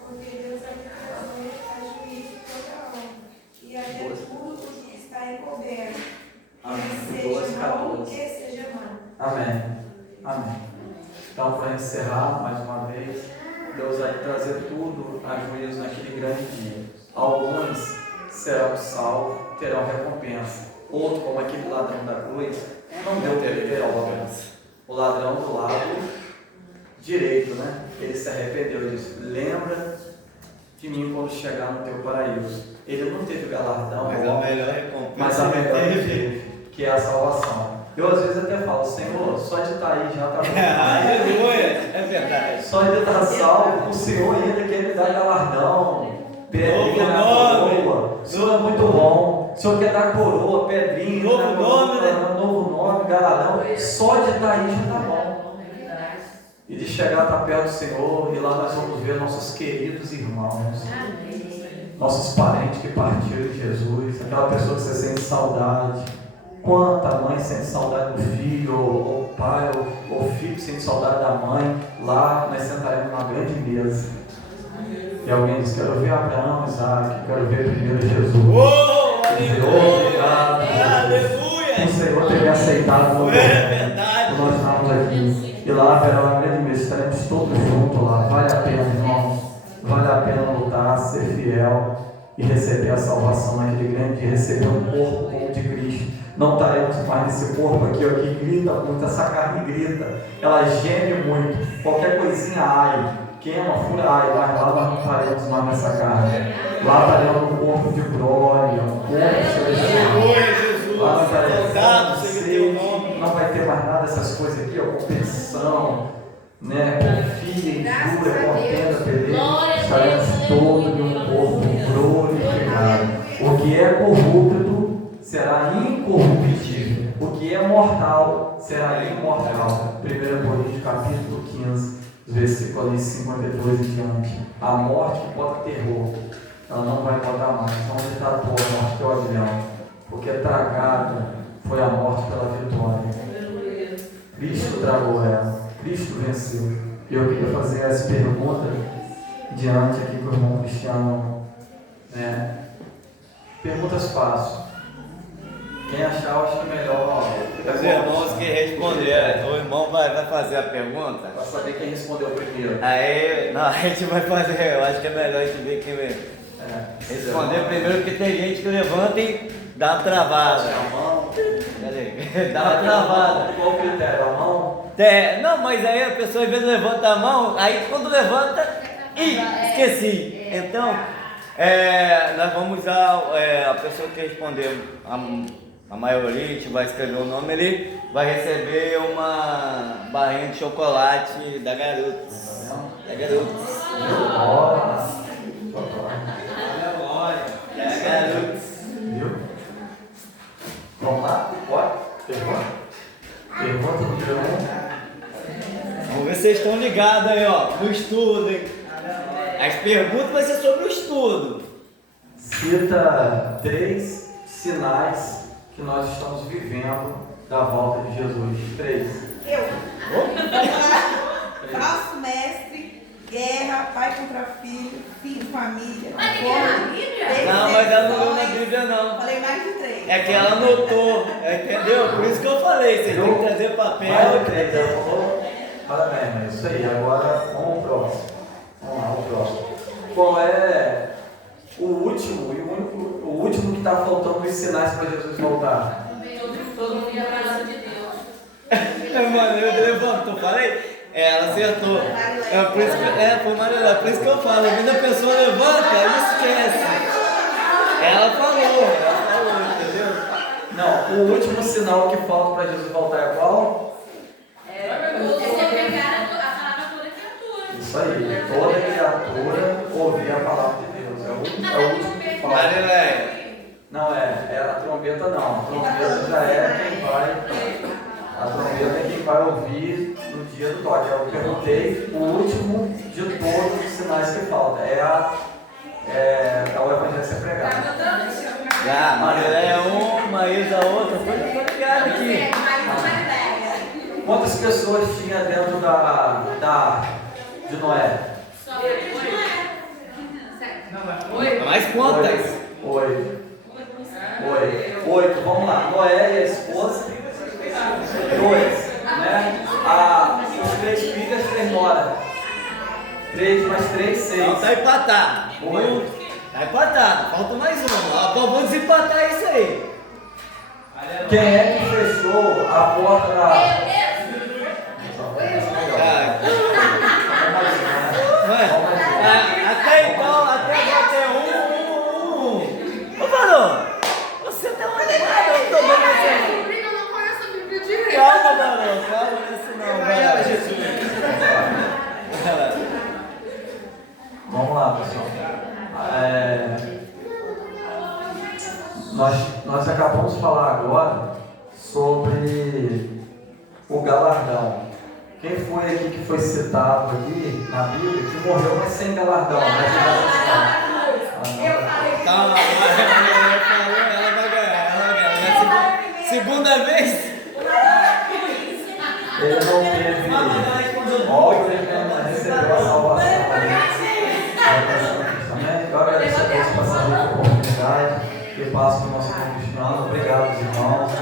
Porque Deus a juízo toda honra, e até tudo o que está encoberto, seja bom e seja mal. Amém. Amém. Então, para encerrar mais uma vez, Deus vai trazer tudo a juízo naquele grande dia. Alguns serão salvos, terão recompensa. Outro, como aquele ladrão da cruz, não deu recompensa. O ladrão do lado direito, né? Ele se arrependeu e disse: lembra de mim quando chegar no teu paraíso. Ele não teve galardão, mas a melhor ele teve, que é a salvação. Eu às vezes até falo: Senhor, só de estar aí já está bom. Aleluia! É verdade. Só de estar salvo, o Senhor ainda quer me dar galardão. Pedrinha na coroa. O Senhor é muito bom. O Senhor quer dar coroa, pedrinha, novo nome, galardão. Só de estar aí já está bom. E de chegar a estar perto do Senhor, e lá nós vamos ver nossos queridos irmãos, nossos parentes que partiram de Jesus, aquela pessoa que você sente saudade. Quanta mãe sente saudade do filho, ou pai, ou filho sente saudade da mãe. Lá nós sentaremos numa grande mesa. E alguém diz: quero ver Abraão, Isaac, quero ver primeiro Jesus. Senhor, obrigado. Aleluia! O Senhor ter me aceitado no verdade. Nós estamos aqui. E lá haverá uma grande mesa, estaremos todos juntos lá. Vale a pena, irmãos. Vale a pena lutar, ser fiel e receber a salvação naquele grande dia, receber um corpo como o de Cristo. Não estaremos mais nesse corpo aqui, ó, que grita muito, essa carne grita, ela geme muito, qualquer coisinha ai, queima, fura ai, mas lá nós não estaremos mais nessa carne. Lá estaremos no corpo de glória, um corpo celestial. Lá nós estaremos não vai ter mais nada dessas coisas aqui, ó, competição, né, confia, injúria, contenda, peleja. Estaremos todos em um corpo glorificado. O que é corrupto será incorruptível. O que é mortal será imortal. 1 Coríntios capítulo 15, versículo 52 e diante. A morte que bota terror, ela não vai botar mais. Onde está a tua morte, teu avião? Porque tragada foi a morte pela vitória. Cristo tragou ela. Cristo venceu. E eu queria fazer essa pergunta diante aqui com o irmão Cristiano. Perguntas fáceis. Quem achar, eu acho que é melhor. Os irmãos que responderam, o irmão vai fazer a pergunta. Pra saber quem respondeu primeiro. Aí, não, a gente vai fazer, eu acho que é melhor a gente ver quem vai responder primeiro, porque tem gente que levanta e dá uma travada. A mão. Dá uma travada. Qual o critério? A mão? Não, mas aí a pessoa às vezes levanta a mão, aí quando levanta, esqueci. Então, nós vamos usar a pessoa que respondeu, a maioria, a gente vai escrever o nome ali, vai receber uma barrinha de chocolate da Garotos. Da Garotos. Da Garotos. Viu? Vamos lá? Bora? Pergunta? Pergunta número 1. Vamos ver se vocês estão ligados aí, ó, no estudo, hein? As perguntas vão ser sobre o estudo. Cita 3 sinais que nós estamos vivendo da volta de Jesus. 3. Falso mestre, guerra, pai contra filho, filho, família. Mas tem que ler na Bíblia? Não, mas ela não leu na Bíblia, não. Falei mais de 3. É que ela anotou, entendeu? Por isso que eu falei, vocês têm que trazer papel. Parabéns, é isso aí. Agora, vamos ao próximo. Vamos lá, o próximo. Qual é o último e o último que está faltando os sinais para Jesus voltar? Todo mundo ia falar de Deus. Mano, eu levantou, falei? Ela acertou. Foi Marilé, por isso que eu falo, quando a pessoa levanta, esquece. Ela falou, entendeu? Não, o último sinal que falta para Jesus voltar é qual? Você pegar a palavra toda criatura. Isso aí, toda criatura ouvir a palavra de Deus. É o último que falta. Marilé. Não é a trombeta não. A trombeta já é quem vai. A trombeta é quem vai ouvir no dia do toque. Eu perguntei o último de todos os sinais que falta. É o evangelho ser pregado. Já, Marilé é uma, Isa outra, foi ligado aqui. Quantas pessoas tinha dentro de Noé? Só Noé. Mas quantas? 8. 8. Vamos lá. Noé e a esposa. 2. Né? Os 3 filhos, 3 noras. 3 mais 3, 6. Então tá empatado. Tá empatado. Falta mais uma. Então vamos desempatar isso aí. Quem é que fechou a porta da... Até então, até agora tem 1. Ô, Barão, você tá uma ligada, eu tô vendo você. Eu não conheço a Bíblia direito. Calma, Barão, calma nisso não, vai. Vamos lá, pessoal. Nós acabamos de falar agora sobre o galardão. Quem foi aqui que foi citado aqui na Bíblia que morreu, mas sem galardão? Calma, ela vai ganhar. Segunda vez? Ele não teve obra, ele não recebeu a salvação. Amém? Eu agradeço a Deus por essa oportunidade que passa para o nosso cristiano. Obrigado, irmãos.